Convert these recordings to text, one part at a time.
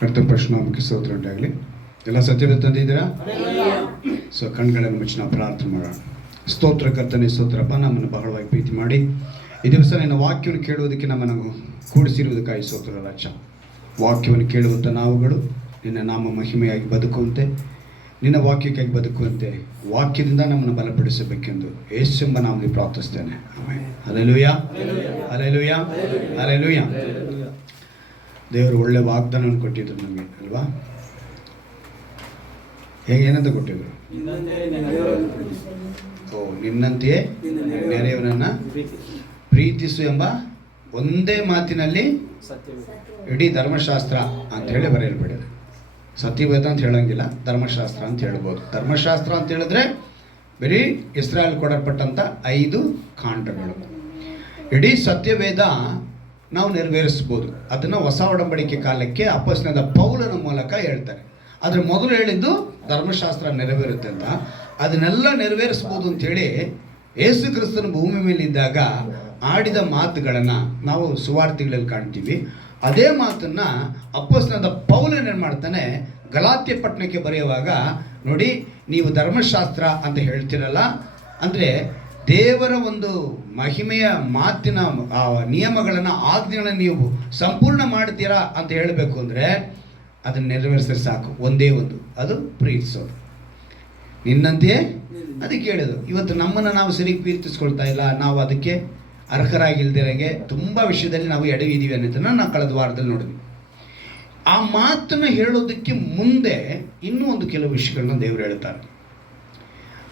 ಕರ್ತನ ಪರಿಶುದ್ಧನಾಮಕ್ಕೆ ಸ್ತೋತ್ರ ಉಂಟಾಗಲಿ. ಎಲ್ಲ ಸತ್ಯವೇದ ತಂದಿದ್ದೀರಾ? ಸೊ ಕಣ್ಗಳನ್ನು ಮುಚ್ಚಿ ನಾವು ಪ್ರಾರ್ಥನೆ ಮಾಡೋಣ. ಸ್ತೋತ್ರ ಕರ್ತನೆ, ಸ್ತೋತ್ರಪ್ಪ, ನಮ್ಮನ್ನು ಬಹಳವಾಗಿ ಪ್ರೀತಿ ಮಾಡಿ ಈ ದಿವಸ ನಿನ್ನ ವಾಕ್ಯವನ್ನು ಕೇಳುವುದಕ್ಕೆ ನಮ್ಮನ್ನು ಕೂಡಿಸಿರುವುದಕ್ಕಾಗಿ ಸ್ತೋತ್ರ ರಾಜ. ವಾಕ್ಯವನ್ನು ಕೇಳುವಂಥ ನಾವುಗಳು ನಿನ್ನ ನಾಮ ಮಹಿಮೆಯಾಗಿ ಬದುಕುವಂತೆ, ನಿನ್ನ ವಾಕ್ಯಕ್ಕಾಗಿ ಬದುಕುವಂತೆ ವಾಕ್ಯದಿಂದ ನಮ್ಮನ್ನು ಬಲಪಡಿಸಬೇಕೆಂದು ಯೇಸುವೆಂಬ ನಾಮದಲ್ಲಿ ಪ್ರಾರ್ಥಿಸ್ತೇನೆ. Hallelujah, hallelujah, hallelujah. ದೇವರು ಒಳ್ಳೆ ವಾಗ್ದಾನವನ್ನು ಕೊಟ್ಟಿದ್ರು ನಮಗೆ ಅಲ್ವಾ? ಏನಂತ ಕೊಟ್ಟಿದ್ರು? ನಿನ್ನಂತೆಯೇ ನೆರೆಯವನನ್ನು ಪ್ರೀತಿಸು ಎಂಬ ಒಂದೇ ಮಾತಿನಲ್ಲಿ ಇಡೀ ಧರ್ಮಶಾಸ್ತ್ರ ಅಂತ ಹೇಳಿ ಬರೆಯಲ್ಪಡಿದೆ. ಸತ್ಯವೇದ ಅಂತ ಹೇಳಂಗಿಲ್ಲ, ಧರ್ಮಶಾಸ್ತ್ರ ಅಂತ ಹೇಳ್ಬೋದು. ಧರ್ಮಶಾಸ್ತ್ರ ಅಂತ ಹೇಳಿದ್ರೆ ಬರೀ ಇಸ್ರಾಯೇಲ್ ಕೊಡಲ್ಪಟ್ಟಂಥ 5 ಕಾಂಡಗಳು. ಇಡೀ ಸತ್ಯವೇದ ನಾವು ನೆರವೇರಿಸ್ಬೋದು. ಅದನ್ನು ಹೊಸ ಒಡಂಬಡಿಕೆ ಕಾಲಕ್ಕೆ ಅಪೊಸ್ತಲನಾದ ಪೌಲನ ಮೂಲಕ ಹೇಳ್ತಾರೆ. ಆದರೆ ಮೊದಲು ಹೇಳಿದ್ದು ಧರ್ಮಶಾಸ್ತ್ರ ನೆರವೇರುತ್ತೆ ಅಂತ. ಅದನ್ನೆಲ್ಲ ನೆರವೇರಿಸ್ಬೋದು ಅಂಥೇಳಿ ಯೇಸು ಕ್ರಿಸ್ತನ ಭೂಮಿ ಮೇಲಿದ್ದಾಗ ಆಡಿದ ಮಾತುಗಳನ್ನು ನಾವು ಸುವಾರ್ತೆಗಳಲ್ಲಿ ಕಾಣ್ತೀವಿ. ಅದೇ ಮಾತನ್ನು ಅಪೊಸ್ತಲನಾದ ಪೌಲನ ಏನು ಮಾಡ್ತಾನೆ, ಗಲಾತ್ಯ ಪಟ್ಟಣಕ್ಕೆ ಬರೆಯುವಾಗ ನೋಡಿ, ನೀವು ಧರ್ಮಶಾಸ್ತ್ರ ಅಂತ ಹೇಳ್ತಿರಲ್ಲ, ಅಂದರೆ ದೇವರ ಒಂದು ಮಹಿಮೆಯ ಮಾತಿನ ನಿಯಮಗಳನ್ನು, ಆಜ್ಞೆಗಳನ್ನು ನೀವು ಸಂಪೂರ್ಣ ಮಾಡ್ತೀರಾ ಅಂತ ಹೇಳಬೇಕು ಅಂದರೆ ಅದನ್ನು ನೆರವೇರಿಸಿದ್ರೆ ಸಾಕು. ಒಂದೇ ಒಂದು, ಅದು ಪ್ರೀತಿಸೋದು. ನಿನ್ನಂತೆಯೇ ಅದಕ್ಕೆ ಹೇಳಿದ್ರು. ಇವತ್ತು ನಮ್ಮನ್ನು ನಾವು ಸರಿ ಪ್ರೀತಿಸ್ಕೊಳ್ತಾ ಇಲ್ಲ, ನಾವು ಅದಕ್ಕೆ ಅರ್ಹರಾಗಿಲ್ದಿರಂಗೆ ತುಂಬ ವಿಷಯದಲ್ಲಿ ನಾವು ಎಡವಿದ್ದೀವಿ ಅನ್ನೋದನ್ನು ನಾವು ಕಳೆದ ವಾರದಲ್ಲಿ ನೋಡಿದ್ವಿ. ಆ ಮಾತನ್ನು ಹೇಳೋದಕ್ಕೆ ಮುಂದೆ ಇನ್ನೂ ಒಂದು ಕೆಲವು ವಿಷಯಗಳನ್ನ ದೇವರು ಹೇಳ್ತಾರೆ.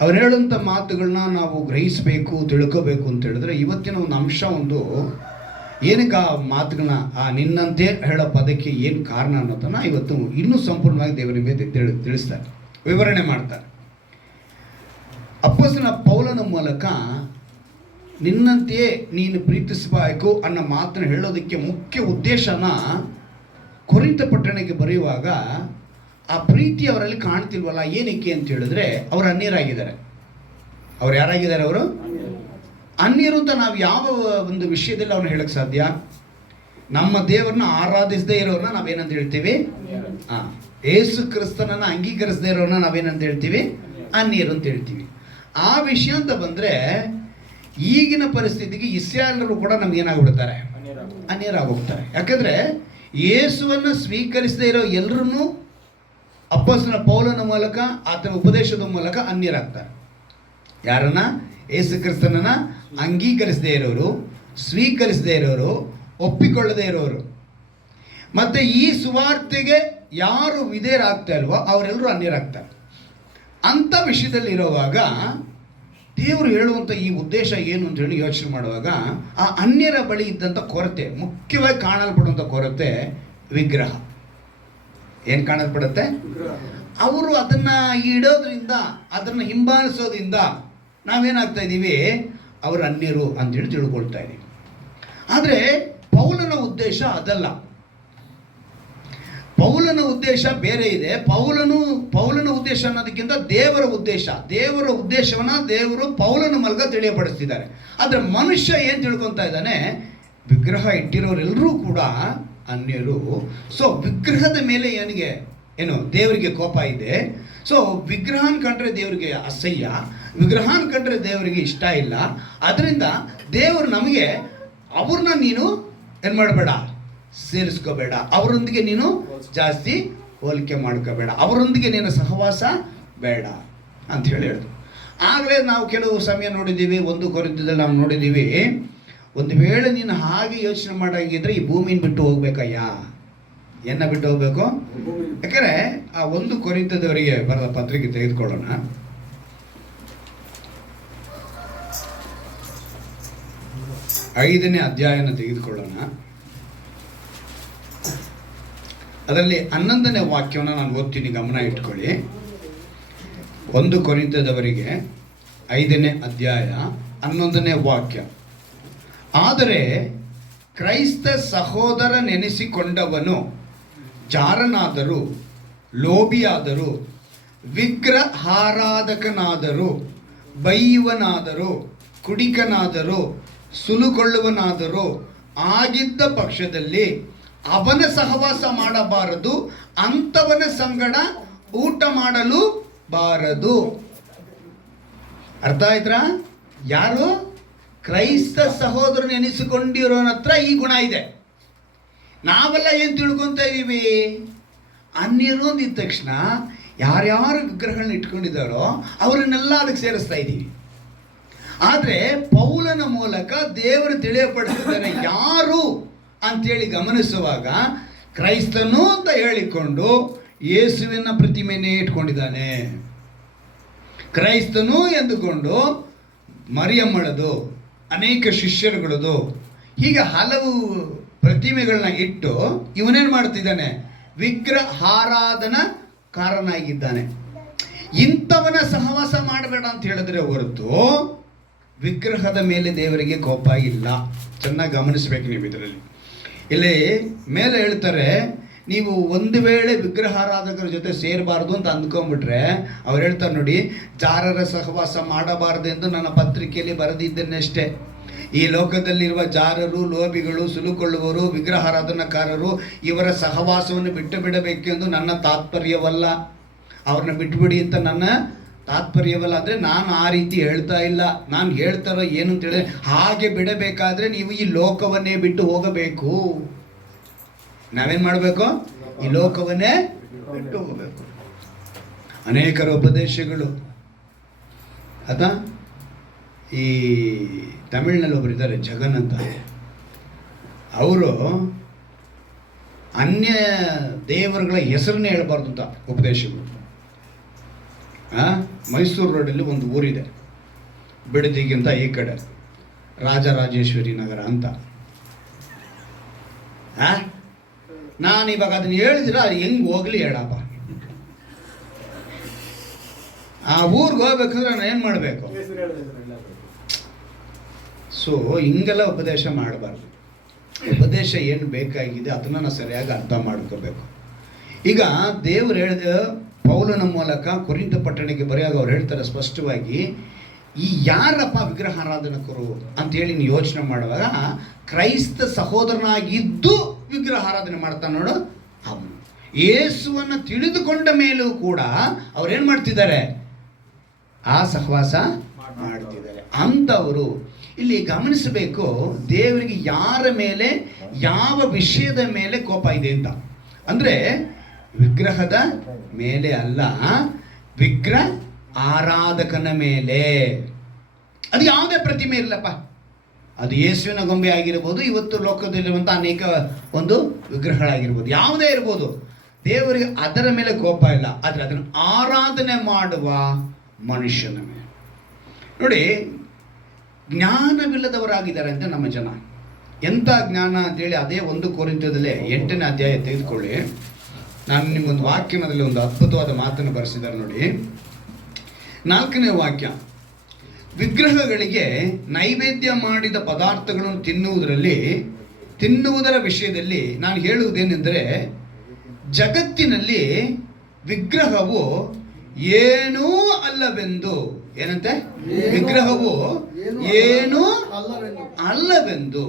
ಅವ್ರು ಹೇಳುವಂಥ ಮಾತುಗಳನ್ನ ನಾವು ಗ್ರಹಿಸಬೇಕು, ತಿಳ್ಕೋಬೇಕು ಅಂತ ಹೇಳಿದ್ರೆ ಇವತ್ತಿನ ಒಂದು ಅಂಶ, ಒಂದು ಏನಕ್ಕೆ ಆ ಮಾತುಗಳನ್ನ, ಆ ನಿನ್ನಂತೆ ಹೇಳೋ ಪದಕ್ಕೆ ಏನು ಕಾರಣ ಅನ್ನೋದನ್ನು ಇವತ್ತು ಇನ್ನೂ ಸಂಪೂರ್ಣವಾಗಿ ದೇವರ ಮೇಲೆ ತಿಳಿಸ್ತಾರೆ, ವಿವರಣೆ ಮಾಡ್ತಾರೆ. ಅಪೊಸ್ತಲನಾದ ಪೌಲನ ಮೂಲಕ ನಿನ್ನಂತೆಯೇ ನೀನು ಪ್ರೀತಿಸಬೇಕು ಅನ್ನೋ ಮಾತನ್ನು ಹೇಳೋದಕ್ಕೆ ಮುಖ್ಯ ಉದ್ದೇಶನ ಕೊರಿಂಥ ಪಟ್ಟಣಕ್ಕೆ ಬರೆಯುವಾಗ ಆ ಪ್ರೀತಿ ಅವರಲ್ಲಿ ಕಾಣ್ತಿಲ್ವಲ್ಲ, ಏನಕ್ಕೆ ಅಂತ ಹೇಳಿದ್ರೆ ಅವರು ಅನ್ಯರಾಗಿದ್ದಾರೆ. ಅವ್ರು ಯಾರಾಗಿದ್ದಾರೆ? ಅವರು ಅನ್ಯರು ಅಂತ ನಾವು ಯಾವ ಒಂದು ವಿಷಯದಲ್ಲಿ ಅವ್ರನ್ನ ಹೇಳಕ್ಕೆ ಸಾಧ್ಯ? ನಮ್ಮ ದೇವರನ್ನ ಆರಾಧಿಸದೇ ಇರೋರನ್ನ ನಾವೇನಂತ ಹೇಳ್ತೀವಿ? ಯೇಸು ಕ್ರಿಸ್ತನನ್ನು ಅಂಗೀಕರಿಸದೇ ಇರೋರನ್ನ ನಾವೇನಂತ ಹೇಳ್ತೀವಿ? ಅನ್ಯರು ಅಂತ ಹೇಳ್ತೀವಿ. ಆ ವಿಷಯ ಅಂತ ಬಂದರೆ ಈಗಿನ ಪರಿಸ್ಥಿತಿಗೆ ಇಸ್ರಾಯೇಲರು ಕೂಡ ನಮ್ಗೆ ಏನಾಗ್ಬಿಡ್ತಾರೆ? ಅನ್ಯರಾಗೋಗ್ತಾರೆ. ಯಾಕಂದರೆ ಯೇಸುವನ್ನು ಸ್ವೀಕರಿಸದೇ ಇರೋ ಎಲ್ಲರೂ ಅಪೊಸ್ತಲನ ಪೌಲನ ಮೂಲಕ, ಆತನ ಉಪದೇಶದ ಮೂಲಕ ಅನ್ಯರಾಗ್ತಾರೆ. ಯಾರನ್ನ? ಯೇಸು ಕ್ರಿಸ್ತನನ್ನು ಅಂಗೀಕರಿಸದೇ ಇರೋರು, ಸ್ವೀಕರಿಸದೇ ಇರೋರು, ಒಪ್ಪಿಕೊಳ್ಳದೇ ಇರೋರು. ಮತ್ತು ಈ ಸುವಾರ್ತೆಗೆ ಯಾರು ವಿಧೇಯರಾಗ್ತಾ ಇಲ್ವೋ ಅವರೆಲ್ಲರೂ ಅನ್ಯರಾಗ್ತಾರೆ. ಅಂಥ ವಿಷಯದಲ್ಲಿ ಇರುವಾಗ ದೇವರು ಹೇಳುವಂಥ ಈ ಉದ್ದೇಶ ಏನು ಅಂತ ಹೇಳಿ ಯೋಚನೆ ಮಾಡುವಾಗ ಆ ಅನ್ಯರ ಬಳಿ ಇದ್ದಂಥ ಕೊರತೆ, ಮುಖ್ಯವಾಗಿ ಕಾಣಲ್ಪಡುವಂಥ ಕೊರತೆ ವಿಗ್ರಹ. ಏನು ಕಾಣಲ್ಪಡುತ್ತೆ? ಅವರು ಅದನ್ನು ಇಡೋದ್ರಿಂದ, ಅದನ್ನು ಹಿಂಬಾಲಿಸೋದ್ರಿಂದ ನಾವೇನಾಗ್ತಾ ಇದ್ದೀವಿ? ಅವರು ಅನ್ಯರು ಅಂತೇಳಿ ತಿಳ್ಕೊಳ್ತಾ ಇದ್ದೀವಿ. ಆದರೆ ಪೌಲನ ಉದ್ದೇಶ ಅದಲ್ಲ. ಪೌಲನ ಉದ್ದೇಶ ಬೇರೆ ಇದೆ. ಪೌಲನ ಉದ್ದೇಶ ಅನ್ನೋದಕ್ಕಿಂತ ದೇವರ ಉದ್ದೇಶವನ್ನು ದೇವರು ಪೌಲನ ಮೂಲಕ ತಿಳಿಯಪಡಿಸ್ತಿದ್ದಾರೆ. ಆದರೆ ಮನುಷ್ಯ ಏನು ತಿಳ್ಕೊತಾ ಇದ್ದಾನೆ? ವಿಗ್ರಹ ಇಟ್ಟಿರೋರೆಲ್ಲರೂ ಕೂಡ ಅನ್ಯರು. ಸೊ ವಿಗ್ರಹದ ಮೇಲೆ ಏನು ದೇವರಿಗೆ ಕೋಪ ಇದೆ. ಸೊ ವಿಗ್ರಹನ ಕಂಡ್ರೆ ದೇವರಿಗೆ ಅಸಹ್ಯ, ವಿಗ್ರಹನ ಕಂಡ್ರೆ ದೇವರಿಗೆ ಇಷ್ಟ ಇಲ್ಲ. ಅದರಿಂದ ದೇವರು ನಮಗೆ ಅವ್ರನ್ನ ನೀನು ಏನು ಮಾಡಬೇಡ, ಸೇರಿಸ್ಕೋಬೇಡ, ಅವರೊಂದಿಗೆ ನೀನು ಜಾಸ್ತಿ ಹೋಲಿಕೆ ಮಾಡ್ಕೋಬೇಡ, ಅವರೊಂದಿಗೆ ನೀನು ಸಹವಾಸ ಬೇಡ ಅಂತ ಹೇಳಿದ್ರು. ಆಗಲೇ ನಾವು ಕೆಲವು ಸಮಯ ನೋಡಿದ್ದೀವಿ, 1 ಕೊರಿಂಥದಲ್ಲಿ ನಾವು ನೋಡಿದ್ದೀವಿ, ಒಂದು ವೇಳೆ ನೀನು ಹಾಗೆ ಯೋಚನೆ ಮಾಡೋಂಗಿದ್ರೆ ಈ ಭೂಮಿನ ಬಿಟ್ಟು ಹೋಗ್ಬೇಕಯ್ಯ. ಎನ್ನ ಬಿಟ್ಟು ಹೋಗ್ಬೇಕು? ಯಾಕಂದರೆ ಆ 1 ಕೊರಿಂಥದವರಿಗೆ ಬರೆದ ಪತ್ರಿಕೆ ತೆಗೆದುಕೊಳ್ಳೋಣ. ಐದನೇ ಅಧ್ಯಾಯನ ತೆಗೆದುಕೊಳ್ಳೋಣ. ಅದರಲ್ಲಿ 11ನೇ ವಾಕ್ಯವನ್ನು ನಾನು ಓದ್ತೀನಿ, ಗಮನ ಇಟ್ಕೊಳ್ಳಿ. 1 ಕೊರಿಂಥದವರಿಗೆ 5ನೇ ಅಧ್ಯಾಯ 11ನೇ ವಾಕ್ಯ. ಆದರೆ ಕ್ರೈಸ್ತ ಸಹೋದರನೆನಿಸಿಕೊಂಡವನು ಜಾರನಾದರೂ, ಲೋಭಿಯಾದರೂ, ವಿಗ್ರಹಾರಾಧಕನಾದರೂ, ಬೈಯುವನಾದರೂ, ಕುಡಿಕನಾದರೂ, ಸುಲುಕೊಳ್ಳುವನಾದರೂ, ಆಗಿದ್ದ ಪಕ್ಷದಲ್ಲಿ ಅವನ ಸಹವಾಸ ಮಾಡಬಾರದು, ಅಂಥವನ ಸಂಗಡ ಊಟ ಮಾಡಲು ಬಾರದು. ಅರ್ಥ ಆಯ್ತಾ? ಯಾರು ಕ್ರೈಸ್ತ ಸಹೋದರನ ಎನಿಸಿಕೊಂಡಿರೋನ ಹತ್ರ ಈ ಗುಣ ಇದೆ. ನಾವೆಲ್ಲ ಏನು ತಿಳ್ಕೊತ ಇದ್ದೀವಿ? ಅನ್ಯರು ಅಂದಿದ ತಕ್ಷಣ ಯಾರ್ಯಾರು ವಿಗ್ರಹಗಳನ್ನ ಇಟ್ಕೊಂಡಿದ್ದಾರೋ ಅವರನ್ನೆಲ್ಲ ಅದಕ್ಕೆ ಸೇರಿಸ್ತಾ ಇದ್ದೀವಿ. ಆದರೆ ಪೌಲನ ಮೂಲಕ ದೇವರು ತಿಳಿಯಪಡಿಸಿದ್ದಾನೆ ಯಾರು ಅಂತೇಳಿ ಗಮನಿಸುವಾಗ ಕ್ರೈಸ್ತನು ಅಂತ ಹೇಳಿಕೊಂಡು ಯೇಸುವಿನ ಪ್ರತಿಮೆನೇ ಇಟ್ಕೊಂಡಿದ್ದಾನೆ. ಕ್ರೈಸ್ತನು ಎಂದುಕೊಂಡು ಮರಿಯಮ್ಮಳದು, ಅನೇಕ ಶಿಷ್ಯರುಗಳದು, ಹೀಗೆ ಹಲವು ಪ್ರತಿಮೆಗಳನ್ನ ಇಟ್ಟು ಇವನೇನು ಮಾಡ್ತಿದ್ದಾನೆ? ವಿಗ್ರಹಾರಾಧನಕಾರನಾಗಿದ್ದಾನೆ. ಇಂಥವನ ಸಹವಾಸ ಮಾಡಬೇಡ ಅಂತ ಹೇಳಿದ್ರೆ ಹೊರತು ವಿಗ್ರಹದ ಮೇಲೆ ದೇವರಿಗೆ ಕೋಪ ಇಲ್ಲ. ಚೆನ್ನಾಗಿ ಗಮನಿಸಬೇಕು ನೀವು. ಇದರಲ್ಲಿ ಇಲ್ಲಿ ಮೇಲೆ ಹೇಳ್ತಾರೆ, ನೀವು ಒಂದು ವೇಳೆ ವಿಗ್ರಹಾರಾಧಕರ ಜೊತೆ ಸೇರಬಾರ್ದು ಅಂತ ಅಂದ್ಕೊಂಡ್ಬಿಟ್ರೆ ಅವ್ರು ಹೇಳ್ತಾರೆ ನೋಡಿ, ಜಾರರ ಸಹವಾಸ ಮಾಡಬಾರದೆಂದು ನನ್ನ ಪತ್ರಿಕೆಯಲ್ಲಿ ಬರೆದಿದ್ದೇನಷ್ಟೇ. ಈ ಲೋಕದಲ್ಲಿರುವ ಜಾರರು, ಲೋಭಿಗಳು, ಸುಲುಕೊಳ್ಳುವವರು, ವಿಗ್ರಹಾರಾಧನಕಾರರು ಇವರ ಸಹವಾಸವನ್ನು ಬಿಟ್ಟು ಬಿಡಬೇಕೆಂದು ನನ್ನ ತಾತ್ಪರ್ಯವಲ್ಲ. ಅವ್ರನ್ನ ಬಿಟ್ಬಿಡಿ ಅಂತ ನನ್ನ ತಾತ್ಪರ್ಯವಲ್ಲ. ಅಂದರೆ ನಾನು ಆ ರೀತಿ ಹೇಳ್ತಾ ಇಲ್ಲ. ನಾನು ಹೇಳ್ತಾರೋ ಏನು ಅಂತ ಹೇಳಿದ್ರೆ, ಹಾಗೆ ಬಿಡಬೇಕಾದ್ರೆ ನೀವು ಈ ಲೋಕವನ್ನೇ ಬಿಟ್ಟು ಹೋಗಬೇಕು. ನಾವೇನು ಮಾಡಬೇಕು? ಈ ಲೋಕವನ್ನೇ ಬಿಟ್ಟು ಹೋಗಬೇಕು. ಅನೇಕರ ಉಪದೇಶಗಳು ಅದ. ಈ ತಮಿಳಿನಲ್ಲಿ ಒಬ್ಬರು ಇದ್ದಾರೆ, ಜಗನ್ ಅಂತ. ಅವರು ಅನ್ಯ ದೇವರುಗಳ ಹೆಸರನ್ನೇ ಹೇಳ್ಬಾರ್ದು ಅಂತ ಉಪದೇಶಗಳು. ಮೈಸೂರು ರೋಡಲ್ಲಿ ಒಂದು ಊರಿದೆ, ಬಿಡದಿಗಿಂತ ಈ ಕಡೆ, ರಾಜರಾಜೇಶ್ವರಿ ನಗರ ಅಂತ. ನಾನು ಇವಾಗ ಅದನ್ನ ಹೇಳಿದ್ರೆ ಅದು ಹೆಂಗೆ ಹೋಗ್ಲಿ ಹೇಳಪ್ಪ. ಆ ಊರಿಗೆ ಹೋಗ್ಬೇಕಂದ್ರೆ ನಾನು ಏನು ಮಾಡಬೇಕು? ಸೊ ಹಿಂಗೆಲ್ಲ ಉಪದೇಶ ಮಾಡಬಾರ್ದು. ಉಪದೇಶ ಏನು ಬೇಕಾಗಿದೆ ಅದನ್ನು ನಾವು ಸರಿಯಾಗಿ ಅರ್ಥ ಮಾಡ್ಕೋಬೇಕು. ಈಗ ದೇವರು ಹೇಳಿದ ಪೌಲನ ಮೂಲಕ ಕೊರಿಂಥ ಪಟ್ಟಣಕ್ಕೆ ಬರೆಯುವಾಗ ಅವ್ರು ಹೇಳ್ತಾರೆ ಸ್ಪಷ್ಟವಾಗಿ, ಈ ಯಾರಪ್ಪ ವಿಗ್ರಹಾರಾಧನಕರು ಅಂತೇಳಿ ನೀವು ಯೋಚನೆ ಮಾಡುವಾಗ ಕ್ರೈಸ್ತ ಸಹೋದರನಾಗಿದ್ದು ವಿಗ್ರಹಾರಾಧನೆ ಮಾಡ್ತಾನೆ ನೋಡು ಅವನು. ಯೇಸುವನ್ನು ತಿಳಿದುಕೊಂಡ ಮೇಲೂ ಕೂಡ ಅವ್ರೇನು ಮಾಡ್ತಿದ್ದಾರೆ? ಆ ಸಹವಾಸ ಮಾಡ್ತಿದ್ದಾರೆ. ಅಂಥವರು ಇಲ್ಲಿ ಗಮನಿಸಬೇಕು, ದೇವರಿಗೆ ಯಾರ ಮೇಲೆ, ಯಾವ ವಿಷಯದ ಮೇಲೆ ಕೋಪ ಇದೆ ಅಂತ. ಅಂದರೆ ವಿಗ್ರಹದ ಮೇಲೆ ಅಲ್ಲ, ವಿಗ್ರಹ ಆರಾಧಕನ ಮೇಲೆ. ಅದು ಯಾವುದೇ ಪ್ರತಿಮೆ ಇರಲಪ್ಪ, ಅದು ಯೇಸುವಿನ ಗೊಂಬೆ ಆಗಿರ್ಬೋದು, ಇವತ್ತು ಲೋಕದಲ್ಲಿರುವಂಥ ಅನೇಕ ಒಂದು ವಿಗ್ರಹಗಳಾಗಿರ್ಬೋದು, ಯಾವುದೇ ಇರ್ಬೋದು, ದೇವರಿಗೆ ಅದರ ಮೇಲೆ ಕೋಪ ಇಲ್ಲ. ಆದರೆ ಅದನ್ನು ಆರಾಧನೆ ಮಾಡುವ ಮನುಷ್ಯನ ಮೇಲೆ. ನೋಡಿ, ಜ್ಞಾನವಿಲ್ಲದವರಾಗಿದ್ದಾರೆ ಅಂತ ನಮ್ಮ ಜನ. ಎಂಥ ಜ್ಞಾನ ಅಂತೇಳಿ ಅದೇ 1 ಕೊರಿಂಥದಲ್ಲಿ 8ನೇ ಅಧ್ಯಾಯ ತೆಗೆದುಕೊಳ್ಳಿ. ನಾನು ನಿಮ್ಮೊಂದು ವಾಕ್ಯದಲ್ಲಿ ಒಂದು ಅದ್ಭುತವಾದ ಮಾತನ್ನು ಬರೆಸಿದ್ದಾರೆ ನೋಡಿ. 4ನೇ ವಾಕ್ಯ, ವಿಗ್ರಹಗಳಿಗೆ ನೈವೇದ್ಯ ಮಾಡಿದ ಪದಾರ್ಥಗಳನ್ನು ತಿನ್ನುವುದರ ವಿಷಯದಲ್ಲಿ ನಾನು ಹೇಳುವುದೇನೆಂದರೆ, ಜಗತ್ತಿನಲ್ಲಿ ವಿಗ್ರಹವು ಏನೂ ಅಲ್ಲವೆಂದು, ಏನಂತೆ? ವಿಗ್ರಹವು ಏನೂ ಅಲ್ಲವೆಂದು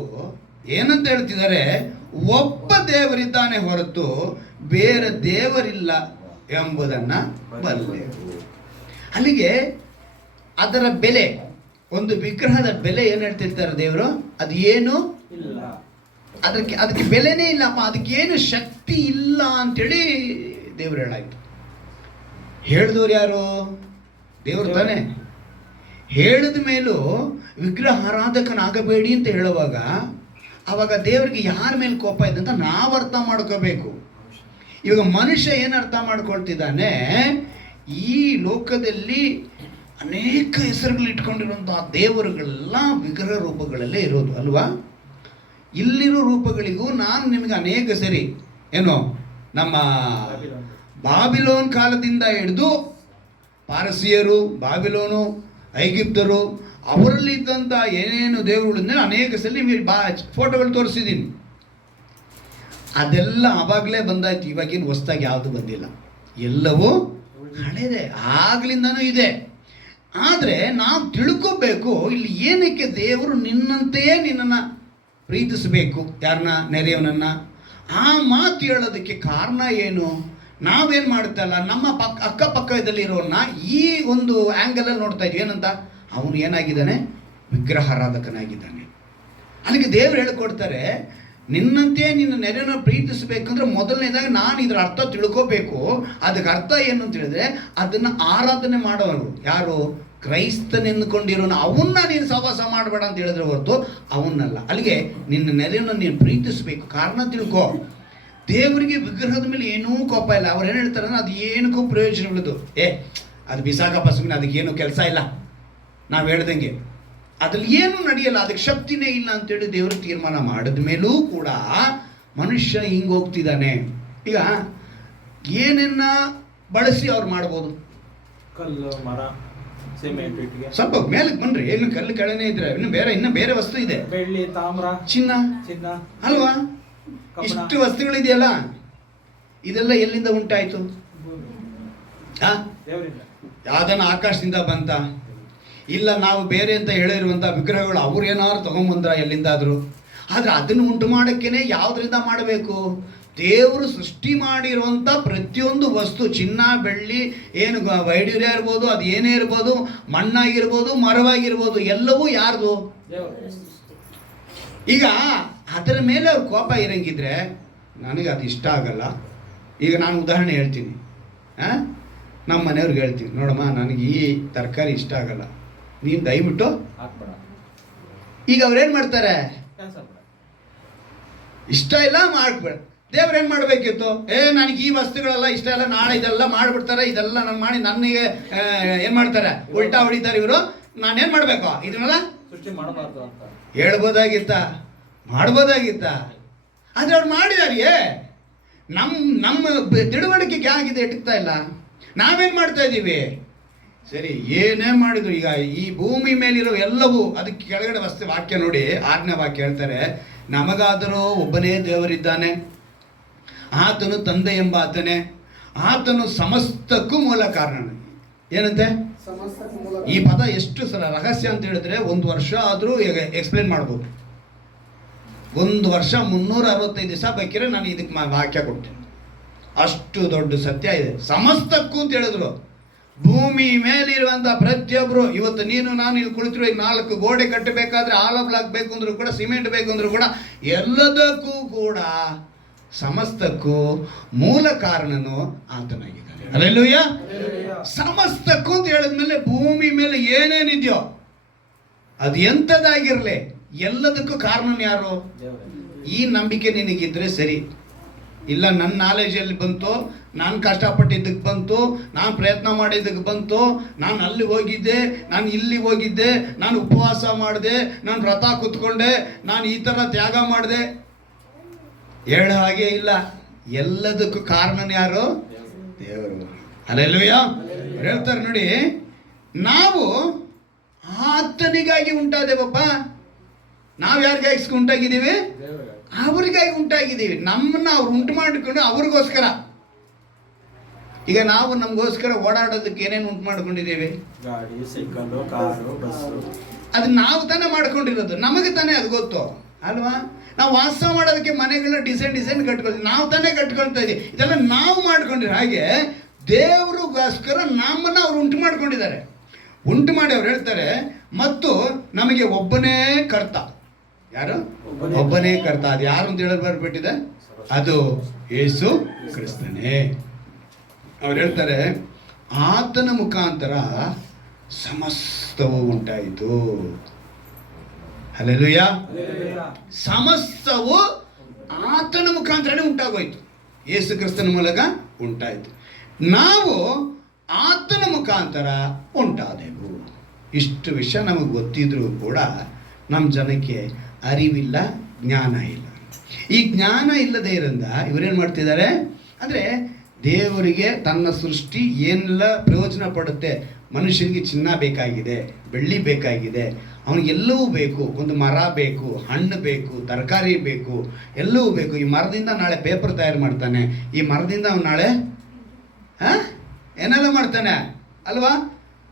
ಏನಂತ ಹೇಳ್ತಿದ್ದಾರೆ? ಒಬ್ಬ ದೇವರಿದ್ದಾನೆ ಹೊರತು ಬೇರೆ ದೇವರಿಲ್ಲ ಎಂಬುದನ್ನು ಬಲ್ಲೆವು. ಅಲ್ಲಿಗೆ ಅದರ ಬೆಲೆ, ಒಂದು ವಿಗ್ರಹದ ಬೆಲೆ ಏನು ಹೇಳ್ತಿರ್ತಾರೆ ದೇವರು? ಅದು ಏನು ಇಲ್ಲ, ಅದಕ್ಕೆ ಬೆಲೆನೇ ಇಲ್ಲಪ್ಪ, ಅದಕ್ಕೆ ಏನು ಶಕ್ತಿ ಇಲ್ಲ ಅಂತೇಳಿ ದೇವರು ಹೇಳಾಯ್ತು. ಹೇಳಿದವ್ರು ಯಾರು? ದೇವರು ತಾನೆ. ಹೇಳಿದ ಮೇಲೂ ವಿಗ್ರಹ ಆರಾಧಕನಾಗಬೇಡಿ ಅಂತ ಹೇಳುವಾಗ ಆವಾಗ ದೇವರಿಗೆ ಯಾರ ಮೇಲೆ ಕೋಪ ಇದೆ ಅಂತ ನಾವು ಅರ್ಥ ಮಾಡ್ಕೋಬೇಕು. ಇವಾಗ ಮನುಷ್ಯ ಏನು ಅರ್ಥ ಮಾಡ್ಕೊಳ್ತಿದ್ದಾನೆ? ಈ ಲೋಕದಲ್ಲಿ ಅನೇಕ ಹೆಸರುಗಳು ಇಟ್ಕೊಂಡಿರುವಂತಹ ದೇವರುಗಳೆಲ್ಲ ವಿಗ್ರಹ ರೂಪಗಳಲ್ಲೇ ಇರೋದು ಅಲ್ವಾ? ಇಲ್ಲಿರೋ ರೂಪಗಳಿಗೂ ನಾನು ನಿಮಗೆ ಅನೇಕ ಸರಿ ಏನು ನಮ್ಮ ಬಾಬಿಲೋನ್ ಕಾಲದಿಂದ ಹಿಡಿದು ಪಾರಸಿಯರು, ಬಾಬಿಲೋನು, ಐಗಿಪ್ತರು, ಅವರಲ್ಲಿ ಇದ್ದಂಥ ಏನೇನು ದೇವರುಗಳನ್ನ ಅನೇಕ ಸಲ ನಿಮಗೆ ಫೋಟೋಗಳು ತೋರಿಸಿದ್ದೀನಿ. ಅದೆಲ್ಲ ಆವಾಗಲೇ ಬಂದಾಯ್ತು, ಇವಾಗಿನ ಹೊಸ್ದಾಗಿ ಯಾವುದು ಬಂದಿಲ್ಲ, ಎಲ್ಲವೂ ಹಳೇದೆ, ಆಗ್ಲಿಂದನೂ ಇದೆ. ಆದರೆ ನಾವು ತಿಳ್ಕೋಬೇಕು, ಇಲ್ಲಿ ಏನಕ್ಕೆ ದೇವರು ನಿನ್ನಂತೆಯೇ ನಿನ್ನನ್ನು ಪ್ರೀತಿಸಬೇಕು ಯಾರನ್ನ? ನೆರೆಯವನನ್ನ. ಆ ಮಾತು ಹೇಳೋದಕ್ಕೆ ಕಾರಣ ಏನು? ನಾವೇನು ಮಾಡ್ತಲ್ಲ, ನಮ್ಮ ಅಕ್ಕಪಕ್ಕದಲ್ಲಿರೋನ್ನ ಈ ಒಂದು ಆ್ಯಂಗಲಲ್ಲಿ ನೋಡ್ತಾ ಇದ್ವಿ. ಏನಂತ? ಅವನು ಏನಾಗಿದ್ದಾನೆ? ವಿಗ್ರಹಾರಾಧಕನಾಗಿದ್ದಾನೆ. ಅಲ್ಲಿಗೆ ದೇವರು ಹೇಳಿಕೊಡ್ತಾರೆ, ನಿನ್ನಂತೆ ನಿನ್ನ ನೆರೆಯನ್ನು ಪ್ರೀತಿಸಬೇಕಂದ್ರೆ ಮೊದಲನೇದಾಗಿ ನಾನು ಇದರ ಅರ್ಥ ತಿಳ್ಕೋಬೇಕು. ಅದಕ್ಕೆ ಅರ್ಥ ಏನು ಅಂತ ಹೇಳಿದ್ರೆ, ಅದನ್ನು ಆರಾಧನೆ ಮಾಡೋರು ಯಾರು? ಕ್ರೈಸ್ತನೆಂದುಕೊಂಡಿರೋನು. ಅವನ್ನ ನೀನು ಸಹವಾಸ ಮಾಡಬೇಡ ಅಂತ ಹೇಳಿದ್ರೆ ಹೊರತು ಅವನ್ನಲ್ಲ. ಅಲ್ಲಿಗೆ ನಿನ್ನ ನೆರೆಯನ್ನು ನೀನು ಪ್ರೀತಿಸಬೇಕು. ಕಾರಣ ತಿಳ್ಕೊ. ದೇವರಿಗೆ ವಿಗ್ರಹದ ಮೇಲೆ ಏನೂ ಕೋಪ ಇಲ್ಲ. ಅವ್ರು ಏನು ಹೇಳ್ತಾರೆ ಅಂದ್ರೆ, ಅದು ಏನಕ್ಕೂ ಪ್ರಯೋಜನವಿಲ್ಲದು. ಅದು ಬಿಸಾಕಪ್ಪ, ಸುಮ್ಮನೆ ಅದಕ್ಕೇನು ಕೆಲಸ ಇಲ್ಲ, ನಾವು ಹೇಳ್ದಂಗೆ ಅದ್ರಲ್ಲಿ ಏನೂ ನಡೆಯಲ್ಲ, ಅದಕ್ಕೆ ಶಕ್ತಿನೇ ಇಲ್ಲ ಅಂತೇಳಿ ದೇವರು ತೀರ್ಮಾನ ಮಾಡಿದ ಮೇಲೂ ಕೂಡ ಮನುಷ್ಯ ಹಿಂಗೆ ಹೋಗ್ತಿದ್ದಾನೆ. ಈಗ ಏನನ್ನ ಬಳಸಿ ಅವ್ರು ಮಾಡ್ಬೋದು? ಕಲ್ಲು, ಮರ, ಸಿಮೆಂಟ್, ಇಟ್ಟಿಗೆ. ಸ್ವಲ್ಪ ಮೇಲಕ್ಕೆ ಬನ್ರಿ. ಏನು ಕಲ್ಲು ಕೆಳನೆ ಇದ್ರೆ ಇನ್ನು ಬೇರೆ ವಸ್ತು ಇದೆ. ಬೆಳ್ಳಿ, ತಾಮ್ರ, ಚಿನ್ನ ಅಲ್ವಾ? ಇಷ್ಟು ವಸ್ತುಗಳಿದೆಯಲ್ಲ, ಇದೆಲ್ಲ ಎಲ್ಲಿಂದ ಉಂಟಾಯ್ತು? ಯಾವ್ದನ್ನ ಆಕಾಶದಿಂದ ಬಂತ? ಇಲ್ಲ ನಾವು ಬೇರೆ ಅಂತ ಹೇಳಿರುವಂಥ ವಿಗ್ರಹಗಳು ಅವ್ರು ಏನಾದ್ರು ತಗೊಂಬಂದ್ರ ಎಲ್ಲಿಂದಾದ್ರು? ಆದರೆ ಅದನ್ನು ಉಂಟು ಮಾಡೋಕ್ಕೇನೆ ಯಾವುದರಿಂದ ಮಾಡಬೇಕು? ದೇವರು ಸೃಷ್ಟಿ ಮಾಡಿರುವಂಥ ಪ್ರತಿಯೊಂದು ವಸ್ತು, ಚಿನ್ನ, ಬೆಳ್ಳಿ, ಏನು ವೈಡೂರ್ಯ ಇರ್ಬೋದು, ಅದು ಏನೇ ಇರ್ಬೋದು, ಮಣ್ಣಾಗಿರ್ಬೋದು, ಮರವಾಗಿರ್ಬೋದು, ಎಲ್ಲವೂ ಯಾರ್ದು? ಈಗ ಅದರ ಮೇಲೆ ಅವ್ರ ಕೋಪ ಇರಂಗಿದ್ರೆ ನನಗೆ ಅದು ಇಷ್ಟ ಆಗಲ್ಲ. ಈಗ ನಾನು ಉದಾಹರಣೆ ಹೇಳ್ತೀನಿ. ನಮ್ಮ ಮನೆಯವ್ರಿಗೆ ಹೇಳ್ತೀನಿ, ನೋಡಮ್ಮ ನನಗೆ ಈ ತರಕಾರಿ ಇಷ್ಟ ಆಗಲ್ಲ, ನೀನು ದಯವಿಟ್ಟು ಈಗ ಅವ್ರೇನು ಮಾಡ್ತಾರೆ? ಇಷ್ಟ ಇಲ್ಲ ಮಾಡ್ಬೇಡ. ದೇವ್ರು ಏನು ಮಾಡಬೇಕಿತ್ತು? ನನಗೆ ಈ ವಸ್ತುಗಳೆಲ್ಲ ಇಷ್ಟ ಇಲ್ಲ, ನಾಳೆ ಇದೆಲ್ಲ ಮಾಡಿಬಿಡ್ತಾರೆ, ಇದೆಲ್ಲ ನಾನು ಮಾಡಿ ನನಗೆ ಏನು ಮಾಡ್ತಾರೆ? ಉಲ್ಟಾ ಹೊಡಿತಾರೆ ಇವರು. ನಾನೇನು ಮಾಡಬೇಕು? ಇದನ್ನೆಲ್ಲ ಸೃಷ್ಟಿ ಮಾಡಬಾರ್ದು ಅಂತ ಹೇಳ್ಬೋದಾಗಿತ್ತ, ಮಾಡ್ಬೋದಾಗಿತ್ತ. ಆದರೆ ಅವ್ರು ಮಾಡಿದಾರಿಯೇ. ನಮ್ಮ ತಿಳುವಳಿಕೆಗೆ ಆಗಿದೆ ಎಟಕ್ತಾ ಇಲ್ಲ. ನಾವೇನು ಮಾಡ್ತಾ ಇದ್ದೀವಿ? ಸರಿ, ಏನೇ ಮಾಡಿದ್ರು ಈಗ ಈ ಭೂಮಿ ಮೇಲಿರೋ ಎಲ್ಲವೂ, ಅದಕ್ಕೆ ಕೆಳಗಡೆ ವಾಕ್ಯ ನೋಡಿ, 6ನೇ ವಾಕ್ಯ ಹೇಳ್ತಾರೆ, ನಮಗಾದರೂ ಒಬ್ಬನೇ ದೇವರಿದ್ದಾನೆ, ಆತನು ತಂದೆ ಎಂಬ ಆತನೇ, ಆತನು ಸಮಸ್ತಕ್ಕೂ ಮೂಲ ಕಾರಣ. ಏನಂತೆ? ಈ ಪದ ಎಷ್ಟು ಸಲ ರಹಸ್ಯ ಅಂತ ಹೇಳಿದ್ರೆ 1 ವರ್ಷ ಆದರೂ ಎಕ್ಸ್ಪ್ಲೇನ್ ಮಾಡ್ಬೋದು. 1 ವರ್ಷ 365 ದಿವಸ ಬೇಕಿದ್ರೆ ನಾನು ಇದಕ್ಕೆ ವಾಕ್ಯ ಕೊಡ್ತೀನಿ. ಅಷ್ಟು ದೊಡ್ಡ ಸತ್ಯ ಇದೆ. ಸಮಸ್ತಕ್ಕೂ ಅಂತ ಹೇಳಿದ್ರು. ಭೂಮಿ ಮೇಲಿರುವಂಥ ಪ್ರತಿಯೊಬ್ಬರು, ಇವತ್ತು ನೀನು ನಾನು ಇಲ್ಲಿ ಕುಳಿತಿರೋ 4 ಗೋಡೆ ಕಟ್ಟಬೇಕಾದ್ರೆ ಆಲ ಬ್ಲಾಕ್ ಬೇಕು ಅಂದ್ರೂ ಕೂಡ, ಸಿಮೆಂಟ್ ಬೇಕು ಅಂದ್ರೂ ಕೂಡ, ಎಲ್ಲದಕ್ಕೂ ಕೂಡ ಸಮಸ್ತಕ್ಕೂ ಮೂಲ ಕಾರಣನು ಆತನಾಗಿದ್ದಾನೆ. ಹಲ್ಲೆಲೂಯ. ಸಮಸ್ತಕ್ಕೂ ಅಂತ ಹೇಳಿದ್ಮೇಲೆ ಭೂಮಿ ಮೇಲೆ ಏನೇನಿದೆಯೋ ಅದು ಎಂಥದ್ದಾಗಿರಲಿ, ಎಲ್ಲದಕ್ಕೂ ಕಾರಣನು ಯಾರು? ಈ ನಂಬಿಕೆ ನಿನಗಿದ್ರೆ ಸರಿ. ಇಲ್ಲ ನನ್ನ ನಾಲೆಜಲ್ಲಿ ಬಂತು, ನಾನು ಕಷ್ಟಪಟ್ಟಿದ್ದಕ್ಕೆ ಬಂತು, ನಾನು ಪ್ರಯತ್ನ ಮಾಡಿದ್ದಕ್ಕೆ ಬಂತು, ನಾನು ಅಲ್ಲಿ ಹೋಗಿದ್ದೆ, ನಾನು ಇಲ್ಲಿ ಹೋಗಿದ್ದೆ, ನಾನು ಉಪವಾಸ ಮಾಡಿದೆ, ನಾನು ವ್ರತ ಕೂತ್ಕೊಂಡೆ, ನಾನು ಈ ಥರ ತ್ಯಾಗ ಮಾಡಿದೆ, ಹೇಳೋ ಹಾಗೆ ಇಲ್ಲ. ಎಲ್ಲದಕ್ಕೂ ಕಾರಣನ ಯಾರು? ದೇವರು. ಹಲ್ಲೆಲೂಯಾ. ಹೇಳ್ತಾರೆ ನೋಡಿ, ನಾವು ಆತನಿಗಾಗಿ ಉಂಟಾದೇವಪ್ಪ. ನಾವು ಯಾರಿಗಾಗಿ ಉಂಟಾಗಿದ್ದೀವಿ? ಅವ್ರಿಗಾಗಿ ಉಂಟಾಗಿದ್ದೀವಿ. ನಮ್ಮನ್ನ ಅವ್ರು ಉಂಟು ಮಾಡಿಕೊಂಡು ಅವ್ರಿಗೋಸ್ಕರ. ಈಗ ನಾವು ನಮಗೋಸ್ಕರ ಓಡಾಡೋದಕ್ಕೆ ಏನೇನು ಉಂಟು ಮಾಡ್ಕೊಂಡಿದ್ದೀವಿ? ಗಾಡಿ, ಸೈಕಲ್, ಕಾರು, ಬಸ್ಸು. ಅದು ನಾವು ತಾನೇ ಮಾಡ್ಕೊಂಡಿರೋದು, ನಮಗೆ ತಾನೇ ಅದು ಗೊತ್ತು ಅಲ್ವಾ? ನಾವು ವಾಸ ಮಾಡೋದಕ್ಕೆ ಮನೆಗಳನ್ನ ಡಿಸೈನ್ ಕಟ್ಕೊಳ್ತೀವಿ, ನಾವು ತಾನೇ ಕಟ್ಕೊಳ್ತಾ ಇದ್ದೀವಿ. ಇದೆಲ್ಲ ನಾವು ಮಾಡ್ಕೊಂಡಿರೋ ಹಾಗೆ ದೇವರಿಗೋಸ್ಕರ ನಮ್ಮನ್ನ ಅವ್ರು ಉಂಟು ಮಾಡ್ಕೊಂಡಿದ್ದಾರೆ. ಉಂಟು ಮಾಡಿ ಅವ್ರು ಹೇಳ್ತಾರೆ, ಮತ್ತು ನಮಗೆ ಒಬ್ಬನೇ ಕರ್ತ. ಯಾರು? ಒಬ್ಬನೇ ಕರ್ತ. ಅದು ಯಾರು ಅಂತ ಹೇಳಲು ಬರ್ಬಿಟ್ಟಿದೆ? ಅದು ಯೇಸು ಕ್ರಿಸ್ತನೇ. ಅವ್ರು ಹೇಳ್ತಾರೆ, ಆತನ ಮುಖಾಂತರ ಸಮಸ್ತವು ಉಂಟಾಯಿತು. ಹಲ್ಲೆಲೂಯಾ. ಸಮಸ್ತವು ಆತನ ಮುಖಾಂತರನೇ ಉಂಟಾಗೋಯ್ತು. ಯೇಸು ಕ್ರಿಸ್ತನ ಮೂಲಕ ಉಂಟಾಯಿತು. ನಾವು ಆತನ ಮುಖಾಂತರ ಉಂಟಾದೆವು. ಇಷ್ಟು ವಿಷಯ ನಮಗೆ ಗೊತ್ತಿದ್ರೂ ಕೂಡ ನಮ್ಮ ಜನಕ್ಕೆ ಅರಿವಿಲ್ಲ, ಜ್ಞಾನ ಇಲ್ಲ. ಈ ಜ್ಞಾನ ಇಲ್ಲದೆ ಇರೋದ್ರಿಂದ ಇವರೇನು ಮಾಡ್ತಿದ್ದಾರೆ ಅಂದರೆ, ದೇವರಿಗೆ ತನ್ನ ಸೃಷ್ಟಿ ಏನೆಲ್ಲ ಪ್ರಯೋಜನ ಪಡುತ್ತೆ. ಮನುಷ್ಯನಿಗೆ ಚಿನ್ನ ಬೇಕಾಗಿದೆ, ಬೆಳ್ಳಿ ಬೇಕಾಗಿದೆ, ಅವನಿಗೆಲ್ಲವೂ ಬೇಕು. ಒಂದು ಮರ ಬೇಕು, ಹಣ್ಣು ಬೇಕು, ತರಕಾರಿ ಬೇಕು, ಎಲ್ಲವೂ ಬೇಕು. ಈ ಮರದಿಂದ ನಾಳೆ ಪೇಪರ್ ತಯಾರು ಮಾಡ್ತಾನೆ, ಈ ಮರದಿಂದ ಅವನು ನಾಳೆ ಏನೆಲ್ಲ ಮಾಡ್ತಾನೆ ಅಲ್ವಾ?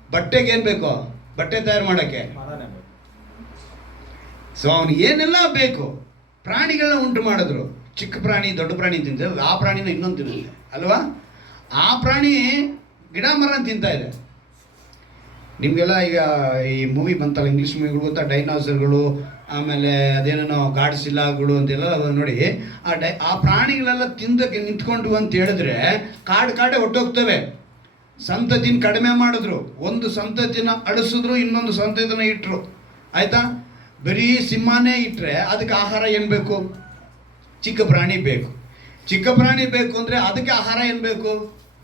ಬಟ್ಟೆಗೆ ಏನು ಬೇಕು? ಬಟ್ಟೆ ತಯಾರು ಮಾಡೋಕ್ಕೆ ಸೊ ಅವನಿಗೆ ಏನೆಲ್ಲ ಬೇಕು, ಪ್ರಾಣಿಗಳನ್ನ ಉಂಟು ಮಾಡಿದ್ರು. ಚಿಕ್ಕ ಪ್ರಾಣಿ ದೊಡ್ಡ ಪ್ರಾಣಿ ತಿಂತಾರೆ, ಆ ಪ್ರಾಣಿನ ಇನ್ನೊಂದು ತಿನ್ನುತ್ತೆ ಅಲ್ವಾ. ಆ ಪ್ರಾಣಿ ಗಿಡ ಮರ ತಿಂತಾ ಇದೆ. ನಿಮಗೆಲ್ಲ ಈಗ ಈ ಮೂವಿ ಬಂತಲ್ಲ, ಇಂಗ್ಲೀಷ್ ಮೂವಿಗಳು ಗೊತ್ತಾ, ಡೈನಾಸರ್ಗಳು, ಆಮೇಲೆ ಅದೇನೋ ಗಾಡ್ಸಿಲ್ಲಾಗಳು ಅಂತೆಲ್ಲ ನೋಡಿ. ಆ ಪ್ರಾಣಿಗಳೆಲ್ಲ ತಿಂದಕ್ಕೆ ನಿಂತ್ಕೊಂಡು ಅಂತ ಹೇಳಿದ್ರೆ ಕಾಡೇ ಹೊಟ್ಟೋಗ್ತವೆ. ಸಂತತಿನ ಕಡಿಮೆ ಮಾಡಿದ್ರು, ಒಂದು ಸಂತತಿನ ಅಳಿಸಿದ್ರು, ಇನ್ನೊಂದು ಸಂತತಿನ ಇಟ್ಟರು. ಆಯಿತಾ? ಬರೀ ಸಿಂಹನೇ ಇಟ್ಟರೆ ಅದಕ್ಕೆ ಆಹಾರ ಏನು ಬೇಕು? ಚಿಕ್ಕ ಪ್ರಾಣಿ ಬೇಕು. ಚಿಕ್ಕ ಪ್ರಾಣಿ ಬೇಕು ಅಂದರೆ ಅದಕ್ಕೆ ಆಹಾರ ಏನು ಬೇಕು?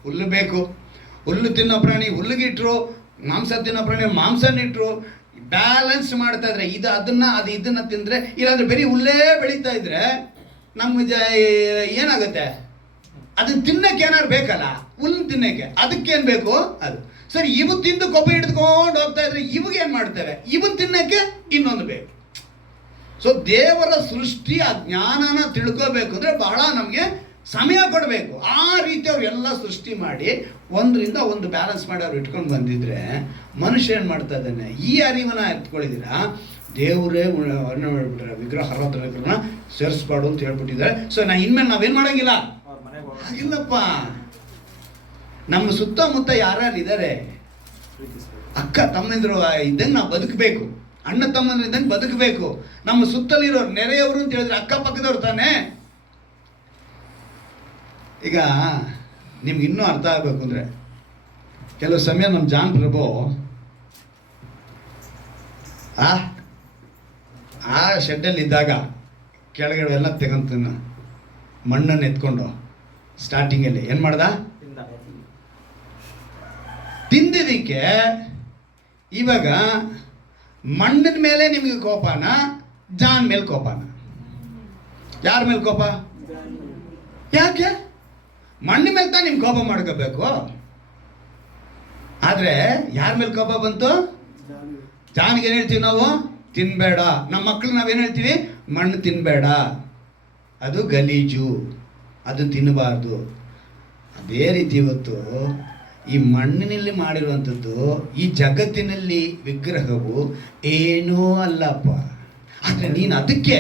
ಹುಲ್ಲು ಬೇಕು. ಹುಲ್ಲು ತಿನ್ನೋ ಪ್ರಾಣಿ ಹುಲ್ಲಿಗೆ ಇಟ್ಟರು, ಮಾಂಸ ತಿನ್ನೋ ಪ್ರಾಣಿ ಮಾಂಸನ ಇಟ್ಟರು. ಬ್ಯಾಲೆನ್ಸ್ ಮಾಡ್ತಾ ಇದ್ರೆ ಅದು ಇದನ್ನು ತಿಂದರೆ, ಇಲ್ಲಾಂದ್ರೆ ಬರೀ ಹುಲ್ಲೇ ಬೆಳೀತಾ ಇದ್ರೆ ನಮ್ಗೆ ಏನಾಗುತ್ತೆ? ಅದನ್ನ ತಿನ್ನಕ್ಕೆ ಏನಾದ್ರು ಬೇಕಲ್ಲ, ಹುಲ್ಲು ತಿನ್ನಕ್ಕೆ. ಅದಕ್ಕೇನು ಬೇಕು? ಅದು ಸರಿ. ಇವು ತಿಂದು ಕೊಬ್ಬು ಹಿಡಿದುಕೊಂಡು ಹೋಗ್ತಾ ಇದ್ರೆ ಇವಾಗ ಏನು ಮಾಡ್ತೇವೆ? ಇವನ್ ತಿನ್ನಕ್ಕೆ ಇನ್ನೊಂದು ಬೇಕು. ಸೊ ದೇವರ ಸೃಷ್ಟಿ ಆ ಜ್ಞಾನನ ತಿಳ್ಕೋಬೇಕು ಅಂದರೆ ಬಹಳ ನಮಗೆ ಸಮಯ ಕೊಡಬೇಕು. ಆ ರೀತಿ ಅವರೆಲ್ಲ ಸೃಷ್ಟಿ ಮಾಡಿ ಒಂದರಿಂದ ಒಂದು ಬ್ಯಾಲೆನ್ಸ್ ಮಾಡಿ ಅವ್ರು ಇಟ್ಕೊಂಡು ಬಂದಿದ್ರೆ ಮನುಷ್ಯ ಏನು ಮಾಡ್ತಾ ಇದ್ದಾನೆ? ಈ ಅರಿವನ್ನ ಎತ್ಕೊಳ್ಳಿದ್ದೀರಾ, ದೇವರೇ ಹೇಳ್ಬಿಟ್ರೆ ವಿಗ್ರಹ ಆರಾಧನೆಗಳನ್ನ ಸೇರಿಸ್ಬಾರ್ದು ಅಂತ ಹೇಳ್ಬಿಟ್ಟಿದ್ದಾರೆ. ಸೊ ಇನ್ಮೇಲೆ ನಾವೇನು ಮಾಡೋಂಗಿಲ್ಲ, ಇಲ್ಲಪ್ಪ. ನಮ್ಮ ಸುತ್ತಮುತ್ತ ಯಾರ್ಯಾರು ಇದ್ದಾರೆ, ಅಕ್ಕ ತಮ್ಮಂದ್ರು ಇದ್ದಂಗೆ ನಾವು ಬದುಕಬೇಕು, ಅಣ್ಣ ತಮ್ಮಂದ್ರು ಇದ್ದಂಗೆ ಬದುಕಬೇಕು. ನಮ್ಮ ಸುತ್ತಲಿರೋರು ನೆರೆಯವರು ಅಂತ ಹೇಳಿದ್ರೆ ಅಕ್ಕಪಕ್ಕದವ್ರು ತಾನೇ. ಈಗ ನಿಮ್ಗೆ ಇನ್ನೂ ಅರ್ಥ ಆಗಬೇಕು ಅಂದರೆ, ಕೆಲವು ಸಮಯ ನಮ್ಮ ಜಾನ್ ಪ್ರಭು ಆ ಶೆಡ್ಡಲ್ಲಿ ಇದ್ದಾಗ ಕೆಳಗಡೆ ಎಲ್ಲ ತೆಗೊಂತ ಮಣ್ಣನ್ನು ಎತ್ಕೊಂಡು ಸ್ಟಾರ್ಟಿಂಗಲ್ಲಿ ಏನು ಮಾಡ್ದ? ತಿಂದಿದ್ದಕ್ಕೆ ಇವಾಗ ಮಣ್ಣಿನ ಮೇಲೆ ನಿಮಗೆ ಕೋಪನ, ಜಾನ್ ಮೇಲೆ ಕೋಪನ? ಯಾರ ಮೇಲೆ ಕೋಪ? ಯಾಕೆ? ಮಣ್ಣಿನ ಮೇಲೆ ತಾನು ನಿಮ್ಗೆ ಕೋಪ ಮಾಡ್ಕೋಬೇಕು. ಆದರೆ ಯಾರ ಮೇಲೆ ಕೋಪ ಬಂತು? ಜಾನ್ಗೆ ಏನು ಹೇಳ್ತೀವಿ ನಾವು? ತಿನ್ನಬೇಡ. ನಮ್ಮ ಮಕ್ಕಳು ನಾವೇನು ಹೇಳ್ತೀವಿ? ಮಣ್ಣು ತಿನ್ನಬೇಡ, ಅದು ಗಲೀಜು, ಅದು ತಿನ್ನಬಾರ್ದು. ಅದೇ ರೀತಿ ಇವತ್ತು ಈ ಮಣ್ಣಿನಲ್ಲಿ ಮಾಡಿರುವಂಥದ್ದು ಈ ಜಗತ್ತಿನಲ್ಲಿ ವಿಗ್ರಹವು ಏನೂ ಅಲ್ಲಪ್ಪ. ಆದರೆ ನೀನು ಅದಕ್ಕೆ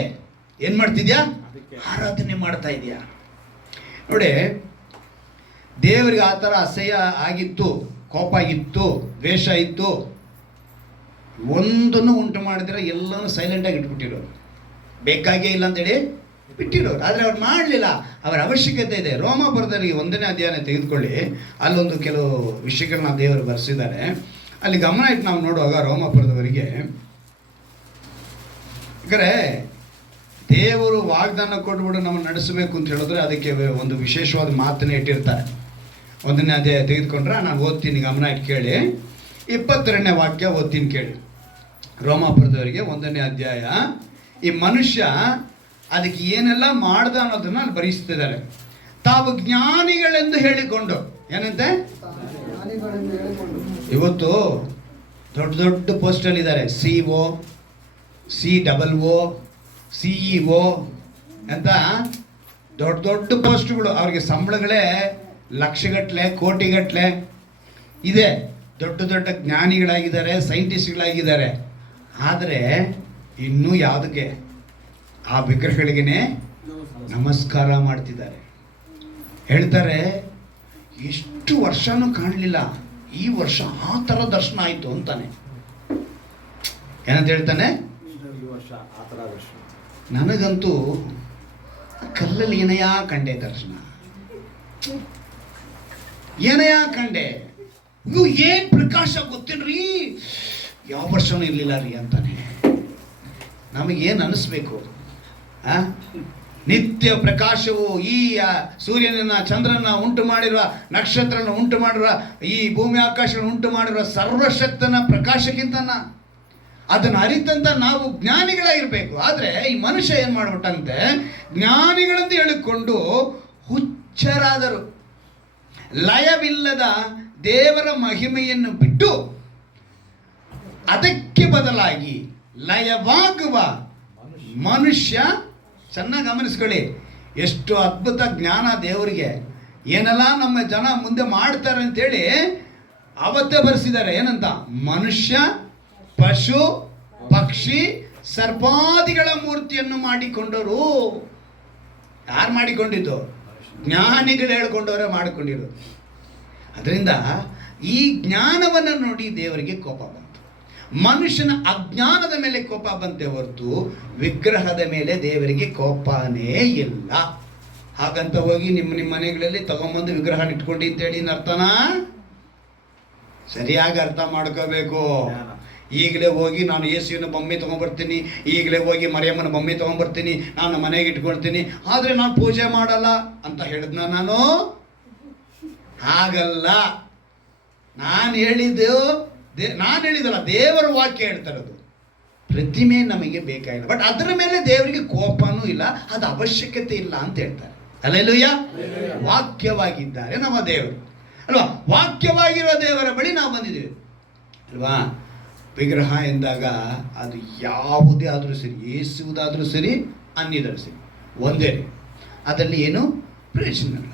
ಏನು ಮಾಡ್ತಿದ್ಯಾ? ಆರಾಧನೆ ಮಾಡ್ತಾ ಇದೆಯಾ. ನೋಡಿ, ದೇವರಿಗೆ ಆ ಥರ ಅಸಹ್ಯ ಆಗಿತ್ತು, ಕೋಪ ಇತ್ತು, ದ್ವೇಷ ಇತ್ತು, ಒಂದನ್ನು ಉಂಟು ಮಾಡಿದ್ರೆ ಎಲ್ಲನೂ ಸೈಲೆಂಟಾಗಿ ಇಟ್ಬಿಟ್ಟಿರೋರು, ಬೇಕಾಗೇ ಇಲ್ಲ ಅಂತೇಳಿ ಬಿಟ್ಟಿರೋರು. ಆದರೆ ಅವ್ರು ಮಾಡಲಿಲ್ಲ, ಅವರ ಅವಶ್ಯಕತೆ ಇದೆ. ರೋಮಾಪುರದವರಿಗೆ 1ನೇ ಅಧ್ಯಾಯ ತೆಗೆದುಕೊಳ್ಳಿ, ಅಲ್ಲೊಂದು ಕೆಲವು ವಿಷಯಗಳನ್ನ ದೇವರು ಬರೆಸಿದ್ದಾರೆ. ಅಲ್ಲಿ ಗಮನ ಇಟ್ಟು ನಾವು ನೋಡುವಾಗ ರೋಮಾಪುರದವರಿಗೆ, ಯಾಕಂದರೆ ದೇವರು ವಾಗ್ದಾನ ಕೊಟ್ಬಿಟ್ಟು ನಮ್ಮನ್ನು ನಡೆಸಬೇಕು ಅಂತ ಹೇಳಿದ್ರೆ ಅದಕ್ಕೆ ಒಂದು ವಿಶೇಷವಾದ ಮಾತನ್ನೇ ಇಟ್ಟಿರ್ತಾರೆ. 1ನೇ ಅಧ್ಯಾಯ ತೆಗೆದುಕೊಂಡ್ರೆ ನಾನು ಓದ್ತೀನಿ, ಗಮನ ಇಟ್ಟು ಕೇಳಿ. 22ನೇ ವಾಕ್ಯ ಓದ್ತೀನಿ ಕೇಳಿ. ರೋಮಾಪುರದವರಿಗೆ 1ನೇ ಅಧ್ಯಾಯ. ಈ ಮನುಷ್ಯ ಅದಕ್ಕೆ ಏನೆಲ್ಲ ಮಾಡ್ದ ಅನ್ನೋದನ್ನ ಅಲ್ಲಿ ಬರೆಸ್ತಿದ್ದಾರೆ. ತಾವು ಜ್ಞಾನಿಗಳೆಂದು ಹೇಳಿಕೊಂಡು, ಏನಂತೆ? ಇವತ್ತು ದೊಡ್ಡ ದೊಡ್ಡ ಪೋಸ್ಟಲ್ಲಿ ಇದ್ದಾರೆ, CO, COO, CEO ಅಂತ ದೊಡ್ಡ ದೊಡ್ಡ ಪೋಸ್ಟ್ಗಳು. ಅವ್ರಿಗೆ ಸಂಬಳಗಳೇ ಲಕ್ಷಗಟ್ಟಲೆ, ಕೋಟಿಗಟ್ಟಲೆ ಇದೆ. ದೊಡ್ಡ ದೊಡ್ಡ ಜ್ಞಾನಿಗಳಾಗಿದ್ದಾರೆ, ಸೈಂಟಿಸ್ಟ್ಗಳಾಗಿದ್ದಾರೆ. ಆದರೆ ಇನ್ನೂ ಯಾವುದಕ್ಕೆ? ಆ ವಿಗ್ರಹಗಳಿಗೇ ನಮಸ್ಕಾರ ಮಾಡ್ತಿದ್ದಾರೆ. ಹೇಳ್ತಾರೆ, ಎಷ್ಟು ವರ್ಷನೂ ಕಾಣಲಿಲ್ಲ, ಈ ವರ್ಷ ಆ ಥರ ದರ್ಶನ ಆಯಿತು ಅಂತಾನೆ. ಏನಂತ ಹೇಳ್ತಾನೆ? ನನಗಂತೂ ಕಲ್ಲಲ್ಲಿ ಏನಯ್ಯ ಕಂಡೆ ದರ್ಶನ, ಏನಯ್ಯ ಕಂಡೆ, ಇವು ಏನು ಪ್ರಕಾಶ ಗೊತ್ತಿಲ್ರಿ, ಯಾವ ವರ್ಷನೂ ಇರಲಿಲ್ಲ ರೀ ಅಂತಾನೆ. ನಮಗೇನು ಅನ್ನಿಸ್ಬೇಕು? ನಿತ್ಯ ಪ್ರಕಾಶವು ಈ ಸೂರ್ಯನನ್ನ, ಚಂದ್ರನ ಉಂಟು ಮಾಡಿರುವ, ನಕ್ಷತ್ರನ ಉಂಟು ಮಾಡಿರುವ, ಈ ಭೂಮಿ ಆಕಾಶವನ್ನು ಉಂಟು ಮಾಡಿರುವ ಸರ್ವಶಕ್ತನ ಪ್ರಕಾಶಕ್ಕಿಂತ ಅದನ್ನು ಅರಿತಂತ ನಾವು ಜ್ಞಾನಿಗಳಾಗಿರ್ಬೇಕು. ಆದರೆ ಈ ಮನುಷ್ಯ ಏನು ಮಾಡ್ಬಿಟ್ಟಂತೆ, ಜ್ಞಾನಿಗಳಂತ ಹೇಳಿಕೊಂಡು ಹುಚ್ಚರಾದರು. ಲಯವಿಲ್ಲದ ದೇವರ ಮಹಿಮೆಯನ್ನು ಬಿಟ್ಟು ಅದಕ್ಕೆ ಬದಲಾಗಿ ಲಯವಾಗುವ ಮನುಷ್ಯ. ಚೆನ್ನಾಗಿ ಗಮನಿಸ್ಕೊಳ್ಳಿ, ಎಷ್ಟು ಅದ್ಭುತ ಜ್ಞಾನ ದೇವರಿಗೆ. ಏನೆಲ್ಲ ನಮ್ಮ ಜನ ಮುಂದೆ ಮಾಡ್ತಾರೆ ಅಂತೇಳಿ ಅವತ್ತೇ ಬರೆಸಿದ್ದಾರೆ. ಏನಂತ? ಮನುಷ್ಯ, ಪಶು, ಪಕ್ಷಿ, ಸರ್ಪಾದಿಗಳ ಮೂರ್ತಿಯನ್ನು ಮಾಡಿಕೊಂಡರು. ಯಾರು ಮಾಡಿಕೊಂಡಿದ್ದು? ಜ್ಞಾನಿಗಳು ಹೇಳ್ಕೊಂಡವರೇ ಮಾಡಿಕೊಂಡಿರೋದು. ಅದರಿಂದ ಈ ಜ್ಞಾನವನ್ನು ನೋಡಿ ದೇವರಿಗೆ ಕೋಪ ಬಂತು. ಮನುಷ್ಯನ ಅಜ್ಞಾನದ ಮೇಲೆ ಕೋಪ ಬಂತೆ ಹೊರತು ವಿಗ್ರಹದ ಮೇಲೆ ದೇವರಿಗೆ ಕೋಪನೇ ಇಲ್ಲ. ಹಾಗಂತ ಹೋಗಿ ನಿಮ್ಮ ಮನೆಗಳಲ್ಲಿ ತಗೊಂಬಂದು ವಿಗ್ರಹ ಇಟ್ಕೊಂಡು ಅಂತೇಳಿ ಅರ್ಥನಾ? ಸರಿಯಾಗಿ ಅರ್ಥ ಮಾಡ್ಕೋಬೇಕು. ಈಗಲೇ ಹೋಗಿ ನಾನು ಯೇಸುವಿನ ಬೊಮ್ಮೆ ತೊಗೊಂಡ್ಬರ್ತೀನಿ, ಈಗಲೇ ಹೋಗಿ ಮರಿಯಮ್ಮನ ಬೊಮ್ಮೆ ತೊಗೊಂಡ್ಬರ್ತೀನಿ, ನಾನು ಮನೆಗೆ ಇಟ್ಕೊಳ್ತೀನಿ, ಆದರೆ ನಾನು ಪೂಜೆ ಮಾಡಲ್ಲ ಅಂತ ಹೇಳಿದ್ನ ನಾನು? ಹಾಗಲ್ಲ. ನಾನು ಹೇಳಿದಲ್ಲ, ದೇವರ ವಾಕ್ಯ ಹೇಳ್ತಾರದು. ಪ್ರತಿಮೆ ನಮಗೆ ಬೇಕಾಗಿಲ್ಲ, ಬಟ್ ಅದರ ಮೇಲೆ ದೇವರಿಗೆ ಕೋಪನೂ ಇಲ್ಲ, ಅದು ಅವಶ್ಯಕತೆ ಇಲ್ಲ ಅಂತ ಹೇಳ್ತಾರೆ. ಹಲ್ಲೆಲೂಯಾ. ವಾಕ್ಯವಾಗಿದ್ದಾರೆ ನಮ್ಮ ದೇವರು ಅಲ್ವಾ? ವಾಕ್ಯವಾಗಿರುವ ದೇವರ ಬಳಿ ನಾವು ಬಂದಿದ್ದೇವೆ ಅಲ್ವಾ? ವಿಗ್ರಹ ಎಂದಾಗ ಅದು ಯಾವುದೇ ಆದರೂ ಸರಿ, ಯೇಸುವುದಾದರೂ ಸರಿ, ಅನ್ಯದಾದರೂ ಸರಿ, ಒಂದೇ. ಅದರಲ್ಲಿ ಏನು ಪ್ರಯೋಜನ ಇಲ್ಲ.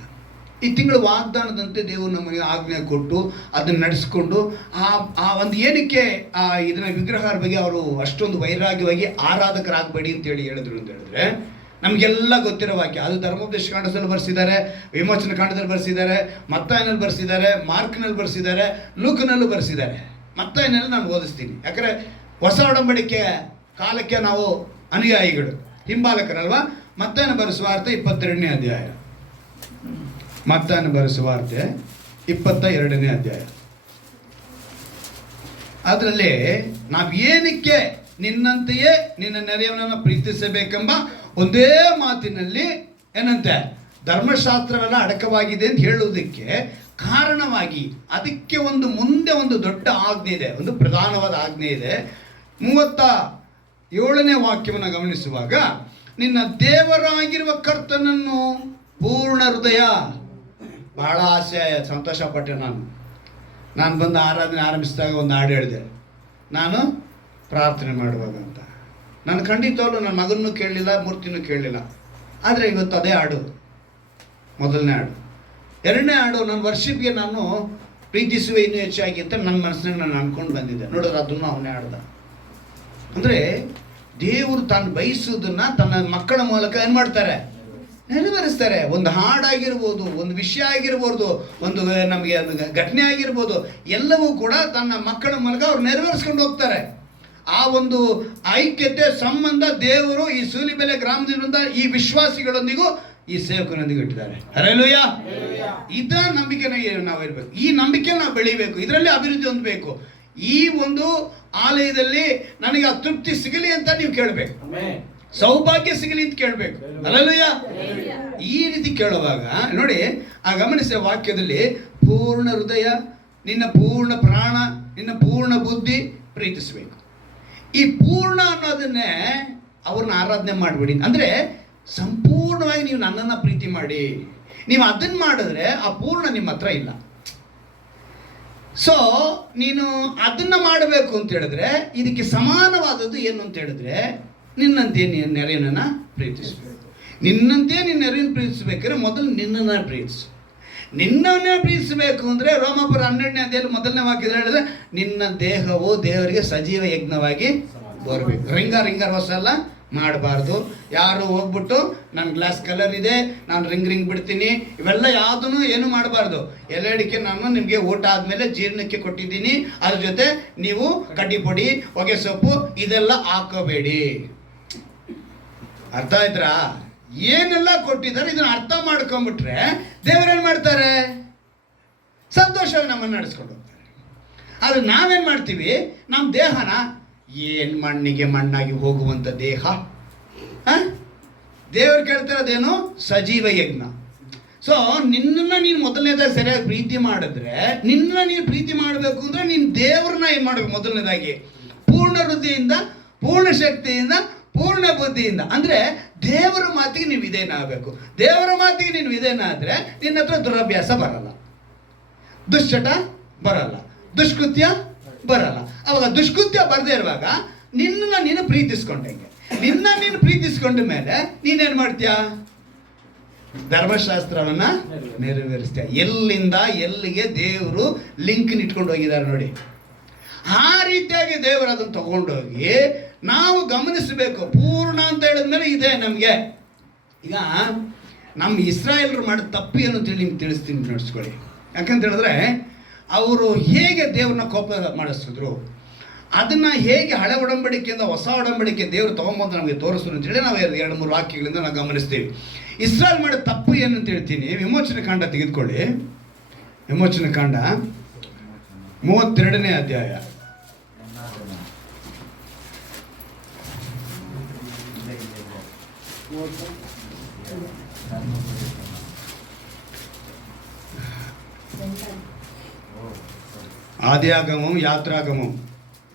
ಈ ತಿಂಗಳು ವಾಗ್ದಾನದಂತೆ ದೇವರು ನಮಗೆ ಆಜ್ಞೆ ಕೊಟ್ಟು ಅದನ್ನು ನಡೆಸ್ಕೊಂಡು ಆ ಒಂದು ಏನಕ್ಕೆ ಇದನ್ನ ವಿಗ್ರಹದ ಬಗ್ಗೆ ಅವರು ಅಷ್ಟೊಂದು ವೈರಾಗ್ಯವಾಗಿ ಆರಾಧಕರಾಗಬೇಡಿ ಅಂತೇಳಿ ಹೇಳಿದ್ರು ಅಂತ ಹೇಳಿದ್ರೆ, ನಮಗೆಲ್ಲ ಗೊತ್ತಿರೋ ವಾಕ್ಯ. ಅದು ಧರ್ಮೋಪದೇಶ ಕಾಂಡದಲ್ಲಿ ಬರೆಸಿದ್ದಾರೆ, ವಿಮೋಚನ ಕಾಂಡದಲ್ಲಿ ಬರೆಸಿದ್ದಾರೆ, ಮತ್ತಾಯನಲ್ಲಿ ಬರೆಸಿದ್ದಾರೆ, ಮಾರ್ಕ್ನಲ್ಲಿ ಬರೆಸಿದ್ದಾರೆ, ಲೂಕನಲ್ಲೂ ಬರೆಸಿದ್ದಾರೆ. ಮತ್ತಾಯನಲ್ಲಿ ನಾನು ಓದಿಸ್ತೀನಿ, ಯಾಕಂದರೆ ಹೊಸ ಒಡಂಬಡಿಕೆ ಕಾಲಕ್ಕೆ ನಾವು ಅನುಯಾಯಿಗಳು, ಹಿಂಬಾಲಕರಲ್ವಾ. ಮತ್ತಾಯನ ಬರೆಸುವಾರ್ತೆ 22ನೇ ಅಧ್ಯಾಯ. ಮತ್ತಾಯನ ಬರೆಸುವಾರ್ತೆ 22ನೇ ಅಧ್ಯಾಯ. ಅದರಲ್ಲಿ ನಾವು ಏನಕ್ಕೆ ನಿನ್ನಂತೆಯೇ ನಿನ್ನ ನೆರೆಯವನನ್ನು ಪ್ರೀತಿಸಬೇಕೆಂಬ ಒಂದೇ ಮಾತಿನಲ್ಲಿ ಏನಂತೆ ಧರ್ಮಶಾಸ್ತ್ರವೆಲ್ಲ ಅಡಕವಾಗಿದೆ ಅಂತ ಹೇಳುವುದಕ್ಕೆ ಕಾರಣವಾಗಿ ಅದಕ್ಕೆ ಮುಂದೆ ಒಂದು ದೊಡ್ಡ ಆಜ್ಞೆ ಇದೆ, ಒಂದು ಪ್ರಧಾನವಾದ ಆಜ್ಞೆ ಇದೆ. 37ನೇ ವಾಕ್ಯವನ್ನು ಗಮನಿಸುವಾಗ, ನಿನ್ನ ದೇವರಾಗಿರುವ ಕರ್ತನನ್ನು ಪೂರ್ಣ ಹೃದಯ. ಬಹಳ ಆಸೆ, ಸಂತೋಷಪಟ್ಟೆ. ನಾನು ಬಂದು ಆರಾಧನೆ ಆರಂಭಿಸಿದಾಗ ಒಂದು ಹಾಡು ಹೇಳಿದೆ, ನಾನು ಪ್ರಾರ್ಥನೆ ಮಾಡುವಾಗ ಅಂತ. ನಾನು ಖಂಡಿತವಾಗ್ಲೂ ನನ್ನ ಮಗನೂ ಕೇಳಲಿಲ್ಲ, ಮೂರ್ತಿನೂ ಕೇಳಲಿಲ್ಲ. ಆದರೆ ಇವತ್ತು ಅದೇ ಹಾಡು, ಮೊದಲನೇ ಹಾಡು. ಎರಡನೇ ಹಾಡು, ನನ್ನ ವರ್ಷಿಪ್ಗೆ ನಾನು ಪ್ರೀತಿಸುವೆ ಇನ್ನೂ ಹೆಚ್ಚಾಗಿ ಅಂತ ನನ್ನ ಮನಸ್ಸಿನಾಗ ನಾನು ಅಂದ್ಕೊಂಡು ಬಂದಿದ್ದೆ. ನೋಡಿದ್ರೆ ಅದನ್ನು ಅವನೇ ಹಾಡ್ದ. ಅಂದರೆ ದೇವರು ತಾನು ಬಯಸುವುದನ್ನು ತನ್ನ ಮಕ್ಕಳ ಮೂಲಕ ಏನು ಮಾಡ್ತಾರೆ? ನೆರವೇರಿಸ್ತಾರೆ. ಒಂದು ಹಾಡಾಗಿರ್ಬೋದು, ಒಂದು ವಿಷಯ ಆಗಿರ್ಬೋದು, ಒಂದು ನಮಗೆ ಘಟನೆ ಆಗಿರ್ಬೋದು, ಎಲ್ಲವೂ ಕೂಡ ತನ್ನ ಮಕ್ಕಳ ಮೂಲಕ ಅವ್ರು ನೆರವೇರಿಸ್ಕೊಂಡು ಹೋಗ್ತಾರೆ. ಆ ಒಂದು ಐಕ್ಯತೆ ಸಂಬಂಧ ದೇವರು ಈ ಸೂಲಿಬೆಲೆ ಗ್ರಾಮದಿಂದ ಈ ವಿಶ್ವಾಸಿಗಳೊಂದಿಗೂ ಈ ಸೇವಕರೊಂದಿಗೆ ಇಟ್ಟಿದ್ದಾರೆ. ಹಲ್ಲೆಲೂಯಾ. ಇದ ನಂಬಿಕೆನ ನಾವು ಇರಬೇಕು, ಈ ನಂಬಿಕೆ ನಾವು ಬೆಳಿಬೇಕು, ಇದರಲ್ಲಿ ಅಭಿವೃದ್ಧಿ ಹೊಂದಬೇಕು. ಈ ಒಂದು ಆಲಯದಲ್ಲಿ ನನಗೆ ಆ ತೃಪ್ತಿ ಸಿಗಲಿ ಅಂತ ನೀವು ಕೇಳಬೇಕು, ಸೌಭಾಗ್ಯ ಸಿಗಲಿ ಅಂತ ಕೇಳಬೇಕು. ಹಲ್ಲೆಲೂಯಾ. ಈ ರೀತಿ ಕೇಳುವಾಗ ನೋಡಿ, ಆ ಗಮನಿಸಿದ ವಾಕ್ಯದಲ್ಲಿ ಪೂರ್ಣ ಹೃದಯ, ನಿನ್ನ ಪೂರ್ಣ ಪ್ರಾಣ, ನಿನ್ನ ಪೂರ್ಣ ಬುದ್ಧಿ ಪ್ರೀತಿಸಬೇಕು. ಈ ಪೂರ್ಣ ಅನ್ನೋದನ್ನೇ ಅವ್ರನ್ನ ಆರಾಧನೆ ಮಾಡಿಬಿಡಿ. ಅಂದರೆ ಸಂಪೂರ್ಣವಾಗಿ ನೀವು ನನ್ನನ್ನು ಪ್ರೀತಿ ಮಾಡಿ. ನೀವು ಅದನ್ನು ಮಾಡಿದ್ರೆ ಆ ಪೂರ್ಣ ನಿಮ್ಮ ಹತ್ರ ಇಲ್ಲ. ಸೊ ನೀನು ಅದನ್ನು ಮಾಡಬೇಕು ಅಂತ ಹೇಳಿದ್ರೆ, ಇದಕ್ಕೆ ಸಮಾನವಾದದ್ದು ಏನು ಅಂತ ಹೇಳಿದ್ರೆ, ನಿನ್ನಂತೆ ನೀನು ನೆರೆಯನನ್ನು ಪ್ರೀತಿಸಬೇಕು. ನಿನ್ನಂತೆ ನೀನು ನೆರೆಯನ್ನು ಪ್ರೀತಿಸಬೇಕಾದ್ರೆ ಮೊದಲು ನಿನ್ನನ್ನು ಪ್ರೀತಿಸು. ನಿನ್ನನ್ನೇ ಪ್ರೀತಿಸಬೇಕು ಅಂದರೆ ರೋಮಾಪುರ 12ನೇ ಅಧ್ಯಾಯದಲ್ಲಿ 1ನೇ ವಾಕ್ಯದಲ್ಲಿ ಹೇಳಿದ್ರೆ, ನಿನ್ನ ದೇಹವು ದೇವರಿಗೆ ಸಜೀವ ಯಜ್ಞವಾಗಿ ಬರಬೇಕು. ರಿಂಗ ಹೊಸ ಎಲ್ಲ ಮಾಡಬಾರ್ದು. ಯಾರು ಹೋಗ್ಬಿಟ್ಟು ನನ್ನ ಗ್ಲಾಸ್ ಕಲರ್ ಇದೆ, ನಾನು ರಿಂಗ್ ಬಿಡ್ತೀನಿ, ಇವೆಲ್ಲ ಯಾವುದೂ ಏನು ಮಾಡಬಾರ್ದು. ಎಲ್ಲಡಿಕೆ ನಾನು ನಿಮಗೆ ಊಟ ಆದಮೇಲೆ ಜೀರ್ಣಕ್ಕೆ ಕೊಟ್ಟಿದ್ದೀನಿ, ಅದ್ರ ಜೊತೆ ನೀವು ಕಡ್ಡಿ ಪುಡಿ, ಹೊಗೆ ಸೊಪ್ಪು ಇದೆಲ್ಲ ಹಾಕೋಬೇಡಿ. ಅರ್ಥ ಆಯ್ತಾ? ಏನೆಲ್ಲ ಕೊಟ್ಟಿದ್ದಾರೆ ಇದನ್ನ ಅರ್ಥ ಮಾಡ್ಕೊಂಡ್ಬಿಟ್ರೆ ದೇವರೇನು ಮಾಡ್ತಾರೆ? ಸಂತೋಷವಾಗಿ ನಮ್ಮನ್ನು ನಡೆಸ್ಕೊಂಡು ಹೋಗ್ತಾರೆ. ಆದರೆ ನಾವೇನು ಮಾಡ್ತೀವಿ? ನಮ್ಮ ದೇಹನ ಏನು ಮಣ್ಣಿಗೆ ಮಣ್ಣಾಗಿ ಹೋಗುವಂಥ ದೇಹ. ದೇವರು ಕೇಳ್ತಿರೋದೇನು? ಸಜೀವ ಯಜ್ಞ. ಸೊ ನಿನ್ನನ್ನು ನೀನು ಮೊದಲನೇದಾಗಿ ಸರಿಯಾಗಿ ಪ್ರೀತಿ ಮಾಡಿದ್ರೆ, ನಿನ್ನನ್ನು ನೀನು ಪ್ರೀತಿ ಮಾಡಬೇಕು ಅಂದರೆ ನೀನು ದೇವ್ರನ್ನ ಏನು ಮಾಡಬೇಕು? ಮೊದಲನೇದಾಗಿ ಪೂರ್ಣ ಹೃದಯದಿಂದ, ಪೂರ್ಣ ಶಕ್ತಿಯಿಂದ, ಪೂರ್ಣ ಬುದ್ಧಿಯಿಂದ. ಅಂದರೆ ದೇವರ ಮಾತಿಗೆ ನೀವು ಇದೇನಾಗಬೇಕು. ದೇವರ ಮಾತಿಗೆ ನೀನು ಇದೇನಾದರೆ ನಿನ್ನ ಹತ್ರ ದುರಭ್ಯಾಸ ಬರಲ್ಲ, ದುಶ್ಚಟ ಬರಲ್ಲ, ದುಷ್ಕೃತ್ಯ ಬರಲ್ಲ. ಅವಾಗ ದುಷ್ಕೃತ್ಯ ಬರದೇ ಇರುವಾಗ ನಿನ್ನನ್ನು ನೀನು ಪ್ರೀತಿಸ್ಕೊಂಡಂಗೆ. ನೀನು ಪ್ರೀತಿಸ್ಕೊಂಡ ಮೇಲೆ ನೀನೇನು ಮಾಡ್ತೀಯ? ಧರ್ಮಶಾಸ್ತ್ರವನ್ನು ನೆರವೇರಿಸ್ತೀಯ. ಎಲ್ಲಿಂದ ಎಲ್ಲಿಗೆ ದೇವರು ಲಿಂಕ್ನ ಇಟ್ಕೊಂಡು ಹೋಗಿದ್ದಾರೆ ನೋಡಿ. ಆ ರೀತಿಯಾಗಿ ದೇವರು ಅದನ್ನು ತಗೊಂಡೋಗಿ ನಾವು ಗಮನಿಸಬೇಕು. ಪೂರ್ಣ ಅಂತ ಹೇಳಿದ್ಮೇಲೆ ಇದೆ ನಮಗೆ. ಈಗ ನಮ್ಮ ಇಸ್ರಾಯೇಲರು ಮಾಡಿದ ತಪ್ಪು ಏನು ಅಂತೇಳಿ ನಿಮ್ಗೆ ತಿಳಿಸ್ತೀನಿ, ನಡೆಸ್ಕೊಳ್ಳಿ. ಯಾಕಂತ ಹೇಳಿದ್ರೆ ಅವರು ಹೇಗೆ ದೇವ್ರನ್ನ ಕೋಪ ಮಾಡಿಸಿದ್ರು, ಅದನ್ನು ಹೇಗೆ ಹಳೆ ಒಡಂಬಡಿಕೆಯಿಂದ ಹೊಸ ಒಡಂಬಡಿಕೆ ದೇವರು ತೊಗೊಂಬಂದು ನಮಗೆ ತೋರಿಸಿದ್ರು ಅಂತೇಳಿ ನಾವು 2-3 ವಾಕ್ಯಗಳಿಂದ ನಾವು ಗಮನಿಸ್ತೀವಿ. ಇಸ್ರಾಯೇಲ್ ಮಾಡಿದ ತಪ್ಪು ಏನು ಅಂತ ಹೇಳ್ತೀನಿ. ವಿಮೋಚನೆ ಕಾಂಡ ತೆಗೆದುಕೊಳ್ಳಿ. ವಿಮೋಚನೆ ಕಾಂಡ 32ನೇ ಅಧ್ಯಾಯ. ಆದಿಯಾಗಮಂ ಯಾತ್ರಾಗಮಂ,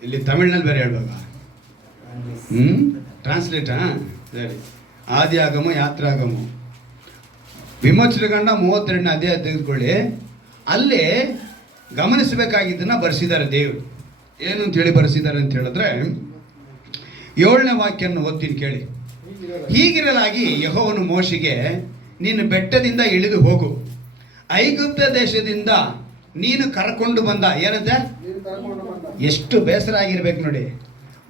ಇಲ್ಲಿ ತಮಿಳ್ನಲ್ಲಿ ಬೇರೆ ಹೇಳ್ಬೇಕಾ? ಟ್ರಾನ್ಸ್ಲೇಟ್. ಸರಿ, ಆದಿಯಾಗಮ ಯಾತ್ರಾಗಮ ವಿಮೋಚನೆ ಕಾಂಡ 32ನೇ ಅಧ್ಯಾಯ ತೆಗೆದುಕೊಳ್ಳಿ. ಅಲ್ಲಿ ಗಮನಿಸಬೇಕಾಗಿದ್ದನ್ನು ಬರೆಸಿದ್ದಾರೆ ದೇವರು. ಏನು ಅಂತೇಳಿ ಬರೆಸಿದ್ದಾರೆ ಅಂತ ಹೇಳಿದ್ರೆ 7ನೇ ವಾಕ್ಯವನ್ನು ಓದ್ತೀನಿ ಕೇಳಿ. ಹೀಗಿರಲಾಗಿ ಯೆಹೋವನು ಮೋಶೆಗೆ, ನೀನು ಬೆಟ್ಟದಿಂದ ಇಳಿದು ಹೋಗು, ಐಗುಪ್ತ ದೇಶದಿಂದ ನೀನು ಕರ್ಕೊಂಡು ಬಂದ. ಏನಂತೆ? ಎಷ್ಟು ಬೇಸರ ಆಗಿರ್ಬೇಕು ನೋಡಿ.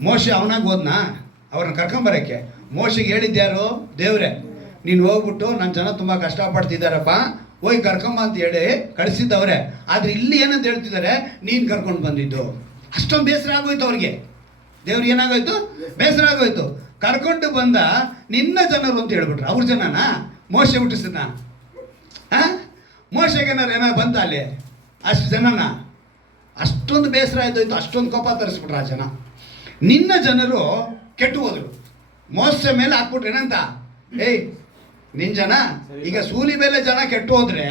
ಮೋಶೆ ಅವನಾಗ ಹೋದ್ನಾ ಅವ್ರನ್ನ ಕರ್ಕೊಂಬರಕ್ಕೆ? ಮೋಶೆಗೆ ಹೇಳಿದ್ಯಾರು? ದೇವ್ರೆ, ನೀನು ಹೋಗ್ಬಿಟ್ಟು ನನ್ನ ಜನ ತುಂಬ ಕಷ್ಟಪಡ್ತಿದ್ದಾರಪ್ಪ, ಹೋಗಿ ಕರ್ಕೊಂಬ ಅಂತ ಹೇಳಿ ಕಳಿಸಿದ್ದವ್ರೆ. ಆದರೆ ಇಲ್ಲಿ ಏನಂತ ಹೇಳ್ತಿದ್ದಾರೆ? ನೀನು ಕರ್ಕೊಂಡು ಬಂದಿದ್ದು. ಅಷ್ಟೊಂದು ಬೇಸರ ಆಗೋಯ್ತು ಅವ್ರಿಗೆ. ದೇವ್ರಿಗೆ ಏನಾಗೋಯ್ತು? ಬೇಸರ ಆಗೋಯ್ತು. ಕರ್ಕೊಂಡು ಬಂದ ನಿನ್ನ ಜನರು ಅಂತ ಹೇಳ್ಬಿಟ್ರು. ಅವ್ರ ಜನನ ಮೋಶೆ ಹುಟ್ಟಿಸಿದ್ನ? ಮೋಶೆಗೇನಾರು ಏನಾರು ಬಂತ ಅಲ್ಲಿ ಅಷ್ಟು ಜನನ? ಅಷ್ಟೊಂದು ಬೇಸರ ಆಯ್ತು, ಅಷ್ಟೊಂದು ಕೋಪ ತರಿಸ್ಬಿಟ್ರು ಆ ಜನ. ನಿನ್ನ ಜನರು ಕೆಟ್ಟು ಹೋದರು. ಮೋಸೆ ಮೇಲೆ ಹಾಕ್ಬಿಟ್ರು. ಏನಂತ? ಏಯ್ ನಿನ್ನ ಜನ ಈಗ ಸೂಲಿ ಮೇಲೆ ಜನ ಕೆಟ್ಟು ಹೋದ್ರೆ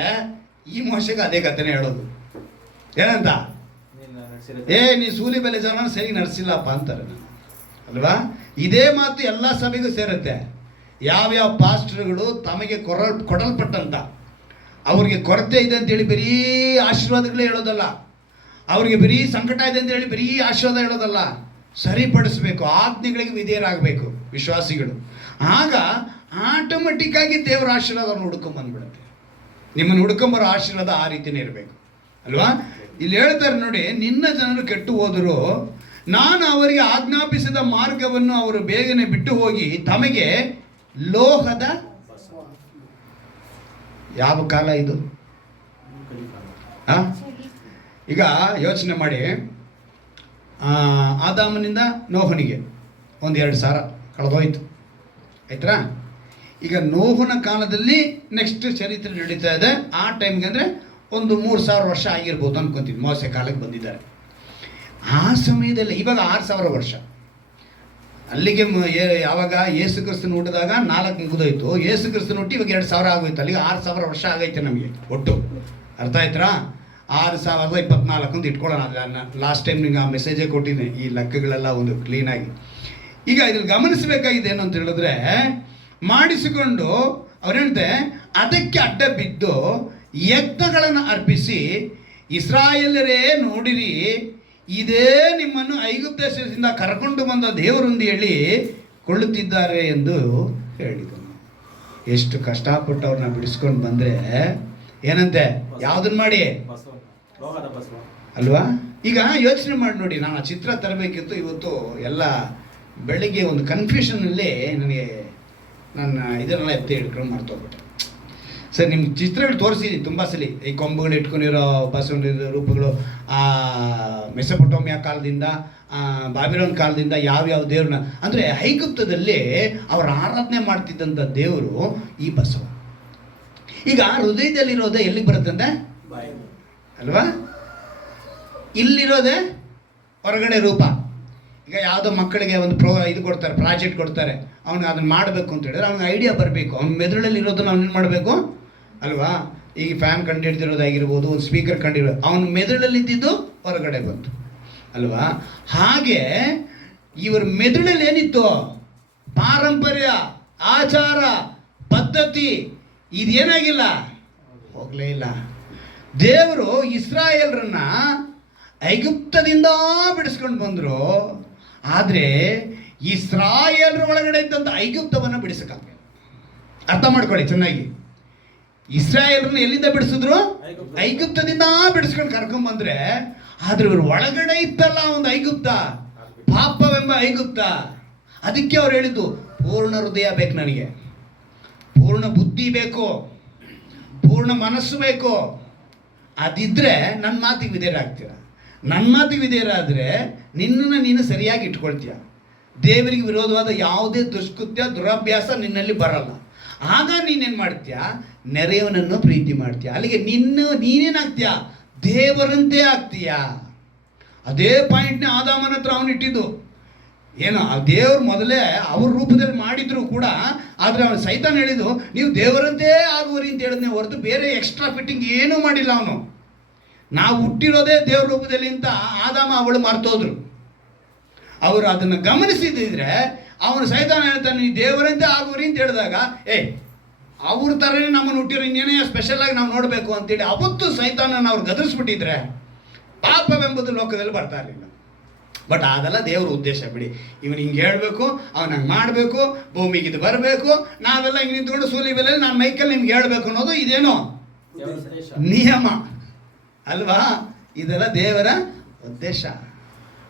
ಈ ಮೋಶೆಗೆ ಅದೇ ಕಥೆನೇ ಹೇಳೋದು. ಏನಂತ? ನೀ ಸೂಲಿ ಮೇಲೆ ಜನ ಸರಿ ನಡೆಸಿಲ್ಲಪ್ಪ ಅಂತಾರೆ ಅಲ್ವಾ? ಇದೇ ಮಾತು ಎಲ್ಲ ಸಭೆಗೂ ಸೇರುತ್ತೆ. ಯಾವ್ಯಾವ ಪಾಸ್ಟರ್ಗಳು ತಮಗೆ ಕೊಡಲ್ಪಟ್ಟಂತ ಅವ್ರಿಗೆ ಕೊರತೆ ಇದೆ ಅಂತೇಳಿ ಬರೀ ಆಶೀರ್ವಾದಗಳೇ ಹೇಳೋದಲ್ಲ, ಅವ್ರಿಗೆ ಬರೀ ಸಂಕಟ ಇದೆ ಅಂತೇಳಿ ಬರೀ ಆಶೀರ್ವಾದ ಹೇಳೋದಲ್ಲ, ಸರಿಪಡಿಸ್ಬೇಕು, ಆಜ್ಞೆಗಳಿಗೆ ವಿಧೇಯರಾಗಬೇಕು ವಿಶ್ವಾಸಿಗಳು. ಆಗ ಆಟೋಮೆಟಿಕ್ಕಾಗಿ ದೇವರ ಆಶೀರ್ವಾದವನ್ನು ಹುಡ್ಕೊಂಬಂದ್ಬಿಡುತ್ತೆ. ನಿಮ್ಮನ್ನು ಹುಡ್ಕೊಂಬರೋ ಆಶೀರ್ವಾದ ಆ ರೀತಿಯೇ ಇರಬೇಕು ಅಲ್ವಾ? ಇಲ್ಲಿ ಹೇಳ್ತಾರೆ ನೋಡಿ, ನಿನ್ನ ಜನರು ಕೆಟ್ಟು ಹೋದರು, ನಾನು ಅವರಿಗೆ ಆಜ್ಞಾಪಿಸಿದ ಮಾರ್ಗವನ್ನು ಅವರು ಬೇಗನೆ ಬಿಟ್ಟು ಹೋಗಿ ತಮಗೆ ಲೋಹದ. ಯಾವ ಕಾಲ ಇದು? ಈಗ ಯೋಚನೆ ಮಾಡಿ, ಆದಾಮನಿಂದ ನೋಹನಿಗೆ 1-2 ಕಳೆದೋಯ್ತು ಆಯ್ತಾ? ಈಗ ನೋಹನ ಕಾಲದಲ್ಲಿ ನೆಕ್ಸ್ಟ್ ಚರಿತ್ರೆ ನಡೀತಾ ಇದೆ. ಆ ಟೈಮ್ಗೆ ಅಂದರೆ ಒಂದು 3,000 ವರ್ಷ ಆಗಿರ್ಬೋದು ಅನ್ಕೊಂತೀನಿ. ಮೋಸೆ ಕಾಲಕ್ಕೆ ಬಂದಿದ್ದಾರೆ. ಆ ಸಮಯದಲ್ಲಿ ಇವಾಗ 6,000 ವರ್ಷ. ಅಲ್ಲಿಗೆ ಯಾವಾಗ ಯೇಸು ಕ್ರಿಸ್ತನ ಹುಟ್ಟಿದಾಗ 4 ಮುಗಿದೋಯ್ತು. ಯೇಸು ಕ್ರಿಸ್ತನ ಹುಟ್ಟಿ ಇವಾಗ 2,000 ಆಗೋಯ್ತು. ಅಲ್ಲಿಗೆ 6,000 ವರ್ಷ ಆಗೈತೆ ನಮಗೆ ಒಟ್ಟು. ಅರ್ಥ ಆಯ್ತಾ? 6,024 ಅಂತ ಇಟ್ಕೊಳ್ಳೋಣ. ಲಾಸ್ಟ್ ಟೈಮ್ ನಿಮ್ಗೆ ಆ ಮೆಸೇಜೇ ಕೊಟ್ಟಿದ್ದೀನಿ, ಈ ಲೆಕ್ಕಗಳೆಲ್ಲ ಒಂದು ಕ್ಲೀನಾಗಿ. ಈಗ ಇದ್ರಲ್ಲಿ ಗಮನಿಸಬೇಕಾಗಿದೆ ಏನು ಅಂತ ಹೇಳಿದ್ರೆ, ಮಾಡಿಸಿಕೊಂಡು ಅವ್ರು ಹೇಳ್ತೆ ಅದಕ್ಕೆ ಅಡ್ಡ ಬಿದ್ದು ಯಜ್ಞಗಳನ್ನು ಅರ್ಪಿಸಿ, ಇಸ್ರಾಯೇಲರೇ ನೋಡಿರಿ, ಇದೇ ನಿಮ್ಮನ್ನು ಐಗುಪ್ತ ದೇಶದಿಂದ ಕರ್ಕೊಂಡು ಬಂದ ದೇವರೆಂದು ಹೇಳಿ ಕೊಳ್ಳುತ್ತಿದ್ದಾರೆ ಎಂದು ಹೇಳಿದನು. ಎಷ್ಟು ಕಷ್ಟಪಟ್ಟು ಅವ್ರನ್ನ ಬಿಡಿಸ್ಕೊಂಡು ಬಂದರೆ ಏನಂತೆ? ಯಾವುದನ್ನು ಮಾಡಿ ಅಲ್ವಾ? ಈಗ ಯೋಚನೆ ಮಾಡಿ ನೋಡಿ, ನಾನು ಆ ಚಿತ್ರ ತರಬೇಕಿತ್ತು. ಇವತ್ತು ಎಲ್ಲ ಬೆಳಿಗ್ಗೆ ಒಂದು ಕನ್ಫ್ಯೂಷನಲ್ಲಿ ನನಗೆ ನನ್ನ ಇದನ್ನೆಲ್ಲ ಎತ್ತಿ ಹಿಡ್ಕೊಂಡು ಮಾಡ್ತೋಗ್ಬಿಟ್ಟೆ. ಸರ್, ನಿಮ್ಮ ಚಿತ್ರಗಳು ತೋರಿಸಿದ್ದೀನಿ ತುಂಬ ಸಲ. ಈ ಕೊಂಬುಗಳು ಇಟ್ಕೊಂಡಿರೋ ಬಸವನ ರೂಪಗಳು ಆ ಮೆಸೊಪೊಟೋಮಿಯಾ ಕಾಲದಿಂದ, ಬಾಬಿಲೋನ್ ಕಾಲದಿಂದ ಯಾವ್ಯಾವ ದೇವ್ರನ್ನ, ಅಂದರೆ ಐಗುಪ್ತದಲ್ಲಿ ಅವರು ಆರಾಧನೆ ಮಾಡ್ತಿದ್ದಂಥ ದೇವರು ಈ ಬಸವ. ಈಗ ಹೃದಯದಲ್ಲಿರೋದೇ ಎಲ್ಲಿಗೆ ಬರುತ್ತಂತೆ ಅಲ್ವಾ? ಇಲ್ಲಿರೋದೇ ಹೊರಗಡೆ ರೂಪ. ಈಗ ಯಾವುದೋ ಮಕ್ಕಳಿಗೆ ಒಂದು ಇದು ಕೊಡ್ತಾರೆ, ಪ್ರಾಜೆಕ್ಟ್ ಕೊಡ್ತಾರೆ, ಅವ್ನಿಗೆ ಅದನ್ನು ಮಾಡಬೇಕು ಅಂತ ಹೇಳಿದ್ರೆ ಅವ್ನಿಗೆ ಐಡಿಯಾ ಬರಬೇಕು. ಅವ್ನ ಮೆದುಳಲ್ಲಿ ಇರೋದನ್ನು ಅವ್ನು ಏನು ಮಾಡಬೇಕು ಅಲ್ವಾ? ಈಗ ಫ್ಯಾನ್ ಕಂಡಿಡ್ದಿರೋದಾಗಿರ್ಬೋದು, ಒಂದು ಸ್ಪೀಕರ್ ಕಂಡಿರೋದು, ಅವನ ಮೆದುಳಲ್ಲಿ ಇದ್ದಿದ್ದು ಹೊರಗಡೆ ಬಂತು ಅಲ್ವಾ? ಹಾಗೆ ಇವರ ಮೆದುಳಲ್ಲಿ ಏನಿತ್ತು? ಪಾರಂಪರ್ಯ, ಆಚಾರ, ಪದ್ಧತಿ ಇದೇನಾಗಿಲ್ಲ, ಹೋಗಲೇ ಇಲ್ಲ. ದೇವರು ಇಸ್ರಾಯೇಲರನ್ನ ಐಗುಪ್ತದಿಂದ ಬಿಡಿಸ್ಕೊಂಡು ಬಂದರು. ಆದರೆ ಇಸ್ರಾಯೇಲರ ಒಳಗಡೆ ಇದ್ದಂಥ ಐಗುಪ್ತವನ್ನು ಬಿಡಿಸಕ್ಕಾಗಲ್ಲ. ಅರ್ಥ ಮಾಡ್ಕೊಳ್ಳಿ ಚೆನ್ನಾಗಿ. ಇಸ್ರಾಯೇಲರನ್ನ ಎಲ್ಲಿಂದ ಬಿಡಿಸಿದ್ರು? ಐಗುಪ್ತದಿಂದ ಬಿಡಿಸ್ಕೊಂಡು ಕರ್ಕೊಂಡ್ಬಂದ್ರೆ ಆದ್ರೆ ಇವ್ರ ಒಳಗಡೆ ಇತ್ತಲ್ಲ ಒಂದು ಐಗುಪ್ತ, ಪಾಪವೆಂಬ ಐಗುಪ್ತ. ಅದಕ್ಕೆ ಅವ್ರು ಹೇಳಿದ್ದು ಪೂರ್ಣ ಹೃದಯ ಬೇಕು ನನಗೆ, ಪೂರ್ಣ ಬುದ್ಧಿ ಬೇಕು, ಪೂರ್ಣ ಮನಸ್ಸು ಬೇಕು. ಅದಿದ್ರೆ ನನ್ನ ಮಾತಿಗೆ ವಿಧೇಯರಾಗ್ತೀರ. ನನ್ನ ಮಾತಿಗೆ ವಿಧೇಯರಾದರೆ ನಿನ್ನನ್ನು ನೀನು ಸರಿಯಾಗಿ ಇಟ್ಕೊಳ್ತೀಯ. ದೇವರಿಗೆ ವಿರೋಧವಾದ ಯಾವುದೇ ದುಷ್ಕೃತ್ಯ ದುರಭ್ಯಾಸ ನಿನ್ನಲ್ಲಿ ಬರಲ್ಲ. ಆಗ ನೀನೇನು ಮಾಡ್ತೀಯ? ನೆರೆಯವನನ್ನು ಪ್ರೀತಿ ಮಾಡ್ತೀಯ. ಅಲ್ಲಿಗೆ ನೀನೇನಾಗ್ತೀಯ? ದೇವರಂತೆ ಆಗ್ತೀಯ. ಅದೇ ಪಾಯಿಂಟ್ನೇ ಆದಾಮನ ಹತ್ರ ಅವನಿಟ್ಟಿದ್ದು. ಏನು, ಆ ದೇವ್ರು ಮೊದಲೇ ಅವ್ರ ರೂಪದಲ್ಲಿ ಮಾಡಿದ್ರು ಕೂಡ, ಆದರೆ ಅವನು ಸೈತಾನ್ ಹೇಳಿದ್ದು ನೀವು ದೇವರಂತೆ ಆಗುವರಿ ಅಂತ ಹೇಳಿದ್ನೇ ಹೊರತು ಬೇರೆ ಎಕ್ಸ್ಟ್ರಾ ಫಿಟ್ಟಿಂಗ್ ಏನೂ ಮಾಡಿಲ್ಲ ಅವನು. ನಾವು ಹುಟ್ಟಿರೋದೇ ದೇವ್ರ ರೂಪದಲ್ಲಿ ಅಂತ ಆದಾಮ ಅವಳು ಮರ್ತೋದ್ರು. ಅವರು ಅದನ್ನು ಗಮನಿಸಿದ್ರೆ ಅವನು ಸೈತಾನ ಹೇಳ್ತಾನೆ ನೀವು ದೇವರಂತೆ ಆಗುವರಿ ಅಂತ ಹೇಳಿದಾಗ, ಅವ್ರ ಥರನೇ ನಮ್ಮನ್ನು ಹುಟ್ಟಿರೋ ಇನ್ನೇನೇ ಸ್ಪೆಷಲ್ ಆಗಿ ನಾವು ನೋಡಬೇಕು ಅಂತೇಳಿ ಅವತ್ತು ಸೈತಾನನ ಅವ್ರು ಗದರಿಸ್ಬಿಟ್ಟಿದ್ರೆ ಪಾಪವೆಂಬುದು ಲೋಕದಲ್ಲಿ ಬರ್ತಾ ಇರಲಿಲ್ಲ. ಬಟ್ ಅದೆಲ್ಲ ದೇವ್ರ ಉದ್ದೇಶ ಬಿಡಿ. ಇವನು ಹಿಂಗೆ ಹೇಳಬೇಕು, ಅವನು ಹಂಗೆ ಮಾಡಬೇಕು, ಭೂಮಿಗೆ ಇದು ಬರಬೇಕು, ನಾವೆಲ್ಲ ಹಿಂಗೆ ನಿಂತ್ಕೊಂಡು ಸೂಲಿ ಬೆಲೆಯಲ್ಲಿ ನಾನು ಮೈಕಲ್ಲಿ ನಿಮ್ಗೆ ಹೇಳಬೇಕು ಅನ್ನೋದು ಇದೇನೋ ನಿಯಮ ಅಲ್ವಾ? ಇದೆಲ್ಲ ದೇವರ ಉದ್ದೇಶ.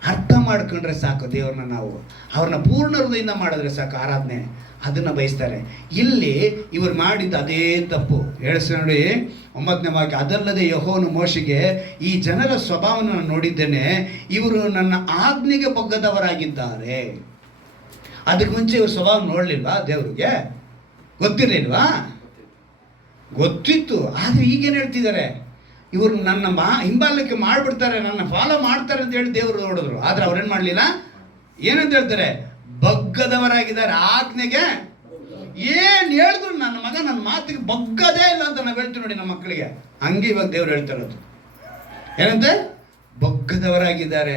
ಅರ್ಥ ಮಾಡ್ಕೊಂಡ್ರೆ ಸಾಕು. ದೇವ್ರನ್ನ ನಾವು ಅವ್ರನ್ನ ಪೂರ್ಣ ಹೃದಯದಿಂದ ಮಾಡಿದ್ರೆ ಸಾಕು ಆರಾಧನೆ, ಅದನ್ನು ಬಯಸ್ತಾರೆ. ಇಲ್ಲಿ ಇವರು ಮಾಡಿದ್ದು ಅದೇ ತಪ್ಪು. ಹೇಳಿಸಿ ನೋಡಿ 9ನೇ ವಾಕ್ಯ, ಅದಲ್ಲದೆ ಯೆಹೋವನು ಮೋಶೆಗೆ ಈ ಜನರ ಸ್ವಭಾವವನ್ನು ನಾನು ನೋಡಿದ್ದೇನೆ, ಇವರು ನನ್ನ ಆಜ್ಞೆಗೆ ಬಗ್ಗದವರಾಗಿದ್ದಾರೆ. ಅದಕ್ಕೆ ಮುಂಚೆ ಇವ್ರ ಸ್ವಭಾವ ನೋಡಲಿಲ್ವಾ? ದೇವ್ರಿಗೆ ಗೊತ್ತಿರಲಿಲ್ವಾ? ಗೊತ್ತಿತ್ತು. ಆದರೆ ಈಗೇನು ಹೇಳ್ತಿದ್ದಾರೆ? ಇವರು ನನ್ನ ಹಿಂಬಾಲಕ್ಕೆ ಮಾಡಿಬಿಡ್ತಾರೆ, ನನ್ನ ಫಾಲೋ ಮಾಡ್ತಾರೆ ಅಂತ ಹೇಳಿ ದೇವರು ನೋಡಿದ್ರು. ಆದರೆ ಅವ್ರೇನು ಮಾಡಲಿಲ್ಲ. ಏನಂತ ಹೇಳ್ತಾರೆ? ಬಗ್ಗದವರಾಗಿದ್ದಾರೆ. ಆಜ್ಞೆಗೆ ಏನು ಹೇಳಿದ್ರು ನನ್ನ ಮಗ ನನ್ನ ಮಾತಿಗೆ ಬಗ್ಗದೇ ಇಲ್ಲ ಅಂತ ನಾವು ಹೇಳ್ತೀವಿ ನೋಡಿ ನಮ್ಮ ಮಕ್ಕಳಿಗೆ. ಹಂಗೆ ಇವಾಗ ದೇವ್ರು ಹೇಳ್ತಾ ಇರೋದು ಏನಂತೆ? ಬಗ್ಗದವರಾಗಿದ್ದಾರೆ.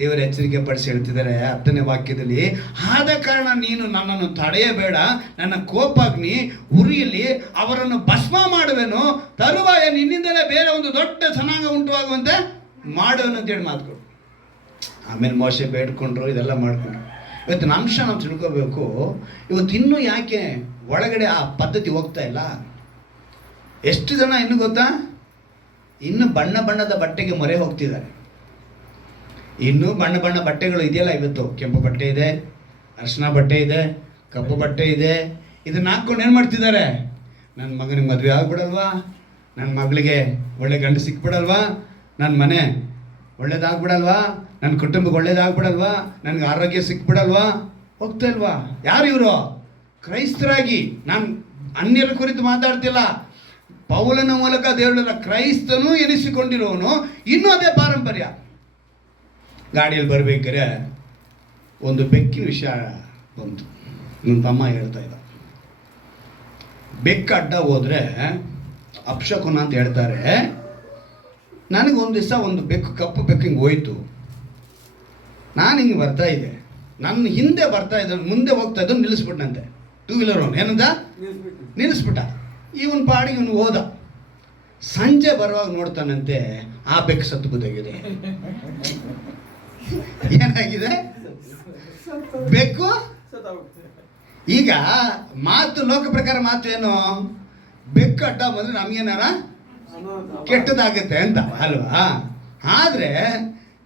ದೇವರು ಎಚ್ಚರಿಕೆ ಪಡಿಸಿ ಹೇಳ್ತಿದ್ದಾರೆ 10ನೇ ವಾಕ್ಯದಲ್ಲಿ, ಆದ ಕಾರಣ ನೀನು ನನ್ನನ್ನು ತಡೆಯಬೇಡ, ನನ್ನ ಕೋಪಾಗ್ನಿ ಉರಿಯಲ್ಲಿ ಅವರನ್ನು ಭಸ್ಮ ಮಾಡುವೆನು, ತರುವಾಯ ನಿನ್ನಿಂದಲೇ ಬೇರೆ ಒಂದು ದೊಡ್ಡ ಜನಾಂಗ ಉಂಟುವಾಗುವಂತೆ ಮಾಡುವೆನು ಅಂತೇಳಿ ಮಾತುಗಳು. ಆಮೇಲೆ ಮೋಶೆ ಬೇಡ್ಕೊಂಡ್ರು, ಇದೆಲ್ಲ ಮಾಡ್ಕೊಂಡ್ರು. ಇವತ್ತಿನ ಅಂಶ ನಾವು ತಿಳ್ಕೋಬೇಕು. ಇವತ್ತು ಇನ್ನೂ ಯಾಕೆ ಒಳಗಡೆ ಆ ಪದ್ಧತಿ ಹೋಗ್ತಾ ಇಲ್ಲ? ಎಷ್ಟು ಜನ ಇನ್ನೂ ಗೊತ್ತಾ? ಇನ್ನು ಬಣ್ಣ ಬಣ್ಣದ ಬಟ್ಟೆಗೆ ಮೊರೆ ಹೋಗ್ತಿದ್ದಾರೆ. ಇನ್ನೂ ಬಣ್ಣ ಬಣ್ಣ ಬಟ್ಟೆಗಳು ಇದೆಯಲ್ಲ. ಇವತ್ತು ಕೆಂಪು ಬಟ್ಟೆ ಇದೆ, ಅರಿಶಿನ ಬಟ್ಟೆ ಇದೆ, ಕಪ್ಪು ಬಟ್ಟೆ ಇದೆ. ಇದನ್ನ ಹಾಕ್ಕೊಂಡು ಏನು ಮಾಡ್ತಿದ್ದಾರೆ? ನನ್ನ ಮಗನಿಗೆ ಮದುವೆ ಆಗ್ಬಿಡಲ್ವಾ, ನನ್ನ ಮಗಳಿಗೆ ಒಳ್ಳೆ ಗಂಡು ಸಿಕ್ಬಿಡಲ್ವಾ, ನನ್ನ ಮನೆ ಒಳ್ಳೇದಾಗ್ಬಿಡಲ್ವಾ, ನನ್ನ ಕುಟುಂಬಕ್ಕೆ ಒಳ್ಳೇದಾಗ್ಬಿಡಲ್ವಾ, ನನಗೆ ಆರೋಗ್ಯ ಸಿಕ್ಬಿಡಲ್ವಾ? ಹೋಗ್ತಾ ಇಲ್ವಾ? ಯಾರು ಇವರು? ಕ್ರೈಸ್ತರಾಗಿ. ನಾನು ಅನ್ಯರ ಕುರಿತು ಮಾತಾಡ್ತಿಲ್ಲ. ಪೌಲನ ಮೂಲಕ ದೇವರೆಲ್ಲ ಕ್ರೈಸ್ತನೂ ಎನಿಸಿಕೊಂಡಿರೋನು ಇನ್ನೂ ಅದೇ ಪಾರಂಪರ್ಯ. ಗಾಡಿಯಲ್ಲಿ ಬರಬೇಕಾದ್ರೆ ಒಂದು ಬೆಕ್ಕಿನ ವಿಷಯ ಬಂತು. ನನ್ನ ತಮ್ಮ ಹೇಳ್ತಾ ಇದ್ದ, ಬೆಕ್ಕು ಅಡ್ಡ ಹೋದರೆ ಅಪಶಕುನ ಅಂತ ಹೇಳ್ತಾರೆ. ನನಗೊಂದು ದಿವಸ ಒಂದು ಬೆಕ್ಕು, ಕಪ್ಪು ಬೆಕ್ಕು ಹಿಂಗೆ ಹೋಯ್ತು. ನಾನು ಹಿಂಗೆ ಬರ್ತಾ ಇದ್ದೆ, ನನ್ನ ಹಿಂದೆ ಬರ್ತಾ ಇದ್ದ, ಮುಂದೆ ಹೋಗ್ತಾ ಇದ್ದು ನಿಲ್ಲಿಸ್ಬಿಟ್ಟಂತೆ. 2 ವೀಲರ್ ಅವನು ಏನಂದ ನಿಲ್ಲಿಸ್ಬಿಟ್ಟ. ಇವನ್ ಪಾಡಿಗೆ ಇವನು ಹೋದ. ಸಂಜೆ ಬರುವಾಗ ನೋಡ್ತಾನಂತೆ ಆ ಬೆಕ್ಕು ಸತ್ತು ಬಿದ್ದೋಗಿದೆ. ಏನಾಗಿದೆ? ಬೆಕ್ಕು. ಈಗ ಮಾತು ಲೋಕ ಪ್ರಕಾರ ಮಾತು ಏನು? ಬೆಕ್ಕು ಅಡ್ಡ ಬಂದ್ರೆ ನಮ್ಗೇನಾರ ಕೆಟ್ಟದಾಗತ್ತೆ ಅಂತ ಅಲ್ವಾ? ಆದ್ರೆ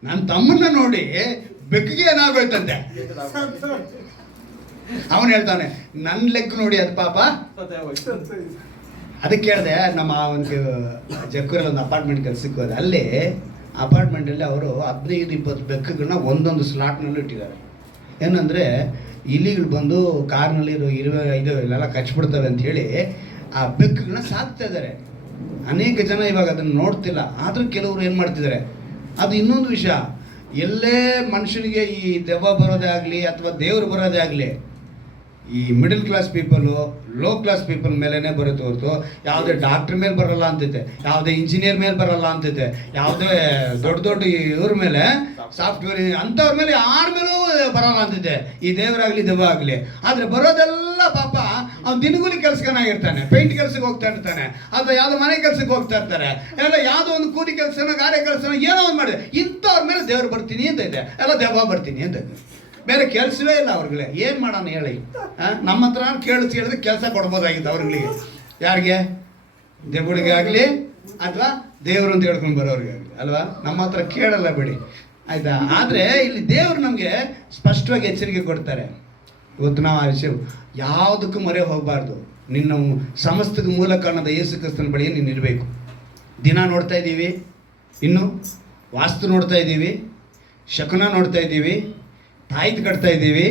ನನ್ನ ತಮ್ಮನ್ನ ನೋಡಿ ಬೆಕ್ಕಿಗೆ ಏನಾಗೋಯ್ತಂತೆ. ಅವನು ಹೇಳ್ತಾನೆ ನನ್ನ ಲೆಕ್ಕ ನೋಡಿ ಅದು ಪಾಪ. ಅದಕ್ಕೆ ಹೇಳಿದೆ, ನಮ್ಮ ಒಂದು ಜಕ್ಕೂರಲ್ಲಿ ಒಂದು ಅಪಾರ್ಟ್ಮೆಂಟ್ ಕೆಲಸಕ್ಕೆ ಹೋದೆ. ಅಲ್ಲಿ ಅಪಾರ್ಟ್ಮೆಂಟಲ್ಲಿ ಅವರು 15-20 ಬೆಕ್ಕುಗಳನ್ನ ಒಂದೊಂದು ಸ್ಲಾಟ್ನಲ್ಲೂ ಇಟ್ಟಿದ್ದಾರೆ. ಏನಂದರೆ ಇಲಿಗಳು ಬಂದು ಕಾರ್ನಲ್ಲಿ ಇದು ಇಲ್ಲೆಲ್ಲ ಕಚ್ಬಿಡ್ತವೆ ಅಂಥೇಳಿ ಆ ಬೆಕ್ಕುಗಳನ್ನ ಸಾಕ್ತಾ ಇದ್ದಾರೆ. ಅನೇಕ ಜನ ಇವಾಗ ಅದನ್ನು ನೋಡ್ತಿಲ್ಲ. ಆದರೂ ಕೆಲವರು ಏನು ಮಾಡ್ತಿದ್ದಾರೆ, ಅದು ಇನ್ನೊಂದು ವಿಷಯ. ಎಲ್ಲೇ ಮನುಷ್ಯನಿಗೆ ಈ ದೆವ್ವ ಬರೋದೇ ಆಗಲಿ ಅಥವಾ ದೇವರು ಬರೋದೇ ಆಗಲಿ, ಈ middle class people, low class people ಮೇಲೇ ಬರುತ್ತೆ ಹೊರತು ಯಾವುದೇ ಡಾಕ್ಟ್ರ್ ಮೇಲೆ ಬರಲ್ಲ ಅಂತೈತೆ, ಯಾವುದೇ ಇಂಜಿನಿಯರ್ ಮೇಲೆ ಬರಲ್ಲ ಅಂತೈತೆ, ಯಾವುದೇ ದೊಡ್ಡ ದೊಡ್ಡ ಇವ್ರ ಮೇಲೆ, ಸಾಫ್ಟ್ವೇರ್ ಅಂಥವ್ರ ಮೇಲೆ ಯಾರ ಮೇಲೂ ಬರಲ್ಲ ಅಂತೈತೆ ಈ ದೇವರಾಗಲಿ ದೆವ್ವ ಆಗಲಿ. ಆದರೆ ಬರೋದೆಲ್ಲ ಪಾಪ ಅವ್ನು ದಿನಗೂಲಿ ಕೆಲಸನಾಗಿರ್ತಾನೆ, ಪೇಂಟ್ ಕೆಲಸಕ್ಕೆ ಹೋಗ್ತಾ ಇರ್ತಾನೆ, ಅಥವಾ ಯಾವುದೋ ಮನೆ ಕೆಲಸಕ್ಕೆ ಹೋಗ್ತಾ ಇರ್ತಾರೆ, ಎಲ್ಲ ಯಾವುದೋ ಒಂದು ಕೂಲಿ ಕೆಲಸನ ಗಾರೆ ಕೆಲಸನ ಏನೋ ಒಂದು ಮಾಡಿದೆ, ಇಂಥವ್ರ ಮೇಲೆ ದೇವ್ರು ಬರ್ತೀನಿ ಅಂತ ಇದೆ, ಎಲ್ಲ ದೆವ್ವ ಬರ್ತೀನಿ ಅಂತ ಇದೆ. ಬೇರೆ ಕೆಲಸವೇ ಇಲ್ಲ ಅವ್ರಿಗೆ. ಏನು ಮಾಡೋಣ ಹೇಳಿ? ನಮ್ಮ ಹತ್ರ ಕೇಳಿದ್ರೆ ಕೆಲಸ ಕೊಡ್ಬೋದಾಗಿತ್ತು ಅವ್ರಿಗೆ. ಯಾರಿಗೆ? ದೆವ್ವಳಿಗೆ ಆಗಲಿ ಅಥವಾ ದೇವರು ಅಂತ ಹೇಳ್ಕೊಂಡು ಬರೋರಿಗೆ ಅಲ್ವಾ, ನಮ್ಮ ಹತ್ರ ಕೇಳಲ್ಲ ಬಿಡಿ, ಆಯಿತಾ. ಆದರೆ ಇಲ್ಲಿ ದೇವರು ನಮಗೆ ಸ್ಪಷ್ಟವಾಗಿ ಎಚ್ಚರಿಕೆ ಕೊಡ್ತಾರೆ. ಇವತ್ತು ನಾವು ಆ ವಿಷಯ ಯಾವುದಕ್ಕೂ ಮೊರೆ ಹೋಗಬಾರ್ದು. ನಿನ್ನ ಸಮಸ್ತಕ್ಕೆ ಮೂಲ ಕಾರಣದ ಯೇಸು ಕ್ರಿಸ್ತನ ಬಳಿ ನೀನು ಇರಬೇಕು. ದಿನ ನೋಡ್ತಾ ಇದ್ದೀವಿ, ಇನ್ನು ವಾಸ್ತು ನೋಡ್ತಾ ಇದ್ದೀವಿ, ಶಕುನ ನೋಡ್ತಾ ಇದ್ದೀವಿ, ತಾಯ್ತು ಕಟ್ತಾ ಇದ್ದೀವಿ,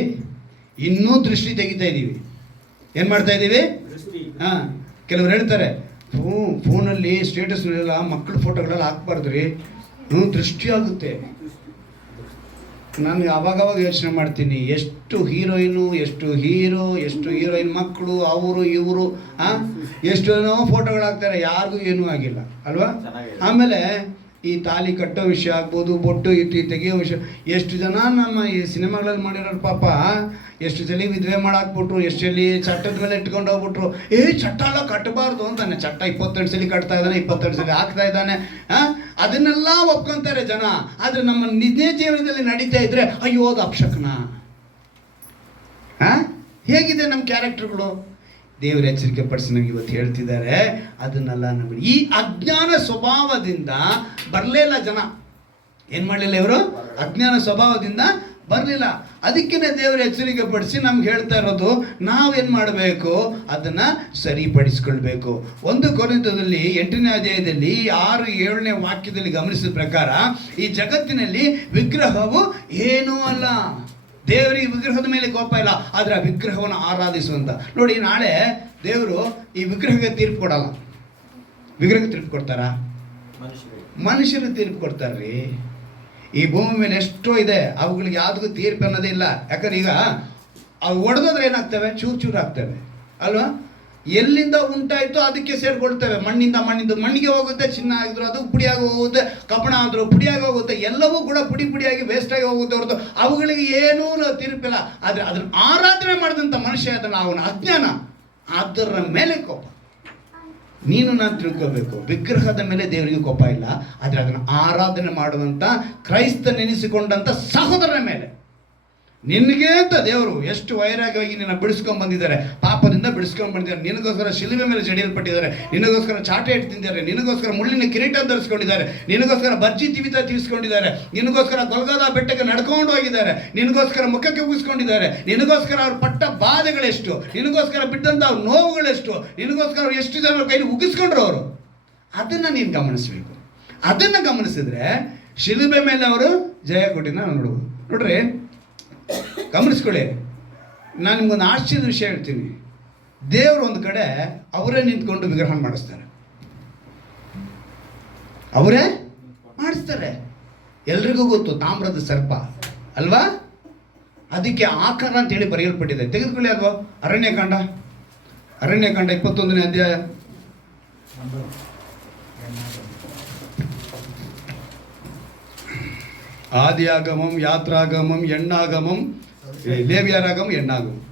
ಇನ್ನೂ ದೃಷ್ಟಿ ತೆಗಿತಾ ಇದ್ದೀವಿ. ಏನು ಮಾಡ್ತಾ ಇದ್ದೀವಿ? ಹಾಂ, ಕೆಲವ್ರು ಹೇಳ್ತಾರೆ ಫೋನಲ್ಲಿ ಸ್ಟೇಟಸ್ನೆಲ್ಲ ಮಕ್ಕಳ ಫೋಟೋಗಳೆಲ್ಲ ಹಾಕ್ಬಾರ್ದು ರೀ, ದೃಷ್ಟಿ ಆಗುತ್ತೆ. ನಾನು ಅವಾಗವಾಗ ಯೋಚನೆ ಮಾಡ್ತೀನಿ, ಎಷ್ಟು ಹೀರೋಯಿನು, ಎಷ್ಟು ಹೀರೋ, ಎಷ್ಟು ಹೀರೋಯಿನ್ ಮಕ್ಕಳು, ಅವರು ಇವರು ಎಷ್ಟು ಫೋಟೋಗಳು ಹಾಕ್ತಾರೆ, ಯಾರಿಗೂ ಏನೂ ಆಗಿಲ್ಲ ಅಲ್ವಾ. ಆಮೇಲೆ ಈ ತಾಲಿ ಕಟ್ಟೋ ವಿಷಯ ಆಗ್ಬೋದು, ಬೊಟ್ಟು ಇಟ್ಟು ತೆಗೆಯೋ ವಿಷಯ, ಎಷ್ಟು ಜನ ನಮ್ಮ ಈ ಸಿನಿಮಾಗಳಲ್ಲಿ ಮಾಡಿರೋರು ಪಾಪ, ಎಷ್ಟು ಸಲ ವಿಧವೆ ಮಾಡಾಕ್ಬಿಟ್ರು, ಎಷ್ಟು ಸಲ ಚಟ್ಟದ ಮೇಲೆ ಇಟ್ಕೊಂಡು ಹೋಗ್ಬಿಟ್ರು. ಚಟ್ಟ ಎಲ್ಲ ಕಟ್ಟಬಾರ್ದು ಅಂತಾನೆ, ಚಟ್ಟ 22 ಸಲ ಕಟ್ತಾ ಇದ್ದಾನೆ, 22 ಸಲ ಹಾಕ್ತಾ ಇದ್ದಾನೆ. ಅದನ್ನೆಲ್ಲ ಒಪ್ಕೊಂತಾರೆ ಜನ. ಆದರೆ ನಮ್ಮ ನಿಜ ಜೀವನದಲ್ಲಿ ನಡೀತಾ ಇದ್ರೆ ಅಯ್ಯೋ ಅದು ಅಪಶಕನ. ಹೇಗಿದೆ ನಮ್ಮ ಕ್ಯಾರೆಕ್ಟರ್ಗಳು? ದೇವರು ಎಚ್ಚರಿಕೆ ಪಡಿಸಿ ನಮ್ಗೆ ಇವತ್ತು ಹೇಳ್ತಿದ್ದಾರೆ, ಅದನ್ನೆಲ್ಲ ನಮಗೆ ಈ ಅಜ್ಞಾನ ಸ್ವಭಾವದಿಂದ ಬರಲೇ ಇಲ್ಲ ಜನ. ಏನು ಮಾಡಲಿಲ್ಲ ಇವರು? ಅಜ್ಞಾನ ಸ್ವಭಾವದಿಂದ ಬರಲಿಲ್ಲ. ಅದಕ್ಕೇ ದೇವರು ಎಚ್ಚರಿಕೆ ಪಡಿಸಿ ನಮ್ಗೆ ಹೇಳ್ತಾ ಇರೋದು, ನಾವೇನು ಮಾಡಬೇಕು? ಅದನ್ನು ಸರಿಪಡಿಸ್ಕೊಳ್ಬೇಕು. 1 ಕೊರಿಂಥದಲ್ಲಿ 8ನೇ ಅಧ್ಯಾಯದಲ್ಲಿ 6-7ನೇ ವಾಕ್ಯದಲ್ಲಿ ಗಮನಿಸಿದ ಪ್ರಕಾರ ಈ ಜಗತ್ತಿನಲ್ಲಿ ವಿಗ್ರಹವು ಏನೂ ಅಲ್ಲ. ದೇವರಿಗೆ ವಿಗ್ರಹದ ಮೇಲೆ ಕೋಪ ಇಲ್ಲ, ಆದರೆ ಆ ವಿಗ್ರಹವನ್ನು ಆರಾಧಿಸುವಂತ. ನೋಡಿ, ನಾಳೆ ದೇವರು ಈ ವಿಗ್ರಹಕ್ಕೆ ತೀರ್ಪು ಕೊಡಲ್ಲ. ವಿಗ್ರಹಕ್ಕೆ ತೀರ್ಪು ಕೊಡ್ತಾರಾ? ಮನುಷ್ಯರಿಗೆ ತೀರ್ಪು ಕೊಡ್ತಾರ್ರಿ. ಈ ಭೂಮಿ ಮೇಲೆ ಎಷ್ಟೋ ಇದೆ, ಅವುಗಳಿಗೆ ಯಾವುದಕ್ಕೂ ತೀರ್ಪು ಅನ್ನೋದೇ ಇಲ್ಲ. ಯಾಕಂದ್ರೆ ಈಗ ಅವು ಒಡೆದೋದ್ರೆ ಏನಾಗ್ತವೆ? ಚೂರು ಚೂರು ಆಗ್ತವೆ ಅಲ್ವಾ. ಎಲ್ಲಿಂದ ಉಂಟಾಯಿತು ಅದಕ್ಕೆ ಸೇರ್ಕೊಳ್ತೇವೆ. ಮಣ್ಣಿಗೆ ಹೋಗುತ್ತೆ, ಚಿನ್ನ ಆಗಿದ್ರು ಅದು ಪುಡಿಯಾಗಿ ಹೋಗುತ್ತೆ, ಕಬ್ಬಣ ಆದರೂ ಪುಡಿಯಾಗಿ ಹೋಗುತ್ತೆ, ಎಲ್ಲವೂ ಕೂಡ ಪುಡಿಯಾಗಿ ವೇಸ್ಟಾಗಿ ಹೋಗುತ್ತೆ ಹೊರತು ಅವುಗಳಿಗೆ ಏನೂ ತೀರ್ಪಿಲ್ಲ. ಆದರೆ ಅದನ್ನು ಆರಾಧನೆ ಮಾಡಿದಂಥ ಮನುಷ್ಯ ಅದನ್ನು ಅವನ ಅಜ್ಞಾನ, ಅದರ ಮೇಲೆ ಕೋಪ. ನೀನು ನಾನು ತಿಳ್ಕೋಬೇಕು, ವಿಗ್ರಹದ ಮೇಲೆ ದೇವರಿಗೆ ಕೋಪ ಇಲ್ಲ, ಆದರೆ ಅದನ್ನು ಆರಾಧನೆ ಮಾಡುವಂಥ ಕ್ರೈಸ್ತ ನೆನೆಸಿಕೊಂಡಂಥ ಸಹೋದರನ ಮೇಲೆ. ನಿನಗೆ ಅಂತ ದೇವರು ಎಷ್ಟು ವೈರಾಗ್ಯವಾಗಿ ನಿನ್ನ ಬಿಡಿಸ್ಕೊಂಡು ಬಂದಿದ್ದಾರೆ, ಪಾಪದಿಂದ ಬಿಡಿಸ್ಕೊಂಡು ಬಂದಿದ್ದಾರೆ. ನಿನಗೋಸ್ಕರ ಶಿಲುಬೆ ಮೇಲೆ ಜಡಿಯಲ್ಪಟ್ಟಿದ್ದಾರೆ, ನಿನಗೋಸ್ಕರ ಚಾಟೆ ಇಟ್ಟು ತಿಂದಿದ್ದಾರೆ, ನಿನಗೋಸ್ಕರ ಮುಳ್ಳಿನ ಕಿರೀಟ ಧರಿಸ್ಕೊಂಡಿದ್ದಾರೆ, ನಿನಗೋಸ್ಕರ ಬರ್ಜಿ ತಿವಿತ ತೀರಿಸ್ಕೊಂಡಿದ್ದಾರೆ, ನಿನಗೋಸ್ಕರ ಗೊಲ್ಗೋದ ಬೆಟ್ಟಕ್ಕೆ ನಡ್ಕೊಂಡು ಹೋಗಿದ್ದಾರೆ, ನಿನಗೋಸ್ಕರ ಮುಖಕ್ಕೆ ಉಗಿಸ್ಕೊಂಡಿದ್ದಾರೆ, ನಿನಗೋಸ್ಕರ ಅವ್ರು ಪಟ್ಟ ಬಾಧೆಗಳೆಷ್ಟು, ನಿನಗೋಸ್ಕರ ಬಿದ್ದಂಥ ನೋವುಗಳೆಷ್ಟು, ನಿನಗೋಸ್ಕರ ಅವ್ರು ಎಷ್ಟು ಜನ ಕೈಲಿ ಉಗಿಸ್ಕೊಂಡ್ರು ಅವರು. ಅದನ್ನು ನೀನು ಗಮನಿಸಬೇಕು. ಅದನ್ನು ಗಮನಿಸಿದ್ರೆ ಶಿಲುಬೆ ಮೇಲೆ ಅವರು ಜಯ ಕೊಟ್ಟಿನ ನೋಡ್ಬೋದು. ನೋಡ್ರಿ, ಗಮನಿಸ್ಕೊಳ್ಳಿ, ನಾನು ನಿಮ್ಗೊಂದು ಆಶ್ಚರ್ಯದ ವಿಷಯ ಹೇಳ್ತೀನಿ. ದೇವರು ಒಂದು ಕಡೆ ಅವರೇ ನಿಂತ್ಕೊಂಡು ವಿಗ್ರಹ ಮಾಡಿಸ್ತಾರೆ, ಅವರೇ ಮಾಡಿಸ್ತಾರೆ. ಎಲ್ರಿಗೂ ಗೊತ್ತು ತಾಮ್ರದ ಸರ್ಪ ಅಲ್ವಾ, ಅದಕ್ಕೆ ಆಕಾರ ಅಂತೇಳಿ ಬರೆಯಲ್ಪಟ್ಟಿದೆ. ತೆಗೆದುಕೊಳ್ಳಿ ಅಲ್ವಾ, ಅರಣ್ಯಕಾಂಡ 21ನೇ ಅಧ್ಯಾಯ. ಆದಿಯಾಗಮಂ, ಯಾತ್ರಾಗಮಂ, ಎಣ್ಣಾಗಮಂ, ಲೇವಿಯರಾಗಮಂ, ಎಣ್ಣಾಗಮಂ.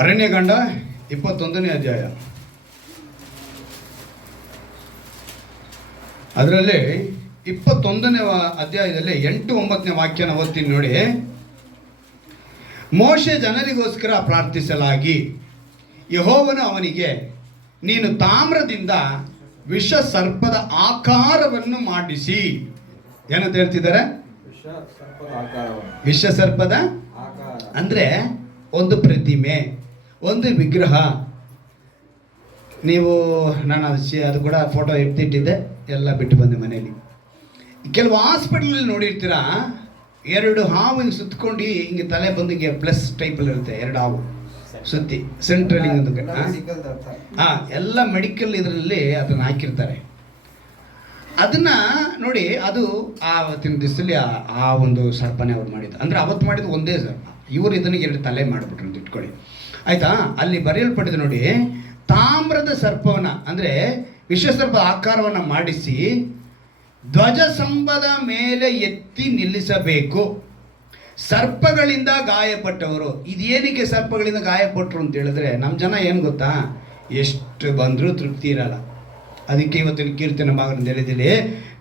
ಅರಣ್ಯಕಾಂಡ 21ನೇ ಅಧ್ಯಾಯ. ಅದರಲ್ಲಿ 21ನೇ ಅಧ್ಯಾಯದಲ್ಲಿ 8-9ನೇ ವಾಕ್ಯನ ಓದ್ತೀನಿ ನೋಡಿ. ಮೋಶೆ ಜನರಿಗೋಸ್ಕರ ಪ್ರಾರ್ಥಿಸಲಾಗಿ ಯೆಹೋವನು ಅವನಿಗೆ, ನೀನು ತಾಮ್ರದಿಂದ ವಿಷ ಸರ್ಪದ ಆಕಾರವನ್ನು ಮಾಡಿಸಿ. ಏನಂತ ಹೇಳ್ತಿದ್ದಾರೆ? ವಿಷ ಸರ್ಪದ ಅಂದರೆ ಒಂದು ಪ್ರತಿಮೆ, ಒಂದು ವಿಗ್ರಹ. ನೀವು ನಾನು ಅದು ಕೂಡ ಫೋಟೋ ಎತ್ತಿಟ್ಟಿದ್ದೆ, ಎಲ್ಲ ಬಿಟ್ಟು ಬಂದೆ ಮನೆಯಲ್ಲಿ. ಕೆಲವು ಹಾಸ್ಪಿಟಲಲ್ಲಿ ನೋಡಿರ್ತೀರ, 2 ಹಾವು ಹಿಂಗೆ ಸುತ್ಕೊಂಡು ಹಿಂಗೆ ತಲೆ ಬಂದು ಹಿಂಗೆ ಪ್ಲಸ್ ಟೈಪಲ್ಲಿ ಇರುತ್ತೆ, 2 ಹಾವು ಸುತ್ತಿ ಸೆಂಟ್ರಲ್ ಹಿಂಗೆ. ಎಲ್ಲ ಮೆಡಿಕಲ್ ಇದರಲ್ಲಿ ಅದನ್ನು ಹಾಕಿರ್ತಾರೆ. ಅದನ್ನು ನೋಡಿ, ಅದು ಆವತ್ತಿನ ದಿವಸದಲ್ಲಿ ಆ ಒಂದು ಸರ್ಪನೇ ಅವ್ರು ಮಾಡಿದ್ದು. ಅಂದರೆ ಅವತ್ತು ಮಾಡಿದ್ದು ಒಂದೇ ಸರ್ಪ, ಇವರು ಇದನ್ನು 2 ತಲೆ ಮಾಡಿಬಿಟ್ರು ಅಂತ ಇಟ್ಕೊಳ್ಳಿ, ಆಯಿತಾ. ಅಲ್ಲಿ ಬರೆಯಲ್ಪಟ್ಟಿದೆ ನೋಡಿ, ತಾಮ್ರದ ಸರ್ಪವನ್ನು ಅಂದರೆ ವಿಷಸರ್ಪದ ಆಕಾರವನ್ನು ಮಾಡಿಸಿ ಧ್ವಜಸ್ತಂಭದ ಮೇಲೆ ಎತ್ತಿ ನಿಲ್ಲಿಸಬೇಕು. ಸರ್ಪಗಳಿಂದ ಗಾಯಪಟ್ಟವರು. ಇದೇನಕ್ಕೆ ಸರ್ಪಗಳಿಂದ ಗಾಯಪಟ್ಟರು ಅಂತ ಹೇಳಿದ್ರೆ, ನಮ್ಮ ಜನ ಏನು ಗೊತ್ತಾ, ಎಷ್ಟು ಬಂದರೂ ತೃಪ್ತಿ ಇರಲ್ಲ. ಅದಕ್ಕೆ ಇವತ್ತಿನ ಕೀರ್ತನೆ ಭಾಗದಲ್ಲಿ ಹೇಳಿದ್ದೀನಿ,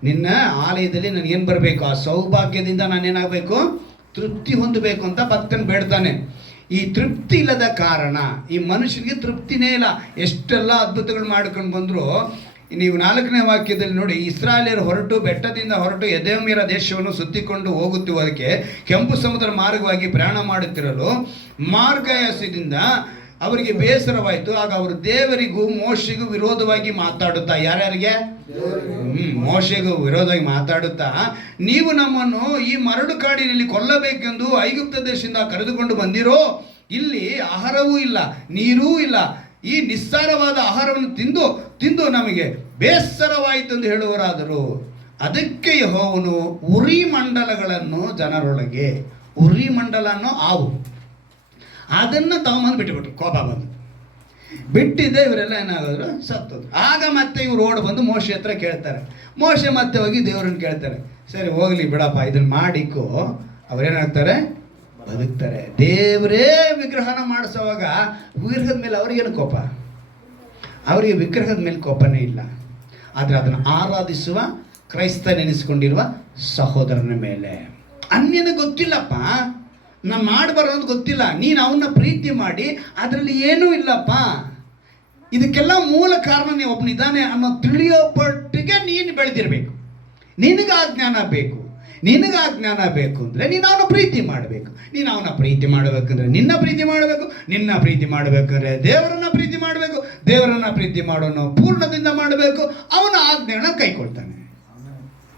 ನಿನ್ನ ಆಲಯದಲ್ಲಿ ನನಗೇನು ಬರಬೇಕು, ಆ ಸೌಭಾಗ್ಯದಿಂದ ನಾನೇನಾಗಬೇಕು, ತೃಪ್ತಿ ಹೊಂದಬೇಕು ಅಂತ ಭಕ್ತನ ಬೇಡ್ತಾನೆ. ಈ ತೃಪ್ತಿ ಇಲ್ಲದ ಕಾರಣ ಈ ಮನುಷ್ಯನಿಗೆ ತೃಪ್ತಿನೇ ಇಲ್ಲ. ಎಷ್ಟೆಲ್ಲ ಅದ್ಭುತಗಳು ಮಾಡ್ಕೊಂಡು ಬಂದರೂ ನೀವು 4ನೇ ವಾಕ್ಯದಲ್ಲಿ ನೋಡಿ, ಇಸ್ರಾಯೇಲ್ಯರು ಹೊರಟು ಬೆಟ್ಟದಿಂದ ಹೊರಟು ಎದೋಮ್ಯರ ದೇಶವನ್ನು ಸುತ್ತಿಕೊಂಡು ಹೋಗುತ್ತಿರುವುದಕ್ಕೆ ಕೆಂಪು ಸಮುದ್ರ ಮಾರ್ಗವಾಗಿ ಪ್ರಯಾಣ ಮಾಡುತ್ತಿರಲು ಮಾರ್ಗಯಾಸದಿಂದ ಅವರಿಗೆ ಬೇಸರವಾಯಿತು. ಆಗ ಅವರು ದೇವರಿಗೂ ಮೋಶೆಗೂ ವಿರೋಧವಾಗಿ ಮಾತಾಡುತ್ತಾ, ಯಾರ್ಯಾರಿಗೆ? ಮೋಶೆಗೂ ವಿರೋಧವಾಗಿ ಮಾತಾಡುತ್ತಾ, ನೀವು ನಮ್ಮನ್ನು ಈ ಮರಳು ಕಾಡಿನಲ್ಲಿ ಕೊಲ್ಲಬೇಕೆಂದು ಐಗುಪ್ತ ದೇಶದಿಂದ ಕರೆದುಕೊಂಡು ಬಂದಿರೋ, ಇಲ್ಲಿ ಆಹಾರವೂ ಇಲ್ಲ, ನೀರೂ ಇಲ್ಲ, ಈ ನಿಸ್ಸಾರವಾದ ಆಹಾರವನ್ನು ತಿಂದು ತಿಂದು ನಮಗೆ ಬೇಸರವಾಯಿತು ಎಂದು ಹೇಳುವರಾದರು. ಅದಕ್ಕೆ ಯೆಹೋವನು ಉರಿ ಮಂಡಲಗಳನ್ನು ಜನರೊಳಗೆ, ಉರಿ ಮಂಡಲ ಅನ್ನೋ ಹಾವು, ಅದನ್ನು ತಗೊಂಬಂದು ಬಿಟ್ಟುಬಿಟ್ರು. ಕೋಪ ಬಂದು ಬಿಟ್ಟಿದ್ದೆ, ಇವರೆಲ್ಲ ಏನಾಗೋದ್ರು, ಸತ್ತೋದ್ರು. ಆಗ ಮತ್ತೆ ಇವ್ರು ಓಡ್ ಬಂದು ಮೋಶೆ ಹತ್ರ ಕೇಳ್ತಾರೆ. ಮೋಶೆ ಮತ್ತೆ ಹೋಗಿ ದೇವ್ರನ್ನ ಕೇಳ್ತಾರೆ, ಸರಿ ಹೋಗ್ಲಿ ಬಿಡಪ್ಪ, ಇದನ್ನು ಮಾಡಿಕೋ. ಅವ್ರೇನಾಗ್ತಾರೆ? ಬದುಕ್ತಾರೆ. ದೇವರೇ ವಿಗ್ರಹನ ಮಾಡಿಸೋವಾಗ ವಿಗ್ರಹದ ಮೇಲೆ ಅವ್ರಿಗೇನು ಕೋಪ? ಅವರಿಗೆ ವಿಗ್ರಹದ ಮೇಲೆ ಕೋಪನೇ ಇಲ್ಲ. ಆದರೆ ಅದನ್ನು ಆರಾಧಿಸುವ ಕ್ರೈಸ್ತ ನೆನೆಸ್ಕೊಂಡಿರುವ ಸಹೋದರನ ಮೇಲೆ. ಅನ್ಯನ ಗೊತ್ತಿಲ್ಲಪ್ಪ, ನಾನು ಮಾಡಬಾರೋದು ಗೊತ್ತಿಲ್ಲ, ನೀನು ಅವನ್ನ ಪ್ರೀತಿ ಮಾಡಿ ಅದರಲ್ಲಿ ಏನೂ ಇಲ್ಲಪ್ಪ, ಇದಕ್ಕೆಲ್ಲ ಮೂಲ ಕಾರಣ ನೀವು ಒಬ್ಬನಿದ್ದಾನೆ ಅನ್ನೋ ತಿಳಿಯೋ ಪಟ್ಟಿಗೆ ನೀನು ಬೆಳೆದಿರಬೇಕು. ನಿನಗೆ ಆ ಜ್ಞಾನ ಬೇಕು. ನಿನಗೆ ಆ ಜ್ಞಾನ ಬೇಕು ಅಂದರೆ ನೀನು ಅವನ ಪ್ರೀತಿ ಮಾಡಬೇಕು. ನೀನು ಅವನ ಪ್ರೀತಿ ಮಾಡಬೇಕಂದ್ರೆ ನಿನ್ನ ಪ್ರೀತಿ ಮಾಡಬೇಕು. ನಿನ್ನ ಪ್ರೀತಿ ಮಾಡಬೇಕಂದ್ರೆ ದೇವರನ್ನ ಪ್ರೀತಿ ಮಾಡಬೇಕು. ದೇವರನ್ನ ಪ್ರೀತಿ ಮಾಡೋನು ಪೂರ್ಣದಿಂದ ಮಾಡಬೇಕು. ಅವನ ಆಜ್ಞೆಗಳನ್ನ ಕೈಕೊಳ್ತಾನೆ.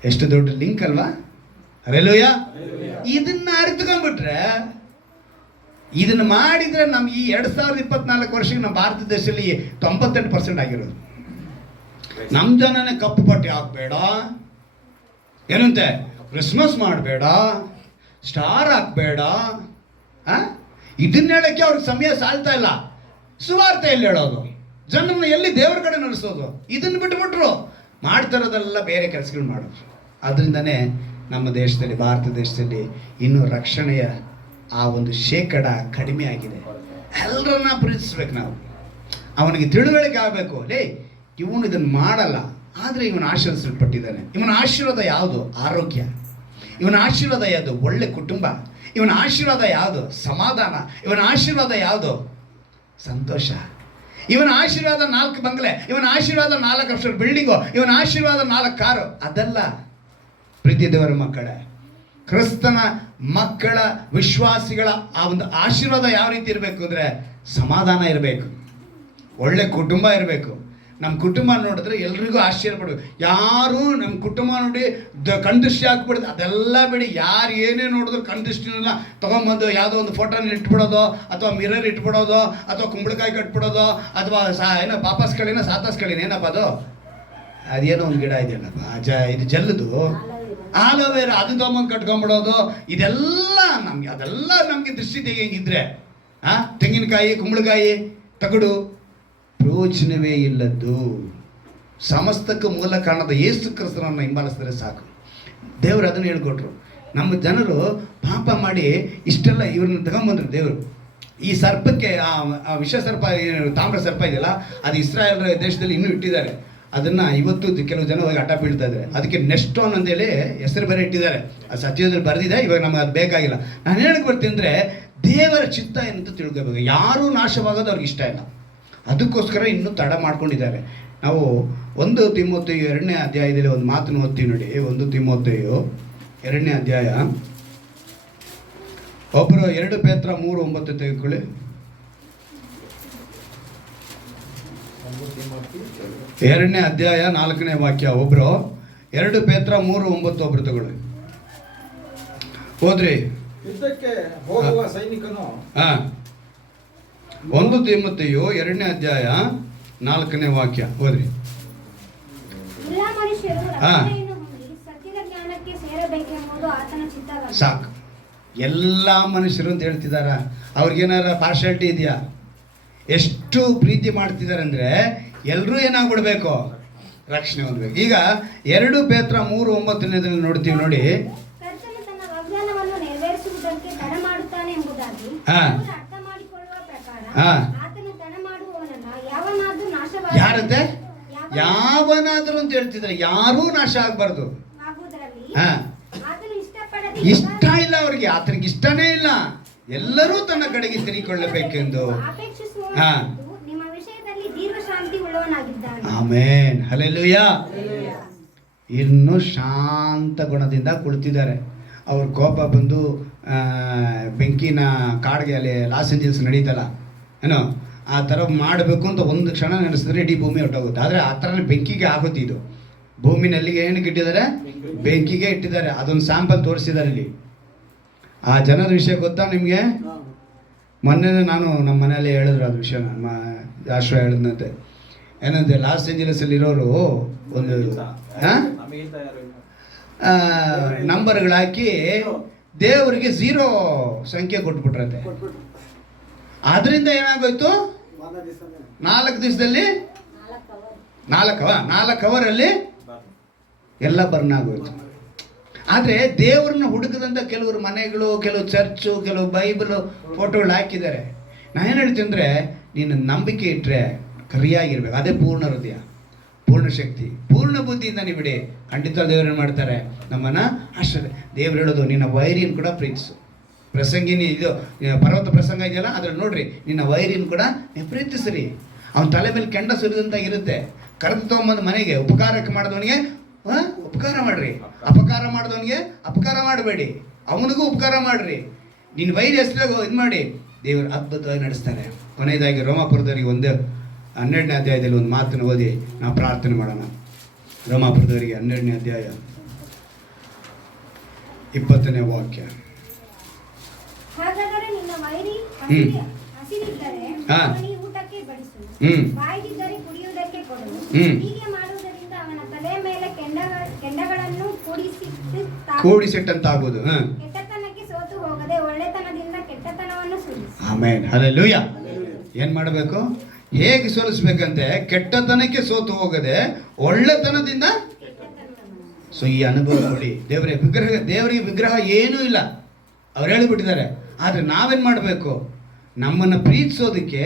ಎಷ್ಟು ದೊಡ್ಡ ಲಿಂಕ್ ಅಲ್ವಾ? ಹಲ್ಲೆಲೂಯಾ. ಇದನ್ನ ಅರಿತುಕೊಂಡ್ಬಿಟ್ರೆ, ಇದನ್ನ ಮಾಡಿದ್ರೆ ನಮ್ಗೆ ಈ 2024 ವರ್ಷಕ್ಕೆ ನಮ್ಮ ಭಾರತ ದೇಶದಲ್ಲಿ 98% ಆಗಿರೋದು. ನಮ್ಮ ಜನನೇ ಕಪ್ಪು ಪಟ್ಟಿ ಹಾಕ್ಬೇಡ, ಏನಂತೆ ಕ್ರಿಸ್ಮಸ್ ಮಾಡಬೇಡ, ಸ್ಟಾರ್ ಹಾಕ್ಬೇಡ, ಇದನ್ನ ಹೇಳಕ್ಕೆ ಅವ್ರಿಗೆ ಸಮಯ ಸಾಲ್ತಾ ಇಲ್ಲ. ಸುವಾರ್ತೆ ಎಲ್ಲಿ ಹೇಳೋದು? ಜನರನ್ನ ಎಲ್ಲಿ ದೇವರ ಕಡೆ ನಡೆಸೋದು? ಇದನ್ನು ಬಿಟ್ಟುಬಿಟ್ರು. ಮಾಡ್ತಿರೋದೆಲ್ಲ ಬೇರೆ ಕೆಲಸಗಳು ಮಾಡೋದು. ಅದರಿಂದನೇ ನಮ್ಮ ದೇಶದಲ್ಲಿ, ಭಾರತ ದೇಶದಲ್ಲಿ ಇನ್ನೂ ರಕ್ಷಣೆಯ ಆ ಒಂದು ಶೇಕಡ ಕಡಿಮೆ ಆಗಿದೆ. ಎಲ್ಲರನ್ನ ಪ್ರೀತಿಸ್ಬೇಕು ನಾವು. ಅವನಿಗೆ ತಿಳುವಳಿಕೆ ಆಗಬೇಕು, ಲೇ ಇವನು ಇದನ್ನು ಮಾಡಲ್ಲ, ಆದರೆ ಇವನು ಆಶೀರ್ವದಿಸಲ್ಪಟ್ಟಿದ್ದಾನೆ. ಇವನ ಆಶೀರ್ವಾದ ಯಾವುದು? ಆರೋಗ್ಯ. ಇವನ ಆಶೀರ್ವಾದ ಯಾವುದು? ಒಳ್ಳೆ ಕುಟುಂಬ. ಇವನ ಆಶೀರ್ವಾದ ಯಾವುದು? ಸಮಾಧಾನ. ಇವನ ಆಶೀರ್ವಾದ ಯಾವುದು? ಸಂತೋಷ. ಇವನ ಆಶೀರ್ವಾದ 4 ಬಂಗ್ಲೆ, ಇವನ ಆಶೀರ್ವಾದ 4 ಅಕ್ಷರ ಬಿಲ್ಡಿಂಗು, ಇವನ ಆಶೀರ್ವಾದ 4 ಕಾರು. ಅದಲ್ಲ ಪ್ರೀತಿ ದೇವರ ಮಕ್ಕಳೇ. ಕ್ರಿಸ್ತನ ಮಕ್ಕಳ, ವಿಶ್ವಾಸಿಗಳ ಆ ಒಂದು ಆಶೀರ್ವಾದ ಯಾವ ರೀತಿ ಇರಬೇಕು ಅಂದರೆ, ಸಮಾಧಾನ ಇರಬೇಕು, ಒಳ್ಳೆ ಕುಟುಂಬ ಇರಬೇಕು. ನಮ್ಮ ಕುಟುಂಬ ನೋಡಿದ್ರೆ ಎಲ್ರಿಗೂ ಆಶ್ಚರ್ಯ ಪಡಬೇಕು. ಯಾರು ನಮ್ಮ ಕುಟುಂಬ ನೋಡಿ ಕಣ್ದೃಷ್ಟಿ ಹಾಕ್ಬಿಡುದು ಅದೆಲ್ಲ ಬಿಡಿ. ಯಾರು ಏನೇ ನೋಡಿದ್ರು ಕಣ್ದೃಷ್ಟಿನೆಲ್ಲ ತೊಗೊಂಬಂದು ಯಾವುದೋ ಒಂದು ಫೋಟೋನ ಇಟ್ಬಿಡೋದು, ಅಥವಾ ಮಿರರ್ ಇಟ್ಬಿಡೋದು, ಅಥವಾ ಕುಂಬಳಕಾಯಿ ಕಟ್ಬಿಡೋದು, ಅಥವಾ ಏನೋ ಪಾಪಸ್ ಕಳಿನ ಸಾತಾಸ್ ಕಳಿನ ಏನಪ್ಪ ಅದು, ಅದೇನೋ ಒಂದು ಗಿಡ ಇದೆಯಲ್ಲಪ್ಪ, ಇದು ಜಲ್ಲದು ಆಲೋವೇರ, ಅದು ತೊಗೊಂಬಂದು ಕಟ್ಕೊಂಡ್ಬಿಡೋದು. ಇದೆಲ್ಲ ನಮಗೆ, ಅದೆಲ್ಲ ನಮಗೆ ದೃಷ್ಟಿ ತೆಗಿಯಂಗಿದ್ರೆ ತೆಂಗಿನಕಾಯಿ, ಕುಂಬಳಕಾಯಿ, ತಗಡು ಪ್ರಯೋಜನವೇ ಇಲ್ಲದ್ದು. ಸಮಸ್ತಕ್ಕೆ ಮೂಲ ಕಾರಣದ ಯೇಸು ಕ್ರಿಸ್ತನನ್ನು ಹಿಂಬಾಲಿಸಿದ್ರೆ ಸಾಕು. ದೇವರು ಅದನ್ನು ಹೇಳ್ಕೊಟ್ರು. ನಮ್ಮ ಜನರು ಪಾಪ ಮಾಡಿ ಇಷ್ಟೆಲ್ಲ ಇವ್ರನ್ನ ತಗೊಂಬಂದ್ರು ದೇವರು. ಈ ಸರ್ಪಕ್ಕೆ ಆ ವಿಷ ಸರ್ಪ, ತಾಮ್ರ ಸರ್ಪ ಇದೆಯಲ್ಲ, ಅದು ಇಸ್ರಾಯೇಲ್ ದೇಶದಲ್ಲಿ ಇನ್ನೂ ಇಟ್ಟಿದ್ದಾರೆ. ಅದನ್ನು ಇವತ್ತು ಕೆಲವು ಜನ ಹೋಗಿ ಹಠ ಬೀಳ್ತಾ ಇದ್ದಾರೆ. ಅದಕ್ಕೆ ನೆಸ್ಟೋನ್ ಅಂತೇಳಿ ಹೆಸರು ಬೇರೆ ಇಟ್ಟಿದ್ದಾರೆ. ಅದು ಸತ್ಯದಲ್ಲಿ ಬರೆದಿದೆ, ಇವಾಗ ನಮಗೆ ಅದು ಬೇಕಾಗಿಲ್ಲ. ನಾನು ಹೇಳಕ್ಕೆ ಬರ್ತೀನಿ ಅಂದರೆ, ದೇವರ ಚಿತ್ತ ಏನಂತ ತಿಳ್ಕೋಬೇಕು. ಯಾರೂ ನಾಶವಾಗೋದು ಅವ್ರಿಗೆ ಇಷ್ಟ ಇಲ್ಲ. ಅದಕ್ಕೋಸ್ಕರ ಇನ್ನೂ ತಡ ಮಾಡ್ಕೊಂಡಿದ್ದಾರೆ. ನಾವು 1 ತಿಮೋಥೆಯು 2ನೇ ಅಧ್ಯಾಯದಲ್ಲಿ ಒಂದು ಮಾತನ್ನು ಓದ್ತೀವಿ ನೋಡಿ. 1 ತಿಮೋಥೆಯು 2ನೇ ಅಧ್ಯಾಯ, ಒಬ್ಬರು 2 ಪೇತ್ರ 3:9 ತೆಗೆದುಕೊಳ್ಳಿ. 2ನೇ ಅಧ್ಯಾಯ 4ನೇ ವಾಕ್ಯ. ಒಬ್ಬರು 2 ಪೇತ್ರ 3:9 ಒಬ್ರು ತಗೊಳ್ಳಿ, ಹೋದ್ರಿ. ಯುದ್ಧಕ್ಕೆ ಹೋಗುವ ಸೈನಿಕನು 1 ತಿಮೋಥೆಯು 2ನೇ ಅಧ್ಯಾಯ 4ನೇ ವಾಕ್ಯ ಓದ್ರಿ. ಸಾಕು. ಎಲ್ಲ ಮನುಷ್ಯರು ಅಂತ ಹೇಳ್ತಿದಾರ. ಅವ್ರಿಗೇನಾರ ಪಾರ್ಶಾಲಿಟಿ ಇದೆಯಾ? ಎಷ್ಟು ಪ್ರೀತಿ ಮಾಡ್ತಿದ್ದಾರೆ ಅಂದರೆ ಎಲ್ಲರೂ ಏನಾಗ್ಬಿಡ್ಬೇಕು? ರಕ್ಷಣೆ ಹೊಂದಬೇಕು. ಈಗ 2 ಪೇತ್ರ 3:9 ನೋಡ್ತೀವಿ ನೋಡಿ. ಯಾರಂತೆ? ಯಾವನಾದರೂ ಅಂತ ಹೇಳ್ತಿದ್ದಾರೆ. ಯಾರೂ ನಾಶ ಆಗ್ಬಾರ್ದು. ಇಷ್ಟ ಇಲ್ಲ ಅವ್ರಿಗೆ, ಆತನಿಗೆ ಇಷ್ಟನೇ ಇಲ್ಲ. ಎಲ್ಲರೂ ತನ್ನ ಕಡೆಗೆ ತಿರುಗಿಕೊಳ್ಳಬೇಕೆಂದು ಹಾ. ನಿಮ್ಮ ವಿಷಯದಲ್ಲಿ ದೀರ್ಘ ಶಾಂತಿ ಉಳ್ಳವನಾಗಿದ್ದಾನೆ. ಆಮೇನ್, ಹಲ್ಲೆಲೂಯಾ. ಇನ್ನು ಶಾಂತ ಗುಣದಿಂದ ಕುಳಿತಿದ್ದಾರೆ. ಅವ್ರ ಕೋಪ ಬಂದು ಬೆಂಕಿನ ಕಾಡಿಗೆ ಅಲ್ಲಿ ಲಾಸ್ ಏಂಜಲ್ಸ್ ನಡೀತಲ್ಲ ಏನೋ ಆ ಥರ ಮಾಡಬೇಕು ಅಂತ ಒಂದು ಕ್ಷಣ ನೆನೆಸಿದ್ರೆ ಇಡೀ ಭೂಮಿ ಹೊಟ್ಟೋಗುತ್ತೆ. ಆದರೆ ಆ ಥರನೇ ಬೆಂಕಿಗೆ ಆಗುತ್ತೆ. ಇದು ಭೂಮಿನಲ್ಲಿಗೆ ಏನಕ್ಕೆ ಇಟ್ಟಿದ್ದಾರೆ? ಬೆಂಕಿಗೆ ಇಟ್ಟಿದ್ದಾರೆ. ಅದೊಂದು ಸ್ಯಾಂಪಲ್ ತೋರಿಸಿದ್ದಾರೆ ಇಲ್ಲಿ. ಆ ಜನರ ವಿಷಯ ಗೊತ್ತಾ ನಿಮಗೆ? ಮೊನ್ನೆ ನಾನು ನಮ್ಮ ಮನೆಯಲ್ಲಿ ಹೇಳಿದ್ರು ಅದು ವಿಷಯ. ನಮ್ಮ ಆಶ್ರಯ ಹೇಳಿದಂತೆ ಏನಂತೆ, ಲಾಸ್ ಏಂಜಲಸಲ್ಲಿ ಇರೋರು ಒಂದು ನಂಬರ್ಗಳು ಹಾಕಿ ದೇವರಿಗೆ 0 ಸಂಖ್ಯೆ ಕೊಟ್ಬಿಟ್ರಂತೆ. ಆದ್ರಿಂದ ಏನಾಗೋಯ್ತು, 4 ದಿವಸದಲ್ಲಿ 4 ಅವರಲ್ಲಿ ಎಲ್ಲ ಬರ್ನ್ ಆಗೋಯ್ತು. ಆದರೆ ದೇವ್ರನ್ನ ಹುಡುಕದಂತ ಕೆಲವರು ಮನೆಗಳು, ಕೆಲವು ಚರ್ಚು, ಕೆಲವು ಬೈಬಲು ಫೋಟೋಗಳು ಹಾಕಿದ್ದಾರೆ. ನಾನೇನು ಹೇಳ್ತೀನಿ ಅಂದರೆ, ನೀನು ನಂಬಿಕೆ ಇಟ್ಟರೆ ಕರಿಯಾಗಿರ್ಬೇಕು. ಅದೇ ಪೂರ್ಣ ಹೃದಯ, ಪೂರ್ಣ ಶಕ್ತಿ, ಪೂರ್ಣ ಬುದ್ಧಿಯಿಂದ ನೀವು ಬಿಡಿ. ಖಂಡಿತ ದೇವರೇನು ಮಾಡ್ತಾರೆ, ನಮ್ಮನ್ನು ಆಶ್ರಯ. ದೇವ್ರು ಹೇಳೋದು, ನಿನ್ನ ವೈರಿನ ಕೂಡ ಪ್ರೀತಿಸು. ಪ್ರಸಂಗಿನಿ ಇದು ಪರ್ವತ ಪ್ರಸಂಗ ಇದೆಯಲ್ಲ, ಅದ್ರಲ್ಲಿ ನೋಡ್ರಿ, ನಿನ್ನ ವೈರಿನ ಕೂಡ ನೀವು ಪ್ರೀತಿಸ್ರಿ. ಅವನ ತಲೆ ಮೇಲೆ ಕೆಂಡ ಸುರಿದಂತ ಇರುತ್ತೆ. ಕರೆದು ತೊಗೊಂಬಂದು ಮನೆಗೆ ಉಪಕಾರಕ್ಕೆ ಮಾಡಿದವನಿಗೆ ಉಪಕಾರ ಮಾಡ್ರಿ, ಅಪಕಾರ ಮಾಡಿದವನಿಗೆ ಅಪಕಾರ ಮಾಡಬೇಡಿ, ಅವನಿಗೂ ಉಪಕಾರ ಮಾಡ್ರಿ. ನಿನ್ನ ವೈರಿ ಹೆಸರಾಗ ಇದು ಮಾಡಿ, ದೇವರು ಅದ್ಭುತವಾಗಿ ನಡೆಸ್ತಾರೆ. ಕೊನೆಯದಾಗಿ ರೋಮಾಪುರದವರಿಗೆ 12ನೇ ಅಧ್ಯಾಯದಲ್ಲಿ ಒಂದು ಮಾತನ್ನು ಓದಿ ನಾವು ಪ್ರಾರ್ಥನೆ ಮಾಡೋಣ. ರೋಮಾಪುರದವರಿಗೆ 12ನೇ ಅಧ್ಯಾಯ 20ನೇ ವಾಕ್ಯ. ಹಾಗಾದರೆ ನಿನ್ನ ವೈರಿ ಹಸಿದಿದ್ದರೆ ಅವನಿಗೆ ಊಟಕ್ಕೆ ಬಡಿಸು, ಬಾಯಿದಿದ್ದರೆ ಕುಡಿಯುವುದಕ್ಕೆ ಕೊಡು. ಹೀಗೆ ಮಾಡುವುದರಿಂದ ಅವನ ತಲೆಯ ಮೇಲೆ ಕೆಂಡಗಳನ್ನು ಕೂಡಿಸಿಟ್ಟಂತಾಗುವುದು. ಕೆಟ್ಟತನಕ್ಕೆ ಸೋತು ಹೋಗದೆ ಒಳ್ಳೆತನದಿಂದ ಕೆಟ್ಟತನವನ್ನು ಸೋಲಿಸು. Amen, hallelujah. ಏನ್ ಮಾಡಬೇಕು? ಹೇಗೆ ಸೋಲಿಸ್ಬೇಕಂತೆ? ಕೆಟ್ಟತನಕ್ಕೆ ಸೋತು ಹೋಗದೆ ಒಳ್ಳೆತನದಿಂದ. ಸೊ ಈ ಅನುಭವ ಕೊಡಿ. ದೇವರಿಗೆ ವಿಗ್ರಹ ಏನೂ ಇಲ್ಲ, ಅವ್ರು ಹೇಳಿಬಿಟ್ಟಿದ್ದಾರೆ. ಆದರೆ ನಾವೇನು ಮಾಡಬೇಕು? ನಮ್ಮನ್ನು ಪ್ರೀತಿಸೋದಕ್ಕೆ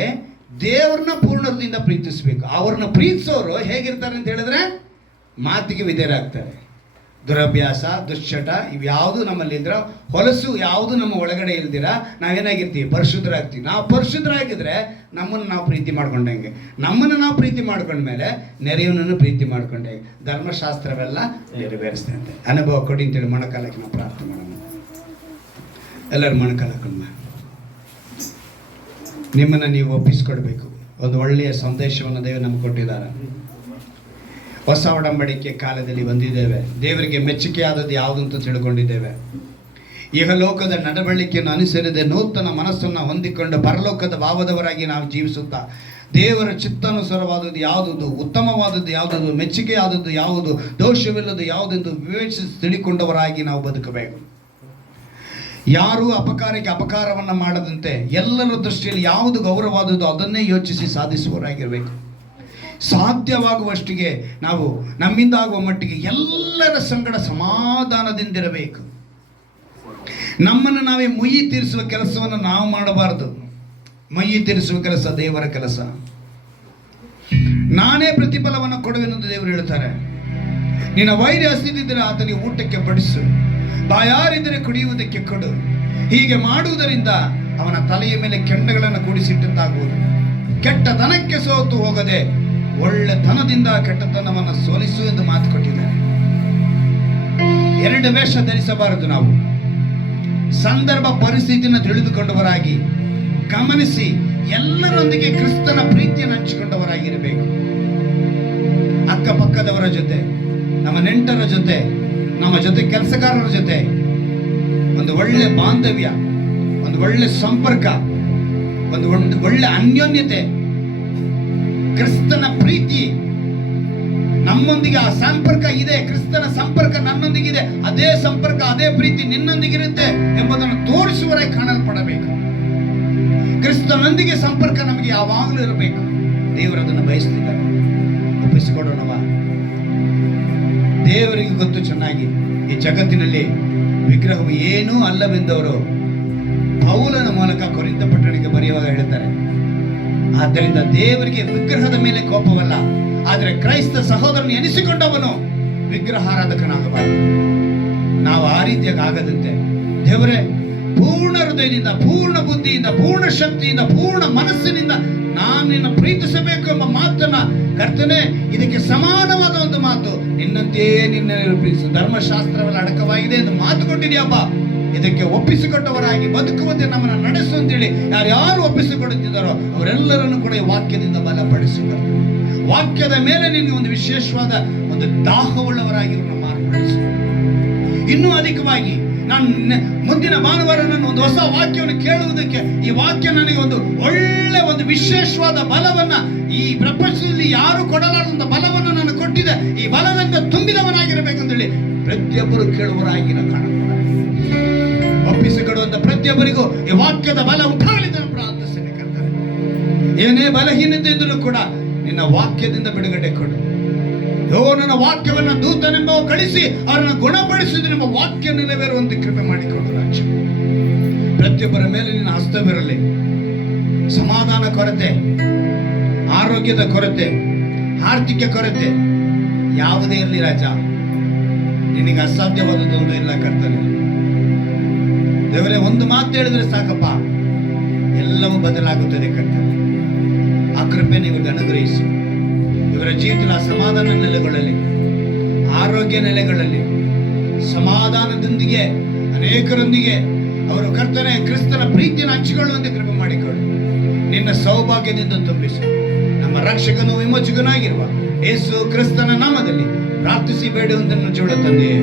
ದೇವ್ರನ್ನ ಪೂರ್ಣದಿಂದ ಪ್ರೀತಿಸ್ಬೇಕು. ಅವ್ರನ್ನ ಪ್ರೀತಿಸೋರು ಹೇಗಿರ್ತಾರೆ ಅಂತ ಹೇಳಿದ್ರೆ, ಮಾತಿಗೆ ವಿಧೇಯರಾಗ್ತಾರೆ. ದುರಭ್ಯಾಸ, ದುಶ್ಚಟ ಇವ್ಯಾವುದು ನಮ್ಮಲ್ಲಿದ್ರ, ಹೊಲಸು ಯಾವುದು ನಮ್ಮ ಒಳಗಡೆ ಇಲ್ದಿರ ನಾವೇನಾಗಿರ್ತೀವಿ? ಪರಿಶುದ್ಧರಾಗ್ತೀವಿ. ನಾವು ಪರಿಶುದ್ಧರಾಗಿದ್ರೆ ನಮ್ಮನ್ನು ನಾವು ಪ್ರೀತಿ ಮಾಡ್ಕೊಂಡಂಗೆ. ನಮ್ಮನ್ನು ನಾವು ಪ್ರೀತಿ ಮಾಡ್ಕೊಂಡ್ಮೇಲೆ ನೆರೆಯವನನ್ನು ಪ್ರೀತಿ ಮಾಡ್ಕೊಂಡೆ ಧರ್ಮಶಾಸ್ತ್ರವೆಲ್ಲ ನೆರವೇರಿಸ್ತಂತೆ. ಅನುಭವ ಕೊಡಿ ಅಂತೇಳಿ ಮೊಣಕಾಲಕ್ಕೆ ನಾವು ಪ್ರಾರ್ಥನೆ ಮಾಡೋಣ. ಎಲ್ಲರೂ ಮೊಣಕಾಲಕ್ಕೊಂಡ ನಿಮ್ಮನ್ನು ನೀವು ಒಪ್ಪಿಸ್ಕೊಡ್ಬೇಕು. ಒಂದು ಒಳ್ಳೆಯ ಸಂದೇಶವನ್ನು ದೇವರು ನಮ್ಗೆ ಕೊಟ್ಟಿದ್ದಾರೆ. ಹೊಸ ಒಡಂಬಡಿಕೆ ಕಾಲದಲ್ಲಿ ಬಂದಿದ್ದೇವೆ. ದೇವರಿಗೆ ಮೆಚ್ಚುಗೆಯಾದದ್ದು ಯಾವುದು ಅಂತ ತಿಳ್ಕೊಂಡಿದ್ದೇವೆ. ಇಹಲೋಕದ ನಡವಳಿಕೆಯನ್ನು ಅನುಸರಿಸದೆ ನೂತನ ಮನಸ್ಸನ್ನು ಹೊಂದಿಕೊಂಡು ಪರಲೋಕದ ಭಾವದವರಾಗಿ ನಾವು ಜೀವಿಸುತ್ತಾ ದೇವರ ಚಿತ್ತಾನುಸಾರವಾದದ್ದು ಯಾವುದದು, ಉತ್ತಮವಾದದ್ದು ಯಾವುದದು, ಮೆಚ್ಚುಗೆಯಾದದ್ದು ಯಾವುದು, ದೋಷವಿಲ್ಲದು ಯಾವುದೆಂದು ವಿವೇಚಿಸಿ ತಿಳಿಕೊಂಡವರಾಗಿ ನಾವು ಬದುಕಬೇಕು. ಯಾರೂ ಅಪಕಾರಕ್ಕೆ ಅಪಕಾರವನ್ನು ಮಾಡದಂತೆ ಎಲ್ಲರ ದೃಷ್ಟಿಯಲ್ಲಿ ಯಾವುದು ಗೌರವವಾದದ್ದು ಅದನ್ನೇ ಯೋಚಿಸಿ ಸಾಧಿಸುವವರಾಗಿರಬೇಕು. ಸಾಧ್ಯವಾಗುವಷ್ಟಿಗೆ ನಾವು ನಮ್ಮಿಂದ ಆಗುವ ಮಟ್ಟಿಗೆ ಎಲ್ಲರ ಸಂಗಡ ಸಮಾಧಾನದಿಂದಿರಬೇಕು. ನಮ್ಮನ್ನು ನಾವೇ ಮುಯ್ಯಿ ತೀರಿಸುವ ಕೆಲಸವನ್ನು ನಾವು ಮಾಡಬಾರದು. ಮುಯ್ಯಿ ತೀರಿಸುವ ಕೆಲಸ ದೇವರ ಕೆಲಸ. ನಾನೇ ಪ್ರತಿಫಲವನ್ನು ಕೊಡುವೆನೆಂದು ದೇವರು ಹೇಳ್ತಾರೆ. ನಿನ್ನ ವೈರಿ ಹಸಿದಿದ್ದರೆ ಆತನಿಗೆ ಊಟಕ್ಕೆ ಬಡಿಸು, ಬಾಯಾರಿದ್ದರೆ ಕುಡಿಯುವುದಕ್ಕೆ ಕೊಡು. ಹೀಗೆ ಮಾಡುವುದರಿಂದ ಅವನ ತಲೆಯ ಮೇಲೆ ಕೆಂಡಗಳನ್ನು ಕೂಡಿಸಿಟ್ಟಂತಾಗುವುದು. ಕೆಟ್ಟತನಕ್ಕೆ ಸೋತು ಹೋಗದೆ ಒಳ್ಳೆತನದಿಂದ ಕೆಟ್ಟತನವನ್ನು ಸೋಲಿಸು ಎಂದು ಮಾತು ಕೊಟ್ಟಿದ್ದಾರೆ. 2 ವೇಷ ಧರಿಸಬಾರದು. ನಾವು ಸಂದರ್ಭ ಪರಿಸ್ಥಿತಿಯನ್ನು ತಿಳಿದುಕೊಂಡವರಾಗಿ ಗಮನಿಸಿ ಎಲ್ಲರೊಂದಿಗೆ ಕ್ರಿಸ್ತನ ಪ್ರೀತಿಯನ್ನು ಹಂಚಿಕೊಂಡವರಾಗಿರಬೇಕು. ಅಕ್ಕಪಕ್ಕದವರ ಜೊತೆ, ನಮ್ಮ ನೆಂಟರ ಜೊತೆ, ನಮ್ಮ ಜೊತೆ ಕೆಲಸಗಾರರ ಜೊತೆ ಒಂದು ಒಳ್ಳೆ ಬಾಂಧವ್ಯ, ಒಂದು ಒಳ್ಳೆ ಸಂಪರ್ಕ, ಒಂದು ಒಳ್ಳೆ ಅನ್ಯೋನ್ಯತೆ, ಕ್ರಿಸ್ತನ ಪ್ರೀತಿ ನಮ್ಮೊಂದಿಗೆ ಆ ಸಂಪರ್ಕ ಇದೆ. ಕ್ರಿಸ್ತನ ಸಂಪರ್ಕ ನನ್ನೊಂದಿಗಿದೆ, ಅದೇ ಸಂಪರ್ಕ ಅದೇ ಪ್ರೀತಿ ನಿನ್ನೊಂದಿಗಿರುತ್ತೆ ಎಂಬುದನ್ನು ತೋರಿಸುವರೆ ಕಾಣಲ್ಪಡಬೇಕು. ಕ್ರಿಸ್ತನೊಂದಿಗೆ ಸಂಪರ್ಕ ನಮಗೆ ಯಾವಾಗಲೂ ಇರಬೇಕು. ದೇವರು ಅದನ್ನು ಬಯಸ್ತಿದ್ದಾರೆ. ಒಪ್ಪಿಸಿಕೊಡೋಣವಾ? ದೇವರಿಗೆ ಗೊತ್ತು ಚೆನ್ನಾಗಿ ಈ ಜಗತ್ತಿನಲ್ಲಿ ವಿಗ್ರಹವು ಏನೂ ಅಲ್ಲವೆಂದವರು ಪೌಲನ ಮೂಲಕ ಕೊರಿಂಥ ಪಟ್ಟಣಕ್ಕೆ ಬರೆಯುವಾಗ ಹೇಳ್ತಾರೆ. ಆದ್ದರಿಂದ ದೇವರಿಗೆ ವಿಗ್ರಹದ ಮೇಲೆ ಕೋಪವಲ್ಲ, ಆದರೆ ಕ್ರೈಸ್ತ ಸಹೋದರನು ಎನಿಸಿಕೊಂಡವನು ವಿಗ್ರಹಾರಾಧಕನಾಗಬಾರದು. ನಾವು ಆ ರೀತಿಯಾಗಿ ಆಗದಂತೆ ದೇವರೇ ಪೂರ್ಣ ಹೃದಯದಿಂದ, ಪೂರ್ಣ ಬುದ್ಧಿಯಿಂದ, ಪೂರ್ಣ ಶಕ್ತಿಯಿಂದ, ಪೂರ್ಣ ಮನಸ್ಸಿನಿಂದ ನಾನು ನಿನ್ನ ಪ್ರೀತಿಸಬೇಕು ಎಂಬ ಮಾತನ್ನ ಕರ್ತನೆ, ಇದಕ್ಕೆ ಸಮಾನವಾದ ಒಂದು ಮಾತು, ನಿನ್ನಂತೆಯೇ ನಿನ್ನ ಪ್ರೀತಿಸು. ಧರ್ಮಶಾಸ್ತ್ರವೆಲ್ಲ ಅಡಕವಾಗಿದೆ ಎಂದು ಮಾತು ಕೊಟ್ಟಿದೆಯಪ್ಪ. ಇದಕ್ಕೆ ಒಪ್ಪಿಸಿಕೊಟ್ಟವರಾಗಿ ಬದುಕುವಂತೆ ನಮ್ಮನ್ನು ನಡೆಸು ಅಂತೇಳಿ ಯಾರ್ಯಾರು ಒಪ್ಪಿಸಿಕೊಡುತ್ತಿದ್ದಾರೋ ಅವರೆಲ್ಲರನ್ನು ಕೂಡ ಈ ವಾಕ್ಯದಿಂದ ಬಲಪಡಿಸಿದರು. ವಾಕ್ಯದ ಮೇಲೆ ನಿನಗೆ ಒಂದು ವಿಶೇಷವಾದ ಒಂದು ದಾಹವುಳ್ಳವರಾಗಿ ಇವ್ರನ್ನ ಮಾರ್ಪಡಿಸು. ಇನ್ನೂ ಅಧಿಕವಾಗಿ ನಾನು ಮುಂದಿನ ಭಾನುವಾರ ನನ್ನ ಒಂದು ಹೊಸ ವಾಕ್ಯವನ್ನು ಕೇಳುವುದಕ್ಕೆ ಈ ವಾಕ್ಯ ನನಗೆ ಒಂದು ಒಳ್ಳೆ ಒಂದು ವಿಶೇಷವಾದ ಬಲವನ್ನ, ಈ ಪ್ರಪಂಚದಲ್ಲಿ ಯಾರು ಕೊಡಲಾರದ ಬಲವನ್ನು ನಾನು ಕೊಟ್ಟಿದೆ. ಈ ಬಲದಿಂದ ತುಂಬಿದವನಾಗಿರಬೇಕಂತೇಳಿ ಪ್ರತಿಯೊಬ್ಬರು ಕೇಳುವರಾಗಿ ನಾನು ಕಾಣಬಹುದು. ಒಪ್ಪಿಸಿಕೊಡುವಂತ ಪ್ರತಿಯೊಬ್ಬರಿಗೂ ಈ ವಾಕ್ಯದ ಬಲ ಉಂಟಾಗಲಿ ಅಂತ ಪ್ರಾರ್ಥಿಸ್ತೇನೆ ಕರ್ತನೆ. ಏನೇ ಬಲಹೀನತೆ ಇದ್ದರೂ ಕೂಡ ನಿನ್ನ ವಾಕ್ಯದಿಂದ ಬಿಡುಗಡೆ ಕೊಡು. ನನ್ನ ವಾಕ್ಯವನ್ನು ದೂತನೆಂಬ ಕಳಿಸಿ ಅವರನ್ನು ಗುಣಪಡಿಸಿದ ನಿಮ್ಮ ವಾಕ್ಯ ನೆರವೇರುವಂತೆ ಕೃಪೆ ಮಾಡಿಕೊಡು ರಾಜ. ಪ್ರತಿಯೊಬ್ಬರ ಮೇಲೆ ನಿನ್ನ ಹಸ್ತವಿರಲಿ. ಸಮಾಧಾನ ಕೊರತೆ, ಆರೋಗ್ಯದ ಕೊರತೆ, ಆರ್ಥಿಕ ಕೊರತೆ ಯಾವುದೇ ಇರಲಿ ರಾಜ, ನಿನಗೆ ಅಸಾಧ್ಯವಾದದ್ದು ಇಲ್ಲ ಕರ್ತನೆ. ದೇವರೇ, ಒಂದು ಮಾತು ಹೇಳಿದ್ರೆ ಸಾಕಪ್ಪ, ಎಲ್ಲವೂ ಬದಲಾಗುತ್ತದೆ ಕರ್ತನೆ. ಆ ಕೃಪೆ ನೀವು ಅನುಗ್ರಹಿಸಿ. ಇವರ ಜೀವಿತ ಸಮಾಧಾನ ನೆಲೆಗಳಲ್ಲಿ, ಆರೋಗ್ಯ ನೆಲೆಗಳಲ್ಲಿ, ಸಮಾಧಾನದೊಂದಿಗೆ ಅನೇಕರೊಂದಿಗೆ ಅವರು ಕರ್ತನೆ ಕ್ರಿಸ್ತನ ಪ್ರೀತಿಯನ್ನು ಹಂಚಿಕೊಳ್ಳುವಂತೆ ಕೃಪೆ ಮಾಡಿಕೊಳ್ಳು. ನಿನ್ನ ಸೌಭಾಗ್ಯದಿಂದ ತುಂಬಿಸು. ನಮ್ಮ ರಕ್ಷಕನು ವಿಮೋಚಕನಾಗಿರುವ ಯೇಸು ಕ್ರಿಸ್ತನ ನಾಮದಲ್ಲಿ ಪ್ರಾರ್ಥಿಸಿ ಬೇಡುವಂತನ್ನು ಜೋಡ ತಂದೆಯೇ.